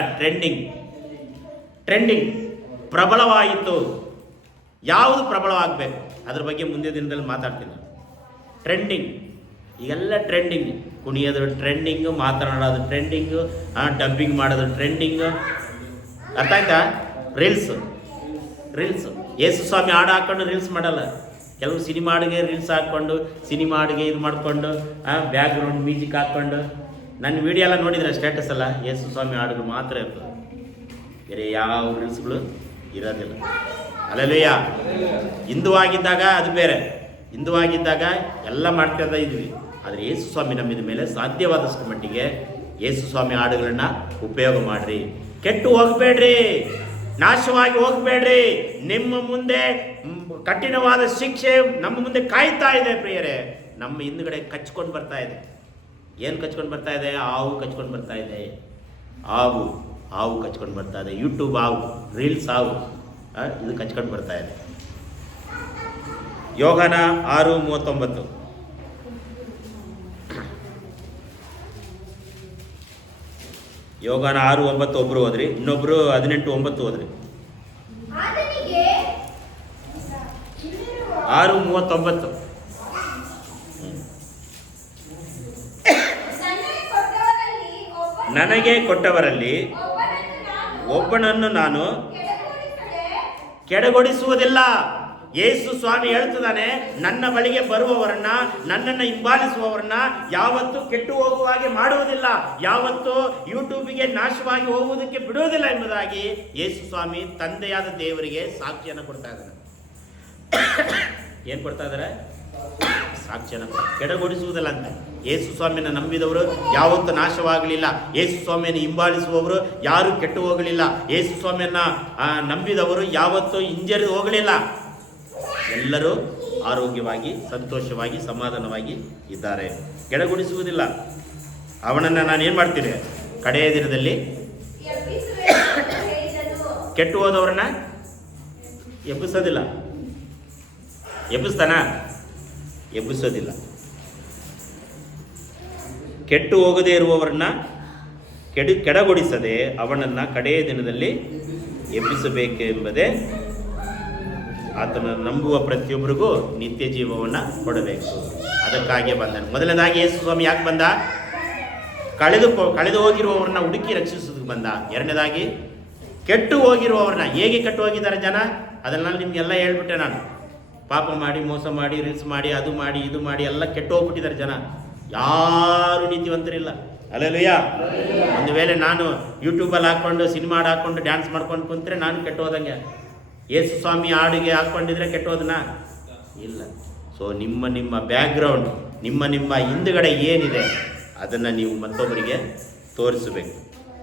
ಟ್ರೆಂಡಿಂಗ್ ಪ್ರಬಲವಾಯಿತು. ಯಾವುದು ಪ್ರಬಲವಾಗಬೇಕು ಅದ್ರ ಬಗ್ಗೆ ಮುಂದಿನ ದಿನದಲ್ಲಿ ಮಾತಾಡ್ತೀನಿ. ಟ್ರೆಂಡಿಂಗ್ ಈಗೆಲ್ಲ ಟ್ರೆಂಡಿಂಗ್. ಕುಣಿಯೋದು ಟ್ರೆಂಡಿಂಗು, ಮಾತನಾಡೋದು ಟ್ರೆಂಡಿಂಗು, ಡಬ್ಬಿಂಗ್ ಮಾಡೋದು ಟ್ರೆಂಡಿಂಗು. ಅರ್ಥ ಆಯ್ತಾ? ರೀಲ್ಸು. ಯೇಸು ಸ್ವಾಮಿ ಹಾಡು ಹಾಕ್ಕೊಂಡು ರೀಲ್ಸ್ ಮಾಡಲ್ಲ. ಕೆಲವು ಸಿನಿಮಾ ಹಾಡಿಗೆ ರೀಲ್ಸ್ ಹಾಕ್ಕೊಂಡು, ಸಿನಿಮಾ ಹಾಡಿಗೆ ಇದು ಮಾಡಿಕೊಂಡು, ಬ್ಯಾಕ್ಗ್ರೌಂಡ್ ಮ್ಯೂಸಿಕ್ ಹಾಕ್ಕೊಂಡು. ನನ್ನ ವಿಡಿಯೋ ಎಲ್ಲ ನೋಡಿದರೆ ಸ್ಟೇಟಸ್ ಎಲ್ಲ ಯೇಸು ಸ್ವಾಮಿ ಹಾಡುಗಳು ಮಾತ್ರ ಇರ್ತದೆ, ಬೇರೆ ಯಾವ ರೀಲ್ಸ್ಗಳು ಇರೋದಿಲ್ಲ. ಹಲ್ಲೆಲೂಯಾ. ಹಿಂದುವಾಗಿದ್ದಾಗ ಅದು ಬೇರೆ, ಹಿಂದುವಾಗಿದ್ದಾಗ ಎಲ್ಲ ಮಾಡ್ತಾ ಇದ್ವಿ. ಆದರೆ ಯೇಸು ಸ್ವಾಮಿ ನಂಬಿದ ಮೇಲೆ ಸಾಧ್ಯವಾದಷ್ಟು ಮಟ್ಟಿಗೆ ಯೇಸು ಸ್ವಾಮಿ ಹಾಡುಗಳನ್ನ ಉಪಯೋಗ ಮಾಡಿರಿ. ಕೆಟ್ಟು ಹೋಗಬೇಡ್ರಿ, ನಾಶವಾಗಿ ಹೋಗಬೇಡ್ರಿ. ನಿಮ್ಮ ಮುಂದೆ ಕಠಿಣವಾದ ಶಿಕ್ಷೆ ನಮ್ಮ ಮುಂದೆ ಕಾಯ್ತಾ ಇದೆ ಪ್ರಿಯರೇ. ನಮ್ಮ ಹಿಂದುಗಡೆ ಕಚ್ಕೊಂಡು ಬರ್ತಾ ಇದೆ. ಏನು ಕಚ್ಕೊಂಡು ಬರ್ತಾ ಇದೆ? ಹಾವು ಕಚ್ಕೊಂಡು ಬರ್ತಾ ಇದೆ. ಹಾವು ಕಚ್ಕೊಂಡು ಬರ್ತಾ ಇದೆ. ಯೂಟ್ಯೂಬ್ ಹಾವು, ರೀಲ್ಸ್ ಹಾವು, ಇದು ಕಚ್ಕೊಂಡು ಬರ್ತಾ ಇದೆ. ಯೋಹಾನ 6:39. ಯೋಹಾನ 6:9 ಒಬ್ರು ಓದ್ರಿ, ಇನ್ನೊಬ್ರು 18:9 ಓದ್ರಿ. 6:39. ನನಗೆ ಕೊಟ್ಟವರಲ್ಲಿ ಒಬ್ಬನನ್ನು ನಾನು ಕೆಡಗೊಡಿಸುವುದಿಲ್ಲ. ಯೇಸು ಸ್ವಾಮಿ ಹೇಳ್ತಿದ್ದಾನೆ, ನನ್ನ ಬಳಿಗೆ ಬರುವವರನ್ನ, ನನ್ನನ್ನು ಹಿಂಬಾಲಿಸುವವರನ್ನ ಯಾವತ್ತೂ ಕೆಟ್ಟು ಹೋಗುವ ಹಾಗೆ ಮಾಡುವುದಿಲ್ಲ, ಯಾವತ್ತೂ ಯೂಟ್ಯೂಬಿಗೆ ನಾಶವಾಗಿ ಹೋಗುವುದಕ್ಕೆ ಬಿಡುವುದಿಲ್ಲ ಎಂಬುದಾಗಿ ಯೇಸು ಸ್ವಾಮಿ ತಂದೆಯಾದ ದೇವರಿಗೆ ಸಾಕ್ಷಿಯನ್ನು ಕೊಡ್ತಾ ಇದ್ದಾರೆ. ಏನು ಕೊಡ್ತಾ ಇದ್ದಾರೆ? ಸಾಕ್ಷಿಯನ್ನು. ಕೆಡಗೊಡಿಸುವುದಿಲ್ಲ ಅಂತ. ಯೇಸು ಸ್ವಾಮಿಯನ್ನು ನಂಬಿದವರು ಯಾವತ್ತೂ ನಾಶವಾಗಲಿಲ್ಲ. ಯೇಸು ಸ್ವಾಮಿಯನ್ನು ಹಿಂಬಾಲಿಸುವವರು ಯಾರೂ ಕೆಟ್ಟು ಹೋಗಲಿಲ್ಲ. ಯೇಸು ಸ್ವಾಮಿಯನ್ನು ನಂಬಿದವರು ಯಾವತ್ತೂ ಹಿಂಜರಿದು ಹೋಗಲಿಲ್ಲ. ಎಲ್ಲರೂ ಆರೋಗ್ಯವಾಗಿ, ಸಂತೋಷವಾಗಿ, ಸಮಾಧಾನವಾಗಿ ಇದ್ದಾರೆ. ಕೆಳಗುಡಿಸುವುದಿಲ್ಲ. ಅವನನ್ನು ನಾನು ಏನು ಮಾಡ್ತೀನಿ? ಕಡೆಯ ದಿನದಲ್ಲಿ ಕೆಟ್ಟು ಹೋದವ್ರನ್ನ ಎಬ್ಬಿಸೋದಿಲ್ಲ. ಎಬ್ಬಿಸ್ತಾನ? ಎಬ್ಬಿಸೋದಿಲ್ಲ. ಕೆಟ್ಟು ಹೋಗದೇ ಇರುವವರನ್ನ ಕೆಡಗೊಡಿಸದೆ ಅವನನ್ನು ಕಡೆಯ ದಿನದಲ್ಲಿ ಎಬ್ಬಿಸಬೇಕೆಂಬುದೇ ಆತನ ನಂಬುವ ಪ್ರತಿಯೊಬ್ಬರಿಗೂ ನಿತ್ಯ ಜೀವವನ್ನು ಕೊಡಬೇಕು. ಅದಕ್ಕಾಗಿ ಬಂದನು. ಮೊದಲನೇದಾಗಿ ಯೇಸು ಸ್ವಾಮಿ ಯಾಕೆ ಬಂದ? ಕಳೆದು ಹೋಗಿರುವವ್ರನ್ನ ಹುಡುಕಿ ರಕ್ಷಿಸೋದಕ್ಕೆ ಬಂದ. ಎರಡನೇದಾಗಿ ಕೆಟ್ಟು ಹೋಗಿರುವವ್ರನ್ನ, ಹೇಗೆ ಕೆಟ್ಟು ಹೋಗಿದ್ದಾರೆ ಜನ ಅದನ್ನ ನಿಮಗೆಲ್ಲ ಹೇಳ್ಬಿಟ್ಟೆ ನಾನು. ಪಾಪ ಮಾಡಿ, ಮೋಸ ಮಾಡಿ, ರೀಲ್ಸ್ ಮಾಡಿ, ಅದು ಮಾಡಿ, ಇದು ಮಾಡಿ ಎಲ್ಲ ಕೆಟ್ಟು ಹೋಗ್ಬಿಟ್ಟಿದ್ದಾರೆ ಜನ. ಯಾರು ನೀತಿವಂತರಿಲ್ಲ. ಅಲ್ಲೆಲ್ಲಯ್ಯ. ಒಂದು ವೇಳೆ ನಾನು ಯೂಟ್ಯೂಬಲ್ಲಿ ಹಾಕ್ಕೊಂಡು ಸಿನಿಮಾ ಹಾಕ್ಕೊಂಡು ಡ್ಯಾನ್ಸ್ ಮಾಡ್ಕೊಂಡು ಕುಂತ್ರೆ ನಾನು ಕೆಟ್ಟು ಹೋದಂಗೆ. ಯೇಸು ಸ್ವಾಮಿ ಹಾಡಿಗೆ ಹಾಕ್ಕೊಂಡಿದ್ರೆ ಕೆಟ್ಟೋದನ್ನ ಇಲ್ಲ. ಸೊ ನಿಮ್ಮ ಬ್ಯಾಕ್ಗ್ರೌಂಡ್, ನಿಮ್ಮ ಹಿಂದುಗಡೆ ಏನಿದೆ ಅದನ್ನು ನೀವು ಮತ್ತೊಬ್ಬರಿಗೆ ತೋರಿಸಬೇಕು.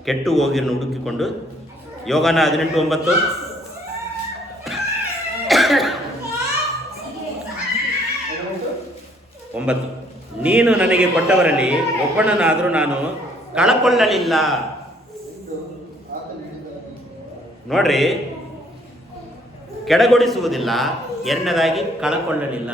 ಕೆಟ್ಟು ಹೋಗಿರನ್ನು ಹುಡುಕಿಕೊಂಡು ಯೋಗನ 18:9 ನೀನು ನನಗೆ ಕೊಟ್ಟವರಲ್ಲಿ ಒಬ್ಬನನ್ನಾದರೂ ನಾನು ಕಳಕೊಳ್ಳಲಿಲ್ಲ. ನೋಡ್ರಿ, ಕೆಡಗೊಡಿಸುವುದಿಲ್ಲ. ಎರಡನೇದಾಗಿ ಕಳಕೊಳ್ಳಲಿಲ್ಲ.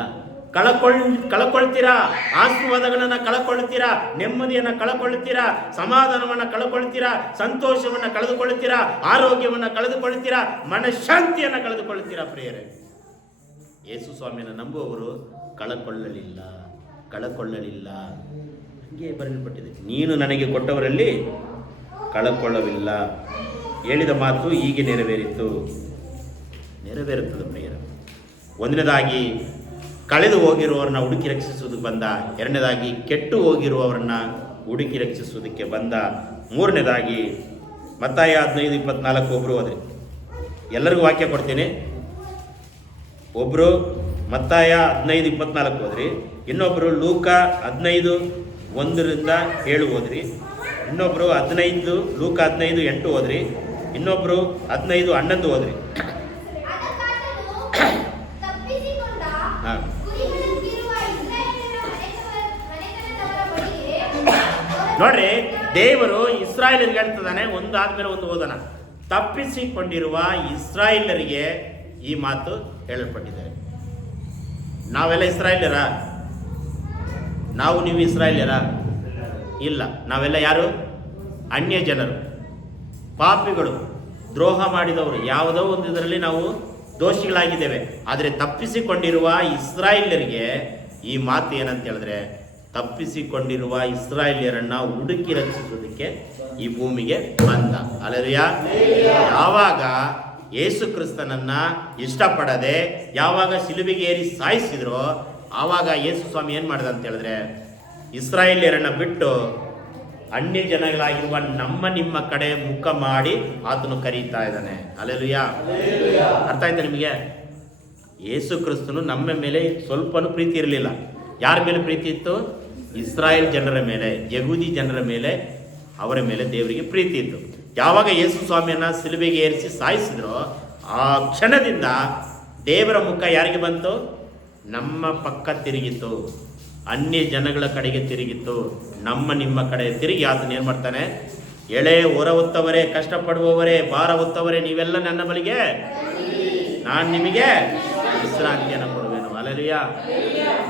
ಕಳಕೊಳ್ತೀರಾ, ಆಶೀರ್ವಾದಗಳನ್ನು ಕಳಕೊಳ್ತೀರಾ, ನೆಮ್ಮದಿಯನ್ನು ಕಳಕೊಳ್ತೀರಾ, ಸಮಾಧಾನವನ್ನು ಕಳಕೊಳ್ತೀರಾ, ಸಂತೋಷವನ್ನು ಕಳೆದುಕೊಳ್ತೀರಾ, ಆರೋಗ್ಯವನ್ನು ಕಳೆದುಕೊಳ್ತೀರಾ, ಮನಃಶಾಂತಿಯನ್ನು ಕಳೆದುಕೊಳ್ತೀರಾ. ಪ್ರಿಯರೇ, ಯೇಸು ಸ್ವಾಮಿಯನ್ನು ನಂಬುವವರು ಕಳಕೊಳ್ಳಲಿಲ್ಲ. ಹೀಗೆ ಬರೆಯಲ್ಪಟ್ಟಿದೆ. ನೀನು ನನಗೆ ಕೊಟ್ಟವರಲ್ಲಿ ಕಳಕೊಳ್ಳವಿಲ್ಲ. ಹೇಳಿದ ಮಾತು ಹೀಗೆ ನೆರವೇರುತ್ತದೆ ಪ್ರಿಯರೇ. ಒಂದನೇದಾಗಿ ಕಳೆದು ಹೋಗಿರುವವರನ್ನ ಹುಡುಕಿ ರಕ್ಷಿಸುವುದಕ್ಕೆ ಬಂದ. ಎರಡನೇದಾಗಿ ಕೆಟ್ಟು ಹೋಗಿರುವವರನ್ನ ಹುಡುಕಿ ರಕ್ಷಿಸುವುದಕ್ಕೆ ಬಂದ. ಮೂರನೇದಾಗಿ ಮತ್ತಾಯ 15:24 ಒಬ್ಬರು ಹೋದರೆ, ಎಲ್ಲರಿಗೂ ವಾಕ್ಯ ಕೊಡ್ತೀನಿ. ಒಬ್ಬರು ಮತ್ತಾಯ 15:24 ಹೋದ್ರಿ, ಇನ್ನೊಬ್ಬರು ಲೂಕ 15:1-7 ಹೋದ್ರಿ, ಇನ್ನೊಬ್ಬರು 15 ಲೂಕ 15:8 ಹೋದ್ರಿ, ಇನ್ನೊಬ್ಬರು 15:11 ಹೋದ್ರಿ. ಹಾಂ, ನೋಡ್ರಿ, ದೇವರು ಇಸ್ರಾಯೇಲರಿಗೆ ಹೇಳ್ತದಾನೆ, ಒಂದಾದ್ಮೇಲೆ ಒಂದು ಓದೋಣ. ತಪ್ಪಿಸಿಕೊಂಡಿರುವ ಇಸ್ರಾಯೇಲರಿಗೆ ಈ ಮಾತು ಹೇಳಲ್ಪಟ್ಟಿದೆ. ನಾವೆಲ್ಲ ಇಸ್ರಾಯೇಲ್ಯರ? ನೀವು ಇಸ್ರಾಯೇಲ್ಯರ? ಇಲ್ಲ. ನಾವೆಲ್ಲ ಯಾರು? ಅನ್ಯ ಜನರು, ಪಾಪಿಗಳು, ದ್ರೋಹ ಮಾಡಿದವರು. ಯಾವುದೋ ಒಂದು ಇದರಲ್ಲಿ ನಾವು ದೋಷಿಗಳಾಗಿದ್ದೇವೆ. ಆದರೆ ತಪ್ಪಿಸಿಕೊಂಡಿರುವ ಇಸ್ರಾಯೇಲ್ಯರಿಗೆ ಈ ಮಾತು ಏನಂತ ಹೇಳಿದ್ರೆ, ತಪ್ಪಿಸಿಕೊಂಡಿರುವ ಇಸ್ರಾಯೇಲ್ಯರನ್ನ ಹುಡುಕಿ ರಕ್ಷಿಸೋದಕ್ಕೆ ಈ ಭೂಮಿಗೆ ಬಂದ. ಹಲ್ಲೆಲೂಯಾ. ಯಾವಾಗ ಯೇಸು ಕ್ರಿಸ್ತನನ್ನ ಇಷ್ಟಪಡದೆ ಯಾವಾಗ ಶಿಲುಬೆಗೆ ಏರಿ ಸಾಯಿಸಿದ್ರೋ ಆವಾಗ ಯೇಸು ಸ್ವಾಮಿ ಏನು ಮಾಡಿದ ಅಂತ ಹೇಳಿದ್ರೆ, ಇಸ್ರಾಯೇಲ್ಯರನ್ನ ಬಿಟ್ಟು ಅನ್ಯ ಜನಗಳಾಗಿರುವ ನಿಮ್ಮ ಕಡೆ ಮುಖ ಮಾಡಿ ಆತನು ಕರೀತಾ ಇದ್ದಾನೆ. ಹಲ್ಲೆಲೂಯಾ. ಅರ್ಥ ಆಯ್ತಾ ನಿಮಗೆ? ಯೇಸು ಕ್ರಿಸ್ತನು ನಮ್ಮ ಮೇಲೆ ಸ್ವಲ್ಪನೂ ಪ್ರೀತಿ ಇರಲಿಲ್ಲ. ಯಾರ ಮೇಲೆ ಪ್ರೀತಿ ಇತ್ತು? ಇಸ್ರಾಯೇಲ್ ಜನರ ಮೇಲೆ, ಯಹೂದಿ ಜನರ ಮೇಲೆ, ಅವರ ಮೇಲೆ ದೇವರಿಗೆ ಪ್ರೀತಿ ಇತ್ತು. ಯಾವಾಗ ಯೇಸು ಸ್ವಾಮಿಯನ್ನು ಶಿಲುಬೆಗೆ ಏರಿಸಿ ಸಾಯಿಸಿದ್ರೋ ಆ ಕ್ಷಣದಿಂದ ದೇವರ ಮುಖ ಯಾರಿಗೆ ಬಂತು? ನಮ್ಮ ಪಕ್ಕ ತಿರುಗಿತು, ಅನ್ಯ ಜನಗಳ ಕಡೆಗೆ ತಿರುಗಿತು. ನಿಮ್ಮ ಕಡೆ ತಿರುಗಿ ಆತನ ಏನು ಮಾಡ್ತಾನೆ? ಎಳೆ ಹೊರ ಹೊತ್ತವರೇ, ಕಷ್ಟಪಡುವವರೇ, ಭಾರ ಹೊತ್ತವರೇ, ನೀವೆಲ್ಲ ನನ್ನ ಬಳಿಗೆ, ನಾನು ನಿಮಗೆ ವಿಶ್ರಾಂತಿಯನ್ನು ಕೊಡುವೆನು. ಹಲ್ಲೆಲೂಯಾ.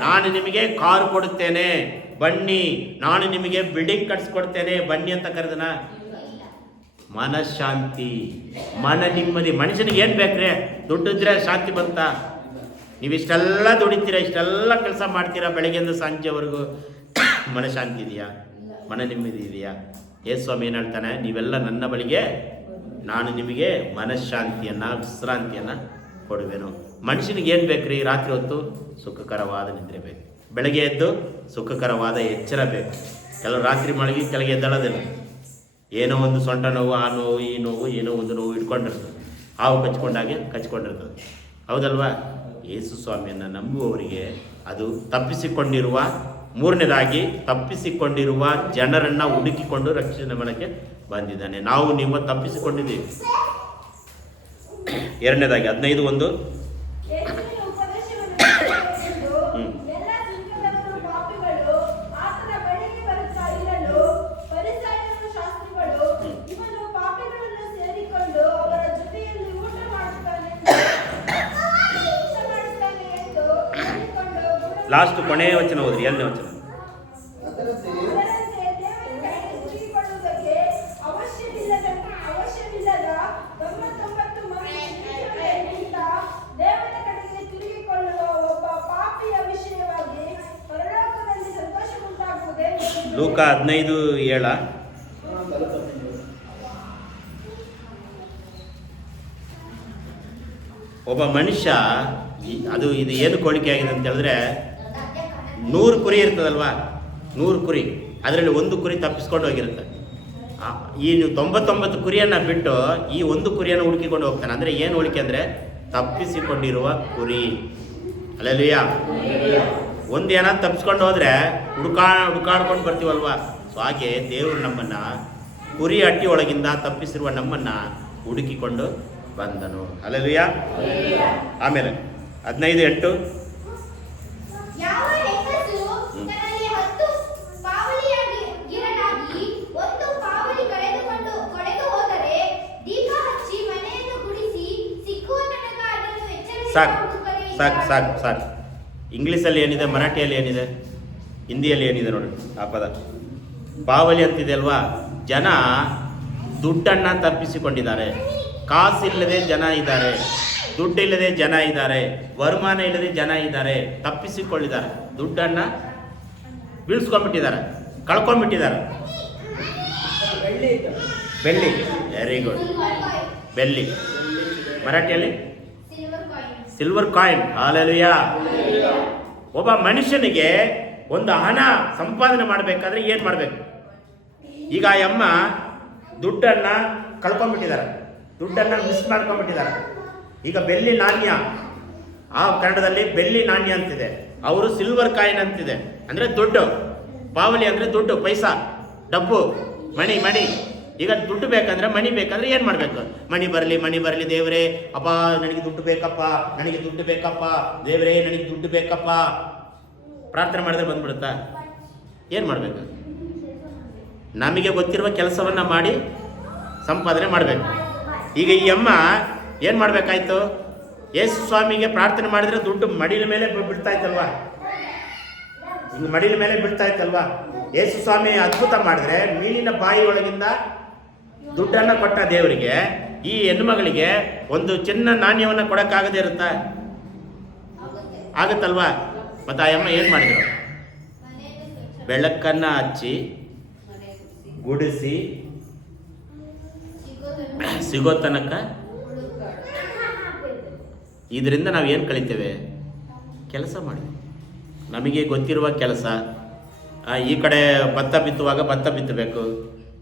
ನಾನು ನಿಮಗೆ ಕಾರು ಕೊಡುತ್ತೇನೆ, ಬನ್ನಿ. ನಾನು ನಿಮಗೆ ಬಿಲ್ಡಿಂಗ್ ಕಟ್ಸ್ಕೊಡ್ತೇನೆ, ಬನ್ನಿ ಅಂತ ಕರೆದನ? ಮನಃಶಾಂತಿ, ಮನ ನೆಮ್ಮದಿ. ಮನುಷ್ಯನಿಗೆ ಏನು ಬೇಕ್ರೆ? ದುಡ್ಡಿದ್ರೆ ಶಾಂತಿ ಬಂತ? ನೀವಿಷ್ಟೆಲ್ಲ ದುಡಿತೀರಾ, ಇಷ್ಟೆಲ್ಲ ಕೆಲಸ ಮಾಡ್ತೀರಾ ಬೆಳಗ್ಗೆಯಿಂದ ಸಂಜೆವರೆಗೂ, ಮನಃಶಾಂತಿ ಇದೆಯಾ? ಮನ ನೆಮ್ಮದಿ ಇದೆಯಾ? ಯೇಸು ಸ್ವಾಮಿ ಏನು ಹೇಳ್ತಾನೆ? ನೀವೆಲ್ಲ ನನ್ನ ಬಳಿಗೆ, ನಾನು ನಿಮಗೆ ಮನಃಶಾಂತಿಯನ್ನು, ವಿಶ್ರಾಂತಿಯನ್ನು ಕೊಡುವೆನು. ಮನುಷ್ಯನಿಗೆ ಏನು ಬೇಕ್ರಿ? ರಾತ್ರಿ ಹೊತ್ತು ಸುಖಕರವಾದ ನಿದ್ರೆ ಬೇಕು, ಬೆಳಗ್ಗೆ ಎದ್ದು ಸುಖಕರವಾದ ಎಚ್ಚರ ಬೇಕು. ಕೆಲವು ರಾತ್ರಿ ಮಲಗಿ ಕೆಳಗೆ ಎದ್ದಳೋದಿಲ್ಲ, ಏನೋ ಒಂದು ಸೊಂಟ ನೋವು, ಆ ನೋವು, ಈ ನೋವು, ಏನೋ ಒಂದು ನೋವು ಇಟ್ಕೊಂಡಿರ್ತದೆ, ಹಾವು ಕಚ್ಕೊಂಡಿರ್ತದೆ. ಹೌದಲ್ವಾ? ಯೇಸು ಸ್ವಾಮಿಯನ್ನು ನಂಬುವವರಿಗೆ ಅದು ತಪ್ಪಿಸಿಕೊಂಡಿರುವ ಮೂರನೇದಾಗಿ ತಪ್ಪಿಸಿಕೊಂಡಿರುವ ಜನರನ್ನು ಹುಡುಕಿಕೊಂಡು ರಕ್ಷಣೆ ಮಾಡಕ್ಕೆ ಬಂದಿದ್ದಾನೆ. ನಾವು ನೀವು ತಪ್ಪಿಸಿಕೊಂಡಿದ್ದೀವಿ. ಎರಡನೇದಾಗಿ 15:1 ಯೇಸುವಿನ ಉಪದೇಶವನ್ನು ಕೇಳಿಕೊಂಡು ಎಲ್ಲ ಸುಂಕದವರು ಪಾಪಿಗಳು ಆತನ ಬಳಿಗೆ ಬರುತ್ತಾ ಇರಲು ಫರಿಸಾಯರು ಶಾಸ್ತ್ರಿಗಳು ಇವನು ಪಾಪಿಗಳನ್ನು ಸೇರಿಕೊಂಡು ಅವರ ಜೊತೆಯಲ್ಲಿ ಊಟ ಮಾಡುತ್ತಾನೆ ಎಂದು ಹೇಳಿಕೊಂಡು ಲಾಸ್ಟ್ ಕೊನೆಯ ವಚನ ಓದ್ರಿ, 7ನೇ ವಚನ. ಅದರಂತೆ ಅದರಂತೆ ದೇವರ ಕಡೆಗೆ ತಿರುಗಿಕೊಳ್ಳುವುದಕ್ಕೆ ಅವಶ್ಯವಿಲ್ಲದ 99 ಮಂದಿ ಶಿಷ್ಯರಿಗಿಂತ ದೇವರ ಕಡೆಗೆ ತಿರುಗಿಕೊಳ್ಳುವ ಒಬ್ಬ ಪಾಪಿಯ ವಿಷಯವಾಗಿ ಪರಲೋಕದಲ್ಲಿ ಸಂತೋಷ ಉಂಟಾಗುವುದೇ. ಲೂಕ 15:7. ಒಬ್ಬ ಮನುಷ್ಯ ಇದು ಏನು ಕೋಳಿಕೆ ಆಗಿದೆ ಅಂತ ಹೇಳಿದ್ರೆ 100 ಕುರಿ ಇರ್ತದಲ್ವಾ, 100 ಕುರಿ, ಅದರಲ್ಲಿ 1 ಕುರಿ ತಪ್ಪಿಸ್ಕೊಂಡು ಹೋಗಿರುತ್ತೆ. ಈ 99 ಕುರಿಯನ್ನು ಬಿಟ್ಟು ಈ 1 ಕುರಿಯನ್ನು ಹುಡುಕಿಕೊಂಡು ಹೋಗ್ತಾನೆ. ಅಂದರೆ ಏನು ಹೋಲಿಕೆ ಅಂದರೆ ತಪ್ಪಿಸಿಕೊಂಡಿರುವ ಕುರಿ. ಅಲ್ಲೆಲ್ಲೂಯಾ. ಒಂದು ಏನಾದ್ರು ತಪ್ಪಿಸ್ಕೊಂಡು ಹೋದರೆ ಹುಡುಕಾಡ್ಕೊಂಡು ಬರ್ತೀವಲ್ವಾ. ಸೊ ಹಾಗೆ ದೇವರು ನಮ್ಮನ್ನು ಕುರಿ ಹಟ್ಟಿ ಒಳಗಿಂದ ತಪ್ಪಿಸಿರುವ ನಮ್ಮನ್ನು ಹುಡುಕಿಕೊಂಡು ಬಂದನು. ಅಲ್ಲೆಲ್ಲೂಯಾ. ಆಮೇಲೆ 15:8 ಯಾವ ಹೆಂಗಸು ತನ್ನಲ್ಲಿ 10 ಪಾವಳಿಯಾಗಿರಲಾಗಿ 1 ಪಾವಳಿ ಕಳೆದು ಹೋದರೆ ದೀಪ ಹಚ್ಚಿ ಮನೆಯನ್ನು ಗುಡಿಸಿ ಸಿಕ್ಕುವ ತನಕ ಅದನ್ನು ಸಾಕು ಎಚ್ಚರಿಸಿ ಸಾಕು ಸಾಕು ಸಾಕು. ಇಂಗ್ಲೀಷಲ್ಲಿ ಏನಿದೆ, ಮರಾಠಿಯಲ್ಲಿ ಏನಿದೆ, ಹಿಂದಿಯಲ್ಲಿ ಏನಿದೆ ನೋಡಿ ಆ ಪದ. ಪಾವಳಿ ಅಂತಿದೆ ಅಲ್ವಾ. ಜನ ದುಡ್ಡನ್ನು ತಪ್ಪಿಸಿಕೊಂಡಿದ್ದಾರೆ. ಕಾಸಿಲ್ಲದೆ ಜನ ಇದ್ದಾರೆ, ದುಡ್ಡಿಲ್ಲದೆ ಜನ ಇದ್ದಾರೆ, ವರಮಾನ ಇಲ್ಲದೆ ಜನ ಇದ್ದಾರೆ, ತಪ್ಪಿಸಿಕೊಂಡಿದ್ದಾರೆ. ದುಡ್ಡನ್ನು ಬೀಳ್ಸ್ಕೊಂಡ್ಬಿಟ್ಟಿದ್ದಾರೆ, ಕಳ್ಕೊಂಡ್ಬಿಟ್ಟಿದ್ದಾರೆ. ಬೆಳ್ಳಿ, ವೆರಿ ಗುಡ್, ಬೆಳ್ಳಿ. ಮರಾಠಿಯಲ್ಲಿ ಸಿಲ್ವರ್ ಕಾಯಿನ್. ಹಾಲೆಲೂಯಾ. ಒಬ್ಬ ಮನುಷ್ಯನಿಗೆ ಒಂದು ಹಣ ಸಂಪಾದನೆ ಮಾಡಬೇಕಾದ್ರೆ ಏನು ಮಾಡಬೇಕು? ಈಗ ಆ ಅಮ್ಮ ದುಡ್ಡನ್ನು ಕಳ್ಕೊಂಡ್ಬಿಟ್ಟಿದ್ದಾರೆ, ದುಡ್ಡನ್ನು ಮಿಸ್ ಮಾಡ್ಕೊಂಡ್ಬಿಟ್ಟಿದ್ದಾರೆ. ಈಗ ಬೆಳ್ಳಿ ನಾಣ್ಯ, ಆ ಕನ್ನಡದಲ್ಲಿ ಬೆಳ್ಳಿ ನಾಣ್ಯ ಅಂತಿದೆ, ಅವರು ಸಿಲ್ವರ್ ಕಾಯಿನ್ ಅಂತಿದೆ. ಅಂದರೆ ದುಡ್ಡು. ಪಾವಳಿ ಅಂದರೆ ದುಡ್ಡು, ಪೈಸಾ, ಡಬ್ಬು, ಮಣಿ. ಈಗ ದುಡ್ಡು ಬೇಕಂದ್ರೆ, ಮಣಿ ಬೇಕಂದ್ರೆ ಏನು ಮಾಡಬೇಕು? ಮಣಿ ಬರಲಿ ದೇವರೇ, ಅಪ್ಪ ನನಗೆ ದುಡ್ಡು ಬೇಕಪ್ಪ, ದೇವರೇ ನನಗೆ ದುಡ್ಡು ಬೇಕಪ್ಪ. ಪ್ರಾರ್ಥನೆ ಮಾಡಿದ್ರೆ ಬಂದ್ಬಿಡುತ್ತಾ? ಏನು ಮಾಡಬೇಕು? ನಮಗೆ ಗೊತ್ತಿರುವ ಕೆಲಸವನ್ನು ಮಾಡಿ ಸಂಪಾದನೆ ಮಾಡಬೇಕು. ಈಗ ಈ ಅಮ್ಮ ಏನು ಮಾಡಬೇಕಾಯ್ತು? ಯೇಸು ಸ್ವಾಮಿಗೆ ಪ್ರಾರ್ಥನೆ ಮಾಡಿದ್ರೆ ದುಡ್ಡು ಮಡಿಲ ಮೇಲೆ ಬೀಳ್ತಾ ಇತ್ತಲ್ವಾ? ಹಿಂಗೆ ಮಡಿಲ ಮೇಲೆ ಬೀಳ್ತಾ ಇತ್ತಲ್ವಾ? ಯೇಸು ಸ್ವಾಮಿ ಅದ್ಭುತ ಮಾಡಿದ್ರೆ ಮೀನಿನ ಬಾಯಿ ಒಳಗಿಂದ ದುಡ್ಡನ್ನು ಕೊಟ್ಟ ದೇವರಿಗೆ, ಈ ಹೆಣ್ಣುಮಗಳಿಗೆ ಒಂದು ಚಿನ್ನ ನಾಣ್ಯವನ್ನು ಕೊಡೋಕ್ಕಾಗದೇ ಇರುತ್ತಾ? ಆಗುತ್ತಲ್ವಾ? ಮತ್ತು ಆ ಅಮ್ಮ ಏನು ಮಾಡಿದ್ರು? ಬೆಳಕನ್ನು ಹಚ್ಚಿ ಗುಡಿಸಿ ಸಿಗೋ ತನಕ. ಇದರಿಂದ ನಾವು ಏನು ಕಲಿತೇವೆ? ಕೆಲಸ ಮಾಡಿ, ನಮಗೆ ಗೊತ್ತಿರುವ ಕೆಲಸ. ಈ ಕಡೆ ಭತ್ತ ಬಿತ್ತುವಾಗ ಭತ್ತ ಬಿತ್ತಬೇಕು,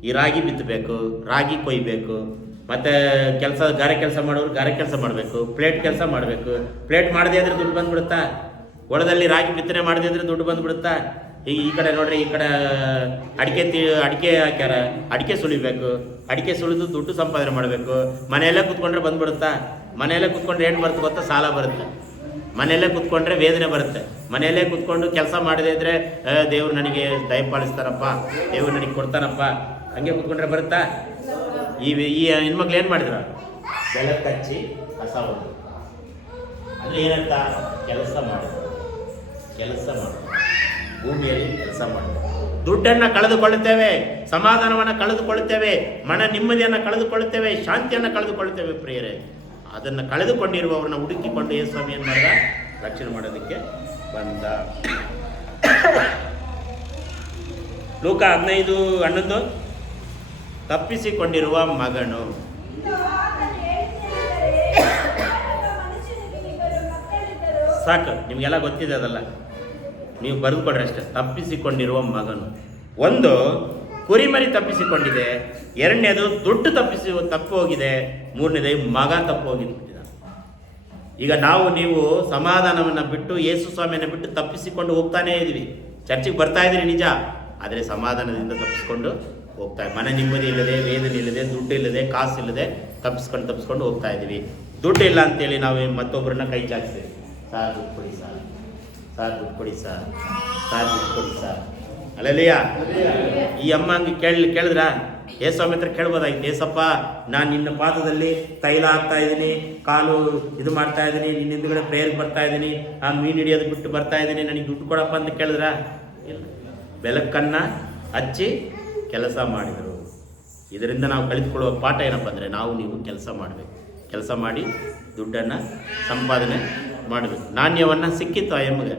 ಈ ರಾಗಿ ಬಿತ್ತಬೇಕು, ರಾಗಿ ಕೊಯ್ಬೇಕು, ಮತ್ತು ಗಾರೆ ಕೆಲಸ ಮಾಡೋರು ಗಾರೆ ಕೆಲಸ ಮಾಡಬೇಕು, ಪ್ಲೇಟ್ ಕೆಲಸ ಮಾಡಬೇಕು. ಪ್ಲೇಟ್ ಮಾಡದೇ ಇದ್ರೆ ದುಡ್ಡು ಬಂದುಬಿಡುತ್ತಾ? ಹೊಲದಲ್ಲಿ ರಾಗಿ ಬಿತ್ತನೆ ಮಾಡದೇ ಇದ್ರೆ ದುಡ್ಡು ಬಂದುಬಿಡುತ್ತಾ? ಈ ಕಡೆ ನೋಡ್ರಿ, ಈ ಕಡೆ ಅಡಿಕೆ ಹಾಕ್ಯಾರ, ಅಡಿಕೆ ಸುಲಿಬೇಕು, ಅಡಿಕೆ ಸುಲಿದು ದುಡ್ಡು ಸಂಪಾದನೆ ಮಾಡಬೇಕು. ಮನೆಯಲ್ಲೇ ಕೂತ್ಕೊಂಡ್ರೆ ಬಂದ್ಬಿಡುತ್ತಾ? ಮನೆಯಲ್ಲೇ ಕೂತ್ಕೊಂಡ್ರೆ ಏನು ಬರುತ್ತೆ ಗೊತ್ತಾ? ಸಾಲ ಬರುತ್ತೆ. ಮನೆಯಲ್ಲೇ ಕೂತ್ಕೊಂಡ್ರೆ ವೇದನೆ ಬರುತ್ತೆ. ಮನೆಯಲ್ಲೇ ಕೂತ್ಕೊಂಡು ಕೆಲಸ ಮಾಡದೇ ಇದ್ರೆ ದೇವ್ರು ನನಗೆ ದಯಪಾಲಿಸ್ತಾರಪ್ಪ, ದೇವ್ರು ನನಗೆ ಕೊಡ್ತಾನಪ್ಪ, ಹಂಗೆ ಕೂತ್ಕೊಂಡ್ರೆ ಬರುತ್ತಾ? ಈ ಹೆಣ್ಮಕ್ಳು ಏನು ಮಾಡಿದ್ರು? ಬೆಳಕು ಹಚ್ಚಿ ಕಸ ಹೊಡೆದು. ಅಂದರೆ ಏನಂತ? ಕೆಲಸ ಮಾಡೋದು, ಭೂಮಿಯಲ್ಲಿ ಕೆಲಸ ಮಾಡೋದು. ದುಡ್ಡನ್ನು ಕಳೆದುಕೊಳ್ಳುತ್ತೇವೆ, ಸಮಾಧಾನವನ್ನು ಕಳೆದುಕೊಳ್ಳುತ್ತೇವೆ, ಮನ ನೆಮ್ಮದಿಯನ್ನು ಕಳೆದುಕೊಳ್ಳುತ್ತೇವೆ, ಶಾಂತಿಯನ್ನು ಕಳೆದುಕೊಳ್ಳುತ್ತೇವೆ ಪ್ರಿಯರೇ. ಅದನ್ನು ಕಳೆದುಕೊಂಡಿರುವವ್ರನ್ನ ಹುಡುಕಿಕೊಂಡು ಯೇಸು ಸ್ವಾಮಿ ಏನು ಮಾಡಿದ? ರಕ್ಷಣೆ ಮಾಡೋದಕ್ಕೆ ಬಂದ. ಲೂಕ 15:11 ತಪ್ಪಿಸಿಕೊಂಡಿರುವ ಮಗನು. ಸಾಕು, ನಿಮಗೆಲ್ಲ ಗೊತ್ತಿದೆ ಅದಲ್ಲ, ನೀವು ಬರೆದುಕೊಡ್ರಿ ಅಷ್ಟೇ. ತಪ್ಪಿಸಿಕೊಂಡಿರುವ ಮಗನು. ಒಂದು, ಕುರಿಮರಿ ತಪ್ಪಿಸಿಕೊಂಡಿದೆ. ಎರಡನೇದು ದುಡ್ಡು ತಪ್ಪು ಹೋಗಿದೆ. ಮೂರನೇದು ಮಗ ತಪ್ಪು ಹೋಗಿಬಿಟ್ಟಿದ್ದಾನೆ. ಈಗ ನಾವು ನೀವು ಸಮಾಧಾನವನ್ನು ಬಿಟ್ಟು ಯೇಸು ಸ್ವಾಮಿಯನ್ನು ಬಿಟ್ಟು ತಪ್ಪಿಸಿಕೊಂಡು ಹೋಗ್ತಾನೇ ಇದ್ವಿ. ಚರ್ಚಿಗೆ ಬರ್ತಾ ಇದ್ದೀರಿ ನಿಜ, ಆದರೆ ಸಮಾಧಾನದಿಂದ ತಪ್ಪಿಸ್ಕೊಂಡು ಹೋಗ್ತಾ ಮನೆ ನೆಮ್ಮದಿ ಇಲ್ಲದೆ, ವೇದನೆ ಇಲ್ಲದೆ, ದುಡ್ಡು ಇಲ್ಲದೆ, ಕಾಸು ಇಲ್ಲದೆ ತಪ್ಪಿಸ್ಕೊಂಡು ಹೋಗ್ತಾ ಇದ್ದೀವಿ. ದುಡ್ಡು ಇಲ್ಲ ಅಂತೇಳಿ ನಾವು ಮತ್ತೊಬ್ಬರನ್ನ ಕೈ ಚಾಚ್ತೀವಿ. ಸಾರ್ ದುಡ್ಡು ಕೊಡಿ ಸರ್, ಸಾರ್ ದುಡ್ಡು ಕೊಡಿ ಸರ್, ಸಾರ್ ದುಡ್ಡು ಕೊಡಿ ಸರ್. ಅಲ್ಲಯ್ಯ, ಈ ಅಮ್ಮ ಹಂಗೆ ಕೇಳಿದ್ರ ಏಸಪ್ಪ ಹತ್ರ ಕೇಳ್ಬೋದಾಗಿತ್ತು, ಏಸಪ್ಪ ನಾನು ನಿನ್ನ ಪಾದದಲ್ಲಿ ತೈಲ ಹಾಕ್ತಾ ಇದ್ದೀನಿ, ಕಾಲು ಇದು ಮಾಡ್ತಾ ಇದ್ದೀನಿ, ನಿನ್ನ ಹಿಂದುಗಡೆ ಪ್ರೇಯರ್ಗೆ ಬರ್ತಾ ಇದ್ದೀನಿ, ಆ ಮೀನು ಹಿಡಿಯೋದು ಬಿಟ್ಟು ಬರ್ತಾ ಇದ್ದೀನಿ, ನನಗೆ ದುಡ್ಡು ಕೊಡಪ್ಪ ಅಂತ ಕೇಳಿದ್ರ? ಇಲ್ಲ, ಬೆಳಕನ್ನು ಹಚ್ಚಿ ಕೆಲಸ ಮಾಡಿದರು. ಇದರಿಂದ ನಾವು ಕಲಿತುಕೊಳ್ಳುವ ಪಾಠ ಏನಪ್ಪ ಅಂದರೆ, ನಾವು ನೀವು ಕೆಲಸ ಮಾಡಬೇಕು, ಕೆಲಸ ಮಾಡಿ ದುಡ್ಡನ್ನು ಸಂಪಾದನೆ ಮಾಡಬೇಕು. ನಾಣ್ಯವನ್ನು ಸಿಕ್ಕಿತ್ತು ಆ ಎಮ್ಮಗೆ,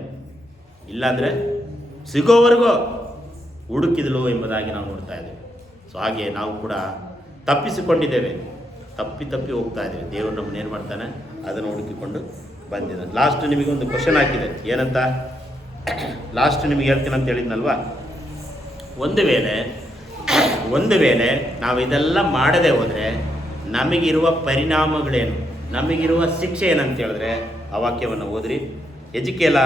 ಇಲ್ಲಾಂದರೆ ಸಿಗೋವರೆಗೂ ಹುಡುಕಿದಳು ಎಂಬುದಾಗಿ ನಾವು ನೋಡ್ತಾ ಇದ್ದೇವೆ. ಸೊ ಹಾಗೆ ನಾವು ಕೂಡ ತಪ್ಪಿಸಿಕೊಂಡಿದ್ದೇವೆ, ತಪ್ಪಿ ಹೋಗ್ತಾ ಇದ್ದೇವೆ. ದೇವರು ನಮ್ಮನ್ನು ಏನು ಮಾಡ್ತಾನೆ, ಅದನ್ನು ಹುಡುಕಿಕೊಂಡು ಬಂದಿದ್ದಾನೆ. ಲಾಸ್ಟ್ ನಿಮಗೆ ಒಂದು ಕ್ವಶನ್ ಹಾಕಿದೆ, ಏನಂತ ಲಾಸ್ಟ್ ನಿಮಗೆ ಹೇಳ್ತೀನಿ ಅಂತ ಹೇಳಿದ್ನಲ್ವಾ, ಒಂದು ವೇಳೆ ನಾವು ಇದೆಲ್ಲ ಮಾಡದೆ ಹೋದರೆ ನಮಗಿರುವ ಪರಿಣಾಮಗಳೇನು, ನಮಗಿರುವ ಶಿಕ್ಷೆ ಏನಂತ ಹೇಳಿದ್ರೆ, ಆ ವಾಕ್ಯವನ್ನು ಓದ್ರಿ. ಎಜಿಕೇಲ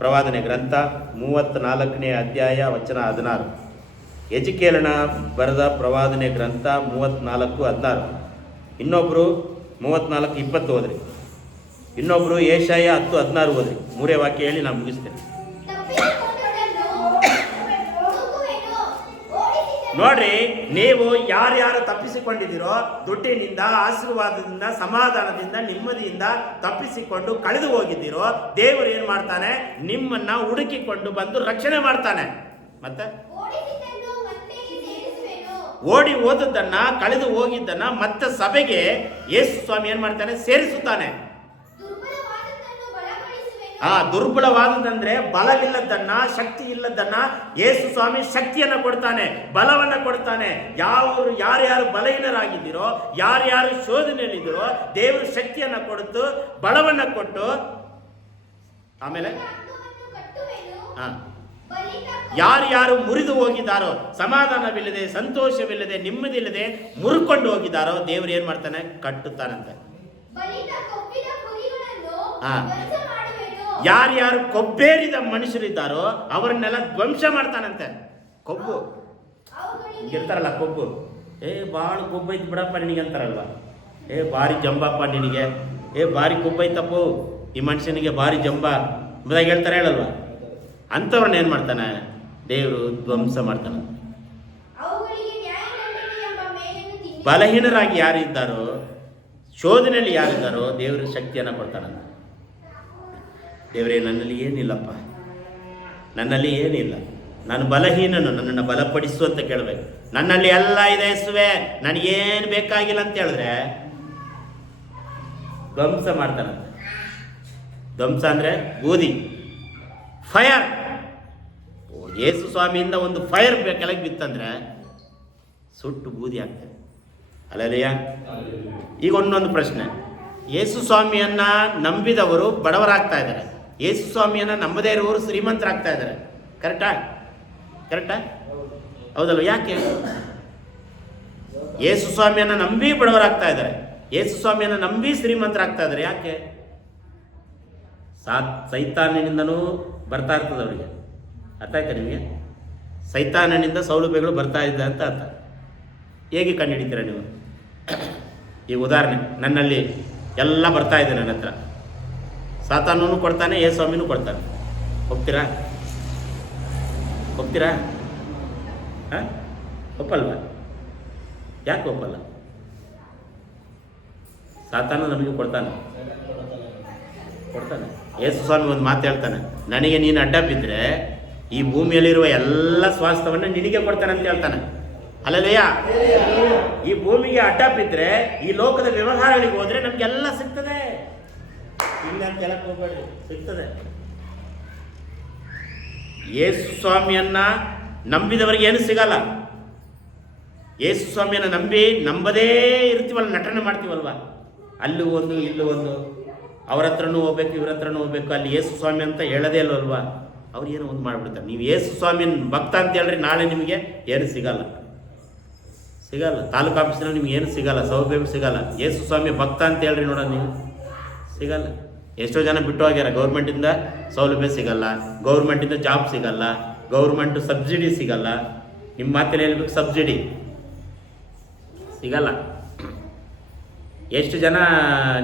ಪ್ರವಾದನೆ ಗ್ರಂಥ 34ನೇ ಅಧ್ಯಾಯ ವಚನ 16. ಎಜಿಕೇಲನ ಬರೆದ ಪ್ರವಾದನೆ ಗ್ರಂಥ 34:16. ಇನ್ನೊಬ್ಬರು 34:20 ಓದ್ರಿ. ಇನ್ನೊಬ್ಬರು ಏಷಾಯ 10:16 ಓದ್ರಿ. ಮೂರೇ ವಾಕ್ಯ ಹೇಳಿ ನಾನು ಮುಗಿಸ್ತೇನೆ. ನೋಡ್ರಿ, ನೀವು ಯಾರ್ಯಾರು ತಪ್ಪಿಸಿಕೊಂಡಿದ್ದೀರೋ, ದುಡ್ಡಿನಿಂದ, ಆಶೀರ್ವಾದದಿಂದ, ಸಮಾಧಾನದಿಂದ, ನೆಮ್ಮದಿಯಿಂದ ತಪ್ಪಿಸಿಕೊಂಡು ಕಳೆದು ಹೋಗಿದ್ದೀರೋ, ದೇವರು ಏನು ಮಾಡ್ತಾನೆ, ನಿಮ್ಮನ್ನ ಹುಡುಕಿಕೊಂಡು ಬಂದು ರಕ್ಷಣೆ ಮಾಡ್ತಾನೆ. ಮತ್ತೆ ಓಡಿ ಹೋದದ್ದನ್ನ, ಕಳೆದು ಹೋಗಿದ್ದನ್ನ ಮತ್ತೆ ಸಭೆಗೆ ಯೇಸು ಸ್ವಾಮಿ ಏನು ಮಾಡ್ತಾನೆ, ಸೇರಿಸುತ್ತಾನೆ. ದುರ್ಬಲವಾದದಂದ್ರೆ ಬಲವಿಲ್ಲದನ್ನ, ಶಕ್ತಿ ಇಲ್ಲದನ್ನ ಯೇಸು ಸ್ವಾಮಿ ಶಕ್ತಿಯನ್ನು ಕೊಡ್ತಾನೆ, ಬಲವನ್ನು ಕೊಡ್ತಾನೆ. ಯಾರ್ಯಾರು ಬಲಹೀನರಾಗಿದ್ದೀರೋ, ಯಾರ್ಯಾರು ಶೋಧನೆಯಲ್ಲಿದ್ದೀರೋ, ದೇವರು ಶಕ್ತಿಯನ್ನು ಕೊಡುತ್ತು, ಬಲವನ್ನು ಕೊಟ್ಟು, ಆಮೇಲೆ ಯಾರ್ಯಾರು ಮುರಿದು ಹೋಗಿದ್ದಾರೋ, ಸಮಾಧಾನವಿಲ್ಲದೆ, ಸಂತೋಷವಿಲ್ಲದೆ, ನೆಮ್ಮದಿ ಇಲ್ಲದೆ ಮುರುಕೊಂಡು ಹೋಗಿದ್ದಾರೋ, ದೇವರು ಏನ್ ಮಾಡ್ತಾನೆ, ಕಟ್ಟುತ್ತಾನಂತೆ. ಯಾರ್ಯಾರು ಕೊಬ್ಬೇರಿದ ಮನುಷ್ಯರಿದ್ದಾರೋ ಅವರನ್ನೆಲ್ಲ ಧ್ವಂಸ ಮಾಡ್ತಾನಂತೆ. ಕೊಬ್ಬು ಇರ್ತಾರಲ್ಲ, ಕೊಬ್ಬು, ಭಾಳ ಕೊಬ್ಬೈತ್ ಬಿಡಪ್ಪ ನಿನಗೆ ಅಂತಾರಲ್ವ, ಭಾರಿ ಜಂಬಪ್ಪ ನಿನಗೆ, ಭಾರಿ ಕೊಬ್ಬೈತಪ್ಪು ಈ ಮನುಷ್ಯನಿಗೆ, ಭಾರಿ ಜಂಬ ಎಂಬುದಾಗಿ ಹೇಳ್ತಾರೆ, ಹೇಳಲ್ವ? ಅಂಥವ್ರನ್ನ ಏನು ಮಾಡ್ತಾನೆ, ದೇವರು ಧ್ವಂಸ ಮಾಡ್ತಾನೆ. ಬಲಹೀನರಾಗಿ ಯಾರಿದ್ದಾರೋ, ಶೋಧನೆಯಲ್ಲಿ ಯಾರಿದ್ದಾರೋ, ದೇವರು ಶಕ್ತಿಯನ್ನು ಕೊಡ್ತಾನಂತ. ದೇವರೇ, ನನ್ನಲ್ಲಿ ಏನಿಲ್ಲಪ್ಪ, ನನ್ನಲ್ಲಿ ಏನಿಲ್ಲ, ನಾನು ಬಲಹೀನನು, ನನ್ನನ್ನು ಬಲಪಡಿಸು ಅಂತ ಕೇಳಬೇಕು. ನನ್ನಲ್ಲಿ ಎಲ್ಲ ಇದೆ ಯೇಸುವೆ, ನನಗೇನು ಬೇಕಾಗಿಲ್ಲ ಅಂತ ಹೇಳಿದ್ರೆ ಧ್ವಂಸ ಮಾಡ್ತಾನಂತೆ. ಧ್ವಂಸ ಅಂದರೆ ಬೂದಿ, ಫೈರ್. ಯೇಸು ಸ್ವಾಮಿಯಿಂದ ಒಂದು ಫೈರ್ ಕೆಳಗೆ ಬಿತ್ತಂದ್ರೆ ಸುಟ್ಟು ಬೂದಿ ಆಗ್ತದೆ. ಅಲ್ಲಯ್ಯ, ಈಗ ಒಂದೊಂದು ಪ್ರಶ್ನೆ, ಯೇಸು ಸ್ವಾಮಿಯನ್ನ ನಂಬಿದವರು ಬಡವರಾಗ್ತಾ ಇದ್ದಾರೆ, ಯೇಸು ಸ್ವಾಮಿಯನ್ನ ನಂಬದೇ ಇರುವವರು ಶ್ರೀಮಂತರಾಗ್ತಾ ಇದ್ದಾರೆ. ಕರೆಕ್ಟಾ? ಹೌದಲ್ವ? ಯಾಕೆ? ಯೇಸು ಸ್ವಾಮಿಯನ್ನ ನಂಬಿ ಬಡವರಾಗ್ತಾ ಇದ್ದಾರೆ, ಯೇಸು ಸ್ವಾಮಿಯನ್ನ ನಂಬಿ ಶ್ರೀಮಂತರಾಗ್ತಾ ಇದ್ದಾರೆ. ಯಾಕೆ? ಸೈತಾನನಿಂದನೂ ಬರ್ತಾ ಇರ್ತದೆ ಅವರಿಗೆ. ಅರ್ಥ ಆಯ್ತಾ ನಿಮಗೆ? ಸೈತಾನನಿಂದ ಸೌಲಭ್ಯಗಳು ಬರ್ತಾ ಇದೆ ಅಂತ ಅರ್ಥ. ಹೇಗೆ ಕಂಡುಹಿಡಿತೀರ ನೀವು? ಈಗ ಉದಾಹರಣೆ, ನನ್ನಲ್ಲಿ ಎಲ್ಲ ಬರ್ತಾ ಇದೆ, ನನ್ನ ಹತ್ರ ಸಾತಾನೂ ಕೊಡ್ತಾನೆ, ಯೇಸು ಸ್ವಾಮಿನೂ ಕೊಡ್ತಾನೆ. ಹೋಗ್ತೀರಾ? ಒಪ್ಪಲ್ವಾ? ಯಾಕೆ ಒಪ್ಪಲ್ಲ? ಸಾತಾನು ನಮಗೆ ಕೊಡ್ತಾನೆ. ಯೇಸು ಸ್ವಾಮಿ ಒಂದು ಮಾತು ಹೇಳ್ತಾನೆ, ನನಗೆ ನೀನು ಅಡ್ಡ ಬಿದ್ದರೆ ಈ ಭೂಮಿಯಲ್ಲಿರುವ ಎಲ್ಲ ಸ್ವಾಸ್ಥ್ಯವನ್ನು ನಿನಗೆ ಕೊಡ್ತಾನೆ ಅಂತ ಹೇಳ್ತಾನೆ. ಅಲ್ಲಯ್ಯ, ಈ ಭೂಮಿಗೆ ಅಡ್ಡ ಬಿದ್ದರೆ, ಈ ಲೋಕದ ವ್ಯವಹಾರಗಳಿಗೆ ಹೋದ್ರೆ ನಮ್ಗೆಲ್ಲ ಸಿಗ್ತದೆ. ಇಲ್ಲ ಅಂತ ಹೇಳಕ್ ಹೋಗ್ಬೇಡ್ರಿ, ಸಿಗ್ತದೆ. ಯೇಸು ಸ್ವಾಮಿಯನ್ನ ನಂಬಿದವರಿಗೆ ಏನು ಸಿಗಲ್ಲ. ಯೇಸು ಸ್ವಾಮಿಯನ್ನ ನಂಬದೇ ಇರ್ತೀವಲ್ಲ, ನಟನೆ ಮಾಡ್ತೀವಲ್ವ, ಅಲ್ಲೂ ಒಂದು ಇಲ್ಲೂ ಒಂದು, ಅವ್ರ ಹತ್ರನೂ ಹೋಗ್ಬೇಕು, ಇವ್ರ ಹತ್ರನೂ ಹೋಗ್ಬೇಕು, ಅಲ್ಲಿ ಯೇಸು ಸ್ವಾಮಿ ಅಂತ ಹೇಳೋದೇ ಅಲ್ವಲ್ವಾ? ಅವ್ರು ಏನೋ ಒಂದು ಮಾಡಿಬಿಡ್ತಾರೆ. ನೀವು ಯೇಸು ಸ್ವಾಮಿನ ಭಕ್ತ ಅಂತ ಹೇಳ್ರಿ, ನಾಳೆ ನಿಮಗೆ ಏನು ಸಿಗಲ್ಲ. ತಾಲೂಕು ಆಫೀಸಿನಲ್ಲಿ ನಿಮ್ಗೆ ಏನು ಸಿಗಲ್ಲ, ಸೌಲಭ್ಯ ಸಿಗಲ್ಲ. ಯೇಸು ಸ್ವಾಮಿ ಭಕ್ತ ಅಂತ ಹೇಳ್ರಿ ನೋಡೋಣ, ನೀವು ಸಿಗಲ್ಲ. ಎಷ್ಟೋ ಜನ ಬಿಟ್ಟು ಹೋಗ್ಯಾರ, ಗೌರ್ಮೆಂಟಿಂದ ಸೌಲಭ್ಯ ಸಿಗಲ್ಲ, ಗೌರ್ಮೆಂಟಿಂದ ಜಾಬ್ ಸಿಗಲ್ಲ, ಗೌರ್ಮೆಂಟು ಸಬ್ಸಿಡಿ ಸಿಗಲ್ಲ. ನಿಮ್ಮ ಮಾತಲ್ಲಿ ಹೇಳ್ಬೇಕು, ಸಬ್ಸಿಡಿ ಸಿಗಲ್ಲ. ಎಷ್ಟು ಜನ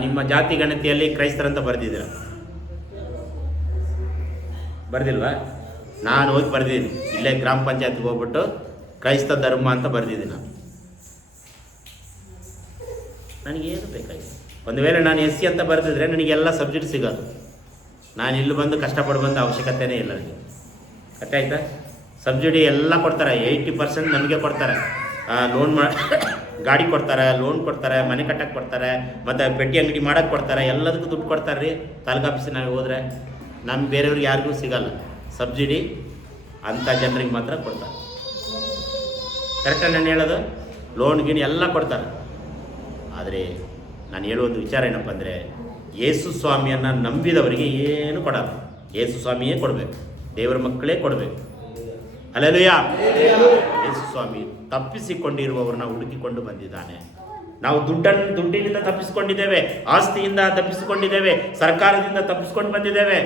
ನಿಮ್ಮ ಜಾತಿ ಗಣತಿಯಲ್ಲಿ ಕ್ರೈಸ್ತರಂತ ಬರೆದಿದ್ದೀರ? ಬರ್ದಿಲ್ವಾ? ನಾನು ಹೋಗಿ ಬರೆದಿದ್ದೀನಿ, ಇಲ್ಲೇ ಗ್ರಾಮ ಪಂಚಾಯತ್ಗೆ ಹೋಗ್ಬಿಟ್ಟು ಕ್ರೈಸ್ತ ಧರ್ಮ ಅಂತ ಬರೆದಿದ್ದೀನಿ. ನನಗೇನು ಬೇಕಾಗಿಲ್ಲ. ಒಂದು ವೇಳೆ ನಾನು SC ಅಂತ ಬರೆದಿದ್ರೆ ನನಗೆಲ್ಲ ಸಬ್ಸಿಡಿ ಸಿಗೋದು. ನಾನು ಇಲ್ಲಿ ಬಂದು ಕಷ್ಟಪಟ್ಟು ಬಂದ ಅವಶ್ಯಕತೆಯೇ ಇಲ್ಲ ನನಗೆ. ಅರ್ಥ ಆಯ್ತಾ? ಸಬ್ಸಿಡಿ ಎಲ್ಲ ಕೊಡ್ತಾರೆ, 80% ನಮಗೆ ಕೊಡ್ತಾರೆ. ಲೋನ್ ಗಾಡಿ ಕೊಡ್ತಾರೆ, ಲೋನ್ ಕೊಡ್ತಾರೆ, ಮನೆ ಕಟ್ಟಕ್ಕೆ ಕೊಡ್ತಾರೆ, ಮತ್ತು ಪೆಟ್ಟಿ ಅಂಗಡಿ ಮಾಡೋಕ್ಕೆ ಕೊಡ್ತಾರೆ, ಎಲ್ಲದಕ್ಕೂ ದುಡ್ಡು ಕೊಡ್ತಾರೆ ರೀ. ತಾಲೂಕು ಆಫೀಸಿನಾಗ ಹೋದರೆ ನಮ್ಮ ಬೇರೆಯವ್ರಿಗೆ ಯಾರಿಗೂ ಸಿಗಲ್ಲ ಸಬ್ಸಿಡಿ, ಅಂಥ ಜನರಿಗೆ ಮಾತ್ರ ಕೊಡ್ತಾರೆ. ಕರೆಕ್ಟಾಗಿ ನಾನು ಹೇಳೋದು? ಲೋನ್ ಗೀನ್ ಎಲ್ಲ ಕೊಡ್ತಾರೆ. ಆದರೆ ನಾನು ಹೇಳುವಂಥ ವಿಚಾರ ಏನಪ್ಪ ಅಂದರೆ, ಯೇಸು ಸ್ವಾಮಿಯನ್ನು ನಂಬಿದವರಿಗೆ ಏನು ಕೊಡಲ್ಲ. ಯೇಸು ಸ್ವಾಮಿಯೇ ಕೊಡಬೇಕು, ದೇವರ ಮಕ್ಕಳೇ ಕೊಡಬೇಕು. ಹಲ್ಲೆಲೂಯಾ. ಯೇಸು ಸ್ವಾಮಿ ತಪ್ಪಿಸಿಕೊಂಡಿರುವವರನ್ನ ಹುಡುಕಿಕೊಂಡು ಬಂದಿದ್ದಾನೆ. ನಾವು ದುಡ್ಡಿನಿಂದ ತಪ್ಪಿಸಿಕೊಂಡಿದ್ದೇವೆ, ಆಸ್ತಿಯಿಂದ ತಪ್ಪಿಸಿಕೊಂಡಿದ್ದೇವೆ, ಸರ್ಕಾರದಿಂದ ತಪ್ಪಿಸ್ಕೊಂಡು ಬಂದಿದ್ದೇವೆ.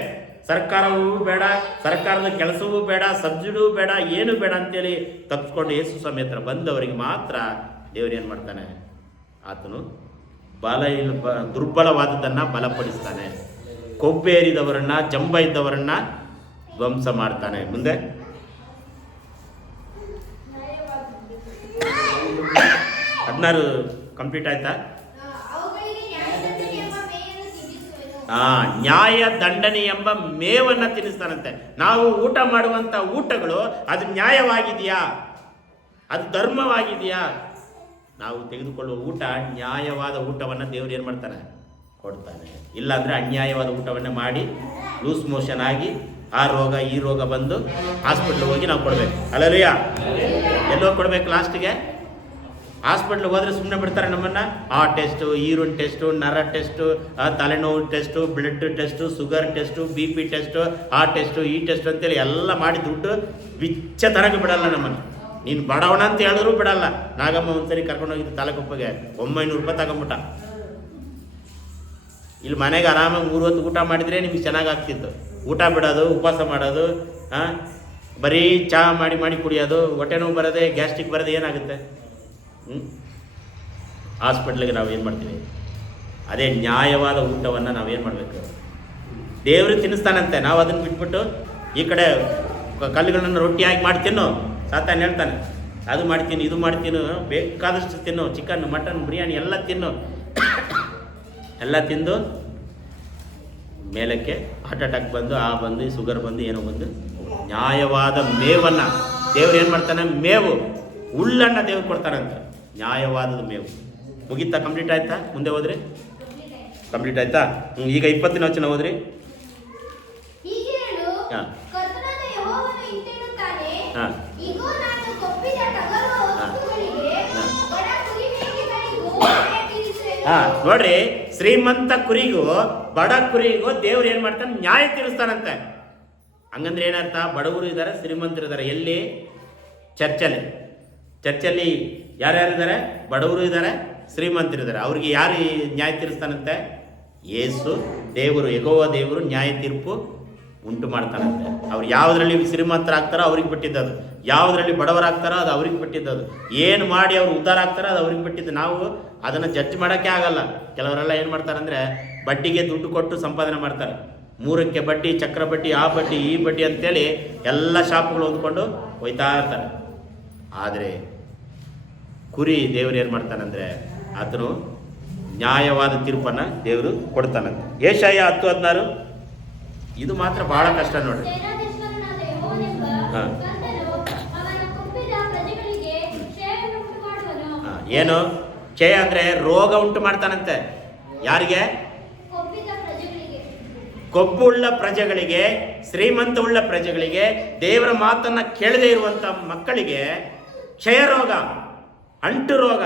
ಸರ್ಕಾರವೂ ಬೇಡ, ಸರ್ಕಾರದ ಕೆಲಸವೂ ಬೇಡ, ಸಬ್ಸಿಡಿಯೂ ಬೇಡ, ಏನು ಬೇಡ ಅಂತೇಳಿ ತಪ್ಪಿಸ್ಕೊಂಡು ಯೇಸು ಸ್ವಾಮಿ ಹತ್ರ ಬಂದವರಿಗೆ ಮಾತ್ರ ದೇವರು ಏನು ಮಾಡ್ತಾನೆ? ಆತನು ದುರ್ಬಲವಾದದ್ದನ್ನು ಬಲಪಡಿಸ್ತಾನೆ. ಕೊಬ್ಬೇರಿದವರನ್ನ, ಜಂಬ ಇದ್ದವರನ್ನ ಧ್ವಂಸ ಮಾಡ್ತಾನೆ. ಮುಂದೆ 16 ಕಂಪ್ಲೀಟ್ ಆಯ್ತಾ? ನ್ಯಾಯ ದಂಡನೆ ಎಂಬ ಮೇವನ್ನು ತಿನ್ನಿಸ್ತಾನಂತೆ. ನಾವು ಊಟ ಮಾಡುವಂಥ ಊಟಗಳು ಅದು ನ್ಯಾಯವಾಗಿದೆಯಾ? ಅದು ಧರ್ಮವಾಗಿದೆಯಾ? ನಾವು ತೆಗೆದುಕೊಳ್ಳುವ ಊಟ ನ್ಯಾಯವಾದ ಊಟವನ್ನು ದೇವರು ಏನು ಮಾಡ್ತಾನೆ? ಕೊಡ್ತಾನೆ. ಇಲ್ಲಾಂದರೆ ಅನ್ಯಾಯವಾದ ಊಟವನ್ನು ಮಾಡಿ ಲೂಸ್ ಮೋಷನ್ ಆಗಿ ಆ ರೋಗ ಈ ರೋಗ ಬಂದು ಹಾಸ್ಪಿಟ್ಲಿಗೆ ಹೋಗಿ ನಾವು ಕೊಡಬೇಕು. ಹಲ್ಲೆಲೂಯಾ. ಎಲ್ಲೋ ಕೊಡಬೇಕು ಲಾಸ್ಟಿಗೆ? ಹಾಸ್ಪಿಟ್ಲಿಗೆ ಹೋದರೆ ಸುಮ್ಮನೆ ಬಿಡ್ತಾರೆ ನಮ್ಮನ್ನು. ಆ ಟೆಸ್ಟು, ಯೂರಿನ್ ಟೆಸ್ಟು, ನರ ಟೆಸ್ಟು, ತಲೆನೋವು test, blood test, sugar test, BP test, ಆ ಟೆಸ್ಟು ಈ ಟೆಸ್ಟು ಅಂತೇಳಿ ಎಲ್ಲ ಮಾಡಿ ದುಡ್ಡು ಬಿಚ್ಚ ತನಕ ಬಿಡಲ್ಲ ನಮ್ಮನ್ನು. ನೀನು ಬಡವಣ ಅಂತ ಹೇಳಿದ್ರು ಬಿಡಲ್ಲ. ನಾಗಮ್ಮ ಒಂದ್ಸರಿ ಕರ್ಕೊಂಡೋಗಿದ್ದು ತಾಲೂಕೊಪ್ಪಗೆ 900 ರೂಪಾಯಿ ತಗೊಂಬಿಟ್ಟ. ಇಲ್ಲಿ ಮನೆಗೆ ಆರಾಮಾಗಿ 3 ಹೊತ್ತು ಊಟ ಮಾಡಿದರೆ ನಿಮಗೆ ಚೆನ್ನಾಗಾಗ್ತಿತ್ತು. ಊಟ ಬಿಡೋದು, ಉಪವಾಸ ಮಾಡೋದು, ಬರೀ ಚಹಾ ಮಾಡಿ ಕುಡಿಯೋದು, ಹೊಟ್ಟೆ ನೋವು ಬರೋದೇ, ಗ್ಯಾಸ್ಟ್ರಿಕ್ ಬರೋದೇ, ಏನಾಗುತ್ತೆ? ಹಾಸ್ಪಿಟ್ಲಿಗೆ ನಾವು ಏನು ಮಾಡ್ತೀವಿ? ಅದೇ ನ್ಯಾಯವಾದ ಊಟವನ್ನು ನಾವೇನು ಮಾಡಬೇಕು? ದೇವರು ತಿನ್ನಿಸ್ತಾನಂತೆ. ನಾವು ಅದನ್ನು ಬಿಟ್ಬಿಟ್ಟು ಈ ಕಡೆ ಕಲ್ಲುಗಳನ್ನು ರೊಟ್ಟಿಯಾಗಿ ಮಾಡಿ ತಿನ್ನು. ಸಾತಾನು ಹೇಳ್ತಾನೆ, ಅದು ಮಾಡ್ತೀನಿ, ಇದು ಮಾಡ್ತೀನಿ, ಬೇಕಾದಷ್ಟು ತಿನ್ನು, ಚಿಕನ್, ಮಟನ್, ಬಿರಿಯಾನಿ ಎಲ್ಲ ತಿನ್ನು. ಎಲ್ಲ ತಿಂದು ಮೇಲಕ್ಕೆ ಹಾರ್ಟ್ ಅಟ್ಯಾಕ್ ಬಂದು, ಬಂದು, ಶುಗರ್ ಬಂದು, ಏನೋ ಬಂದು, ನ್ಯಾಯವಾದ ಮೇವನ್ನು ದೇವ್ರು ಏನು ಮಾಡ್ತಾನೆ? ಮೇವು, ಹುಲ್ಲನ್ನು ದೇವ್ರು ಕೊಡ್ತಾನಂತ. ನ್ಯಾಯವಾದದ ಮೇವು. ಮುಗೀತಾ? ಕಂಪ್ಲೀಟ್ ಆಯ್ತಾ? ಮುಂದೆ ಹೋದ್ರಿ? ಕಂಪ್ಲೀಟ್ ಆಯ್ತಾ? ಈಗ 20ನೇ ವಚನ ಹೋದ್ರಿ. ಹಾಂ ಹಾಂ ನೋಡ್ರಿ, ಶ್ರೀಮಂತ ಕುರಿಗೂ ಬಡ ಕುರಿಗೂ ದೇವ್ರು ಏನು ಮಾಡ್ತಾನೆ? ನ್ಯಾಯ ತೀರಿಸ್ತಾನಂತೆ. ಹಂಗಂದ್ರೆ ಏನರ್ಥ? ಬಡವರು ಇದ್ದಾರೆ, ಶ್ರೀಮಂತರು ಇದ್ದಾರೆ. ಎಲ್ಲಿ? ಚರ್ಚಲ್ಲಿ ಯಾರ್ಯಾರಿದ್ದಾರೆ? ಬಡವರು ಇದ್ದಾರೆ, ಶ್ರೀಮಂತರಿದ್ದಾರೆ. ಅವ್ರಿಗೆ ಯಾರು ನ್ಯಾಯ ತೀರಿಸ್ತಾನಂತೆ? ಯೇಸು ದೇವರು, ಯೆಹೋವ ದೇವರು ನ್ಯಾಯ ತೀರ್ಪು ಉಂಟು ಮಾಡ್ತಾನಂತೆ. ಅವ್ರು ಯಾವುದರಲ್ಲಿ ಶ್ರೀಮಂತರಾಗ್ತಾರೋ ಅವ್ರಿಗೆ ಬಿಟ್ಟಿದ್ದದು, ಯಾವುದರಲ್ಲಿ ಬಡವರಾಗ್ತಾರೋ ಅದು ಅವ್ರಿಗೆ ಬಿಟ್ಟಿದ್ದದು, ಏನು ಮಾಡಿ ಅವ್ರು ಉದ್ಧಾರ ಆಗ್ತಾರೋ ಅದು ಅವ್ರಿಗೆ ಬಿಟ್ಟಿದ್ದು. ನಾವು ಅದನ್ನು ಜಡ್ಜ್ ಮಾಡೋಕ್ಕೆ ಆಗಲ್ಲ. ಕೆಲವರೆಲ್ಲ ಏನು ಮಾಡ್ತಾರಂದರೆ ಬಡ್ಡಿಗೆ ದುಡ್ಡು ಕೊಟ್ಟು ಸಂಪಾದನೆ ಮಾಡ್ತಾರೆ. 3ಕ್ಕೆ ಬಡ್ಡಿ, ಚಕ್ರ ಬಡ್ಡಿ, ಆ ಬಡ್ಡಿ, ಈ ಬಡ್ಡಿ ಅಂತೇಳಿ ಎಲ್ಲ ಶಾಪ್ಗಳು ಹೊಂದ್ಕೊಂಡು ಹೋಯ್ತಾ ಇರ್ತಾರೆ. ಆದರೆ ಕುರಿ ದೇವರು ಏನು ಮಾಡ್ತಾನಂದರೆ ಆತನು ನ್ಯಾಯವಾದ ತೀರ್ಪನ್ನು ದೇವರು ಕೊಡ್ತಾನಂತೆ. ಯೆಶಾಯ 10:16. ಇದು ಮಾತ್ರ ಭಾಳ ಕಷ್ಟ ನೋಡಿ. ಏನು ಕ್ಷಯ ಅಂದರೆ ರೋಗ ಉಂಟು ಮಾಡ್ತಾನಂತೆ. ಯಾರಿಗೆ? ಕೊಬ್ಬುಳ್ಳ ಪ್ರಜೆಗಳಿಗೆ, ಶ್ರೀಮಂತ ಉಳ್ಳ ಪ್ರಜೆಗಳಿಗೆ, ದೇವರ ಮಾತನ್ನು ಕೇಳದೇ ಇರುವಂಥ ಮಕ್ಕಳಿಗೆ ಕ್ಷಯ ರೋಗ, ಅಂಟು ರೋಗ,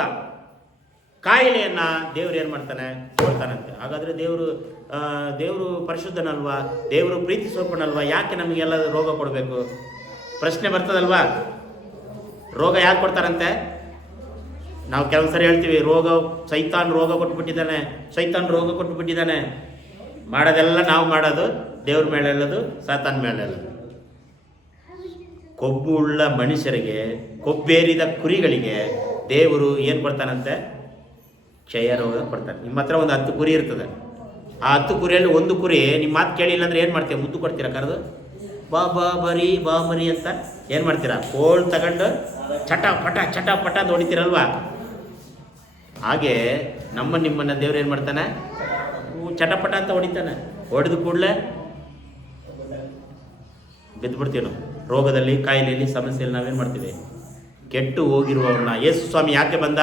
ಕಾಯಿಲೆಯನ್ನು ದೇವರು ಏನು ಮಾಡ್ತಾನೆ? ಕೊಡ್ತಾನಂತೆ. ಹಾಗಾದರೆ ದೇವರು ಪರಿಶುದ್ಧನಲ್ವಾ? ದೇವರು ಪ್ರೀತಿ ಸ್ವರೂಪನಲ್ವಾ? ಯಾಕೆ ನಮಗೆಲ್ಲ ರೋಗ ಕೊಡಬೇಕು? ಪ್ರಶ್ನೆ ಬರ್ತದಲ್ವಾ? ರೋಗ ಯಾಕೆ ಕೊಡ್ತಾರಂತೆ? ನಾವು ಕೆಲವು ಸರಿ ಹೇಳ್ತೀವಿ, ಸೈತಾನ್ ರೋಗ ಕೊಟ್ಟುಬಿಟ್ಟಿದ್ದಾನೆ. ಮಾಡೋದೆಲ್ಲ ನಾವು ಮಾಡೋದು, ದೇವ್ರ ಮೇಲೆ ಹೇಳೋದು, ಸಾತಾನ್ ಮೇಲೆ ಹೇಳೋದು. ಕೊಬ್ಬು ಉಳ್ಳ ಮನುಷ್ಯರಿಗೆ, ಕೊಬ್ಬೇರಿದ ಕುರಿಗಳಿಗೆ ದೇವರು ಏನು ಕೊಡ್ತಾನಂತೆ? ಕ್ಷಯ ರೋಗ ಕೊಡ್ತಾನೆ. ನಿಮ್ಮ ಹತ್ರ ಒಂದು 10 ಕುರಿ ಇರ್ತದೆ. ಆ 10 ಕುರಿಯಲ್ಲಿ ಒಂದು ಕುರಿ ನಿಮ್ಮ ಮಾತು ಕೇಳಿಲ್ಲ ಅಂದರೆ ಏನು ಮಾಡ್ತೀರಾ? ಮುದ್ದು ಕೊಡ್ತೀರಾ? ಕರೆದು ಬಾ ಬರಿ ಅಂತ ಏನು ಮಾಡ್ತೀರಾ? ಕೋಲ್ ತಗೊಂಡು ಚಟ ಅಂತ ಹೊಡಿತೀರಲ್ವಾ? ಹಾಗೆ ನಿಮ್ಮನ್ನು ದೇವ್ರು ಏನು ಮಾಡ್ತಾನೆ? ಚಟಪಟ ಅಂತ ಹೊಡಿತಾನೆ. ಹೊಡೆದು ಕೂಡಲೇ ಬಿದ್ದುಬಿಡ್ತೀವಿ ನಾವು. ರೋಗದಲ್ಲಿ, ಕಾಯಿಲೆಯಲ್ಲಿ, ಸಮಸ್ಯೆಯಲ್ಲಿ ನಾವೇನು ಮಾಡ್ತೀವಿ? ಕೆಟ್ಟು ಹೋಗಿರುವವ್ರನ್ನ ಯೇಸು ಸ್ವಾಮಿ ಯಾಕೆ ಬಂದ?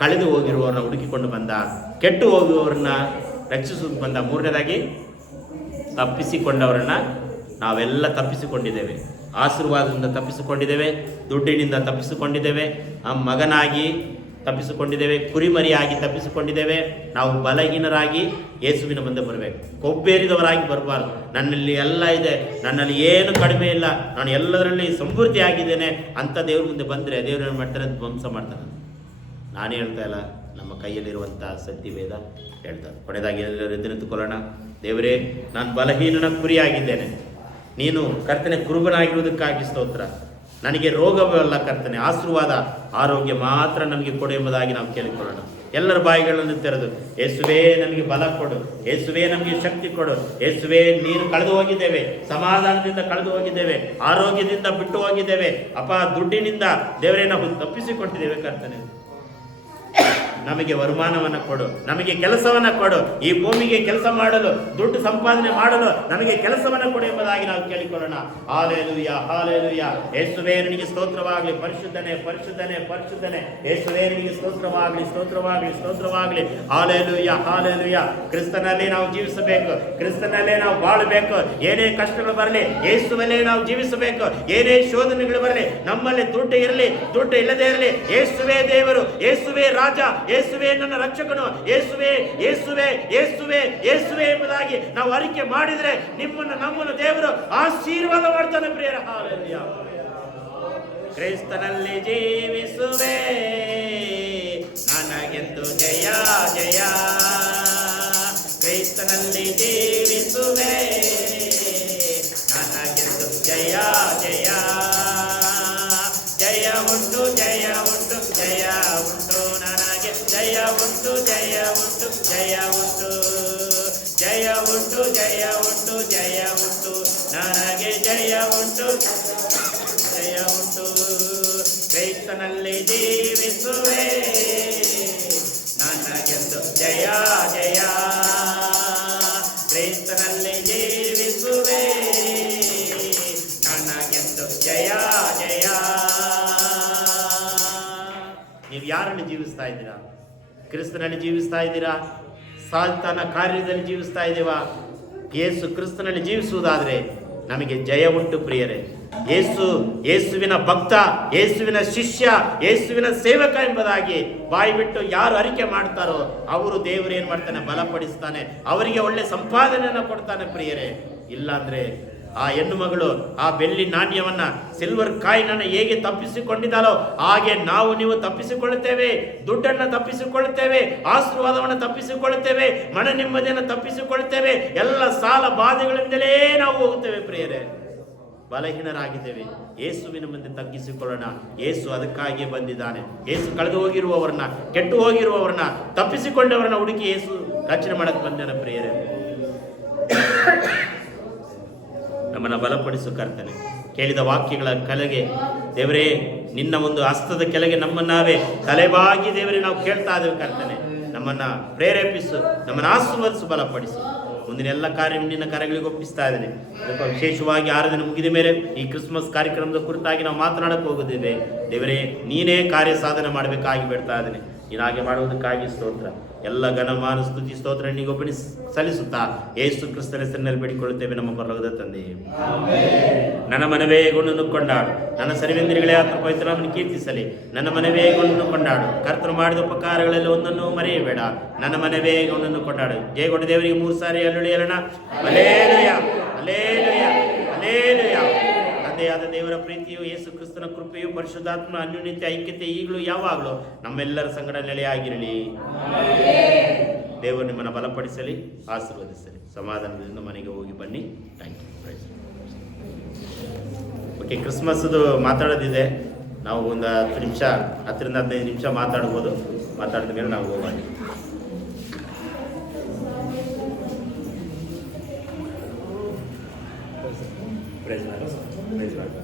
ಕಳೆದು ಹೋಗಿರುವವ್ರನ್ನ ಹುಡುಕಿಕೊಂಡು ಬಂದ, ಕೆಟ್ಟು ಹೋಗುವವ್ರನ್ನ ರಕ್ಷಿಸೋದು ಬಂದ. ಮೂರನೇದಾಗಿ ತಪ್ಪಿಸಿಕೊಂಡವರನ್ನ ನಾವೆಲ್ಲ ತಪ್ಪಿಸಿಕೊಂಡಿದ್ದೇವೆ. ಆಶೀರ್ವಾದದಿಂದ ತಪ್ಪಿಸಿಕೊಂಡಿದ್ದೇವೆ, ದುಡ್ಡಿನಿಂದ ತಪ್ಪಿಸಿಕೊಂಡಿದ್ದೇವೆ, ಮಗನಾಗಿ ತಪ್ಪಿಸಿಕೊಂಡಿದ್ದೇವೆ, ಕುರಿಮರಿಯಾಗಿ ತಪ್ಪಿಸಿಕೊಂಡಿದ್ದೇವೆ. ನಾವು ಬಲಹೀನರಾಗಿ ಯೇಸುವಿನ ಮುಂದೆ ಬರಬೇಕು. ಕೊಬ್ಬೇರಿದವರಾಗಿ ಬರಬಾರ್ದು. ನನ್ನಲ್ಲಿ ಎಲ್ಲ ಇದೆ, ನನ್ನಲ್ಲಿ ಏನು ಕಡಿಮೆ ಇಲ್ಲ, ನಾನು ಎಲ್ಲದರಲ್ಲಿ ಸಮೃದ್ಧಿ ಆಗಿದ್ದೇನೆ ಅಂತ ದೇವ್ರ ಮುಂದೆ ಬಂದರೆ ದೇವ್ರು ಏನು ಮಾಡ್ತಾರೆ? ಧ್ವಂಸ ಮಾಡ್ತಾನೆ. ನಾನೇ ಹೇಳ್ತಾ ಇಲ್ಲ, ನಮ್ಮ ಕೈಯಲ್ಲಿರುವಂಥ ಸತ್ಯವೇದ ಹೇಳ್ತಾರೆ. ಕೊನೆಯದಾಗಿ ಎಲ್ಲರೂ ನಿಂತುಕೊಳ್ಳೋಣ. ದೇವರೇ, ನಾನು ಬಲಹೀನನ ಕುರಿಯಾಗಿದ್ದೇನೆ. ನೀನು ಕರ್ತನೆ ಕುರುಬನಾಗಿರುವುದಕ್ಕಾಗಿ ಸ್ತೋತ್ರ. ನನಗೆ ರೋಗವಲ್ಲ ಕರ್ತನೆ, ಆಶೀರ್ವಾದ, ಆರೋಗ್ಯ ಮಾತ್ರ ನಮಗೆ ಕೊಡು ಎಂಬುದಾಗಿ ನಾವು ಕೇಳಿಕೊಳ್ಳೋಣ. ಎಲ್ಲರ ಬಾಯಿಗಳನ್ನು ತೆರೆದು, ಯೇಸುವೇ ನಮಗೆ ಬಲ ಕೊಡು, ಯೇಸುವೇ ನಮಗೆ ಶಕ್ತಿ ಕೊಡು, ಯೇಸುವೇ ನೀನು ಕಳೆದು ಹೋಗಿದ್ದೇವೆ, ಸಮಾಧಾನದಿಂದ ಕಳೆದು ಹೋಗಿದ್ದೇವೆ, ಆರೋಗ್ಯದಿಂದ ಬಿಟ್ಟು ಹೋಗಿದ್ದೇವೆ ಅಪ್ಪ, ದುಡ್ಡಿನಿಂದ ದೇವರೇ ನಾವು ತಪ್ಪಿಸಿಕೊಟ್ಟಿದ್ದೇವೆ ಕರ್ತನೆ. ನಮಗೆ ವರಮಾನವನ್ನು ಕೊಡು, ನಮಗೆ ಕೆಲಸವನ್ನು ಕೊಡು, ಈ ಭೂಮಿಗೆ ಕೆಲಸ ಮಾಡಲು, ದುಡ್ಡು ಸಂಪಾದನೆ ಮಾಡಲು ನಮಗೆ ಕೆಲಸವನ್ನು ಕೊಡು ಎಂಬುದಾಗಿ ನಾವು ಕೇಳಿಕೊಳ್ಳೋಣ. Hallelujah, hallelujah. ಯೇಸುವೇ ನಿನಗೆ ಸ್ತೋತ್ರವಾಗಲಿ. ಪರಿಶುದ್ಧನೇ, ಪರಿಶುದ್ಧನೇ, ಪರಿಶುದ್ಧನೇ. ಯೇಸುವೇ ನಿನಗೆ ಸ್ತೋತ್ರವಾಗಲಿ, ಸ್ತೋತ್ರವಾಗಲಿ, ಸ್ತೋತ್ರವಾಗಲಿ. Hallelujah, hallelujah. ಕ್ರಿಸ್ತನಲ್ಲೇ ನಾವು ಜೀವಿಸಬೇಕು, ಕ್ರಿಸ್ತನಲ್ಲೇ ನಾವು ಬಾಳಬೇಕು. ಏನೇ ಕಷ್ಟಗಳು ಬರಲಿ ಯೇಸುವಲ್ಲೇ ನಾವು ಜೀವಿಸಬೇಕು. ಏನೇ ಶೋಧನೆಗಳು ಬರಲಿ, ನಮ್ಮಲ್ಲಿ ದುಡ್ಡು ಇರಲಿ, ದುಡ್ಡು ಇಲ್ಲದೆ ಇರಲಿ, ಯೇಸುವೇ ದೇವರು, ಯೇಸುವೇ ರಾಜ, ಯೇಸುವೇ ನನ್ನ ರಕ್ಷಕನು, ಯೇಸುವೇ ಯೇಸುವೇ ಯೇಸುವೇ ಯೇಸುವೇ ಎಂಬುದಾಗಿ ನಾವು ಅರಿಕೆ ಮಾಡಿದರೆ ನಮ್ಮನ್ನು ದೇವರು ಆಶೀರ್ವಾದ ಮಾಡ್ತಾನೆ ಪ್ರಿಯರ. ಹಾಲೆಲೂಯ. ಕ್ರಿಸ್ತನಲ್ಲಿ ಜೀವಿಸುವೆ, ನನಗೆಂದು ಜಯ ಜಯ. ಕ್ರಿಸ್ತನಲ್ಲಿ ಜೀವಿಸುವೆ, ನನಗೆಂದು ಜಯ ಜಯ. ಜಯ ಉಂಟು, ಜಯ ಉಂಟು, ಜಯ ಉಂಟು, ನನಗೆ ಜಯ ಉಂಟು, ಜಯ ಉಂಟು, ಜಯ ಉಂಟು, ಜಯ ಉಂಟು, ಜಯ ಉಂಟು, ಜಯ ಉಂಟು, ನನಗೆ ಜಯ ಉಂಟು, ಜಯ ಉಂಟು. ಕ್ರಿಸ್ತನಲ್ಲಿ ಜೀವಿಸುವೆ, ನನಗೆಂದು ಜಯ ಜಯ. ಕ್ರಿಸ್ತನಲ್ಲಿ ಜೀವಿಸುವೆ, ನನಗೆಂದು ಜಯ ಜಯ. ನೀವು ಯಾರಲ್ಲಿ ಜೀವಿಸ್ತಾ ಇದ್ದೀರಾ? ಕ್ರಿಸ್ತನಲ್ಲಿ ಜೀವಿಸ್ತಾ ಇದ್ದೀರಾ? ಸಾತಾನ ಕಾರ್ಯದಲ್ಲಿ ಜೀವಿಸ್ತಾ ಇದ್ದೀವಾ? ಯೇಸು ಕ್ರಿಸ್ತನಲ್ಲಿ ಜೀವಿಸುವುದಾದರೆ ನಮಗೆ ಜಯ ಉಂಟು ಪ್ರಿಯರೇ. ಯೇಸುವಿನ ಭಕ್ತ, ಯೇಸುವಿನ ಶಿಷ್ಯ, ಯೇಸುವಿನ ಸೇವಕ ಎಂಬುದಾಗಿ ಬಾಯಿ ಬಿಟ್ಟು ಯಾರು ಅರಿಕೆ ಮಾಡ್ತಾರೋ ಅವರು ದೇವರು ಏನು ಮಾಡ್ತಾನೆ? ಬಲಪಡಿಸ್ತಾನೆ, ಅವರಿಗೆ ಒಳ್ಳೆ ಸಂಪಾದನೆಯನ್ನು ಕೊಡ್ತಾನೆ ಪ್ರಿಯರೇ. ಇಲ್ಲಾಂದ್ರೆ ಆ ಹೆಣ್ಣು ಮಗಳು ಆ ಬೆಳ್ಳಿ ನಾಣ್ಯವನ್ನ, ಸಿಲ್ವರ್ ಕಾಯಿನನ್ನು ಹೇಗೆ ತಪ್ಪಿಸಿಕೊಂಡಿದ್ದಾಳೋ ಹಾಗೆ ನೀವು ತಪ್ಪಿಸಿಕೊಳ್ಳುತ್ತೇವೆ. ದುಡ್ಡನ್ನು ತಪ್ಪಿಸಿಕೊಳ್ಳುತ್ತೇವೆ, ಆಶೀರ್ವಾದವನ್ನು ತಪ್ಪಿಸಿಕೊಳ್ಳುತ್ತೇವೆ, ಮನ ನೆಮ್ಮದಿಯನ್ನು ತಪ್ಪಿಸಿಕೊಳ್ಳುತ್ತೇವೆ. ಎಲ್ಲ ಸಾಲ ಬಾಧೆಗಳಿಂದಲೇ ನಾವು ಹೋಗುತ್ತೇವೆ ಪ್ರಿಯರೇ. ಬಲಹೀನರಾಗಿದ್ದೇವೆ. ಯೇಸುವಿನ ಮುಂದೆ ತಗ್ಗಿಸಿಕೊಳ್ಳೋಣ. ಯೇಸು ಅದಕ್ಕಾಗಿಯೇ ಬಂದಿದ್ದಾನೆ. ಯೇಸು ಕಳೆದು ಹೋಗಿರುವವರನ್ನ, ಕೆಟ್ಟು ಹೋಗಿರುವವರನ್ನ, ತಪ್ಪಿಸಿಕೊಂಡವರನ್ನ ಹುಡುಕಿ ಯೇಸು ರಕ್ಷಣೆ ಮಾಡಕ್ಕೆ ಬಂದಾನ ಪ್ರಿಯರೇ. ನಮ್ಮನ್ನು ಬಲಪಡಿಸು ಕರ್ತನೆ. ಕೇಳಿದ ವಾಕ್ಯಗಳ ಕೆಳಗೆ ದೇವರೇ, ನಿನ್ನ ಒಂದು ಹಸ್ತದ ಕೆಳಗೆ ನಮ್ಮನ್ನಾವೇ ತಲೆಬಾಗಿ ದೇವರೇ ನಾವು ಕೇಳ್ತಾ ಇದ್ದೇವೆ ಕರ್ತನೆ. ನಮ್ಮನ್ನು ಪ್ರೇರೇಪಿಸು, ನಮ್ಮನ್ನು ಆಶೀರ್ವದಿಸು, ಬಲಪಡಿಸು. ಮುಂದಿನ ಎಲ್ಲ ಕಾರ್ಯ ನಿನ್ನ ಕರೆಗಳಿಗೆ ಒಪ್ಪಿಸ್ತಾ ಇದ್ದೇನೆ. ವಿಶೇಷವಾಗಿ 6 ದಿನ ಮುಗಿದ ಮೇಲೆ ಈ ಕ್ರಿಸ್ಮಸ್ ಕಾರ್ಯಕ್ರಮದ ಕುರಿತಾಗಿ ನಾವು ಮಾತನಾಡಕ್ಕೆ ಹೋಗುತ್ತೇವೆ. ದೇವರೇ, ನೀನೇ ಕಾರ್ಯ ಸಾಧನೆ ಮಾಡಬೇಕಾಗಿ ಬೇಡ್ತಾ ಇದ್ದೇನೆ. ನೀನಾಗೆ ಮಾಡುವುದಕ್ಕಾಗಿ ಸ್ತೋತ್ರ. ಎಲ್ಲ ಘನಮಾನ ಸ್ತುತಿ ಸ್ತೋತ್ರ ನಿಗೊಬ್ಬನಿ ಸಲ್ಲಿಸುತ್ತಾ ಯೇಸು ಕ್ರಿಸ್ತನ ಹೆಸರಿನಲ್ಲಿ ಬೇಡಿಕೊಳ್ಳುತ್ತೇವೆ ನಮ್ಮ ಪರಲೋಕದ ತಂದೆಯೇ. ನನ್ನ ಮನವೇ ಗುಣನ್ನು ಕೊಂಡಾಡು, ನನ್ನ ಸರ್ವೇಂದ್ರಿಗಳೇ ಆತನ ಪವಿತ್ರ ನಾಮವನ್ನು ಕೀರ್ತಿಸಲಿ. ನನ್ನ ಮನವೇ ಗುಣನ್ನು ಕೊಂಡಾಡು, ಕರ್ತನು ಮಾಡಿದ ಉಪಕಾರಗಳಲ್ಲಿ ಒಂದನ್ನು ಮರೆಯಬೇಡ. ನನ್ನ ಮನವೇ ಗುಣನ್ನು ಕೊಂಡಾಡು. ಜಯಗೊಂಡ ದೇವರಿಗೆ 3 ಸಾರಿ ಅಲ್ಲುಳಿ ಹೇಳೋಣ. Hallelujah, hallelujah, hallelujah. ತಂದೆಯಾದ ದೇವರ ಪ್ರೀತಿಯು, ಯೇಸು ಕ್ರಿಸ್ತನ ಕೃಪೆಯು, ಪರಿಶುದ್ಧಾತ್ಮನ ಅನ್ಯೋನ್ಯತೆ ಐಕ್ಯತೆ ಈಗಲೂ ಯಾವಾಗಲೂ ನಮ್ಮೆಲ್ಲರ ಸಂಗಡ ನೆಲೆಯಾಗಿರಲಿ. ದೇವರು ನಿಮ್ಮನ್ನು ಬಲಪಡಿಸಲಿ, ಆಶೀರ್ವದಿಸಲಿ. ಸಮಾಧಾನದಿಂದ ಮನೆಗೆ ಹೋಗಿ ಬನ್ನಿ. Thank you. ಓಕೆ, ಕ್ರಿಸ್ಮಸ್ದು ಮಾತಾಡೋದಿದೆ. ನಾವು ಒಂದು 10 ನಿಮಿಷ 10ರಿಂದ 15 ನಿಮಿಷ ಮಾತಾಡ್ಬೋದು. ಮಾತಾಡಿದ ಮೇಲೆ ನಾವು ಹೋಗೋಣ. Praise lord.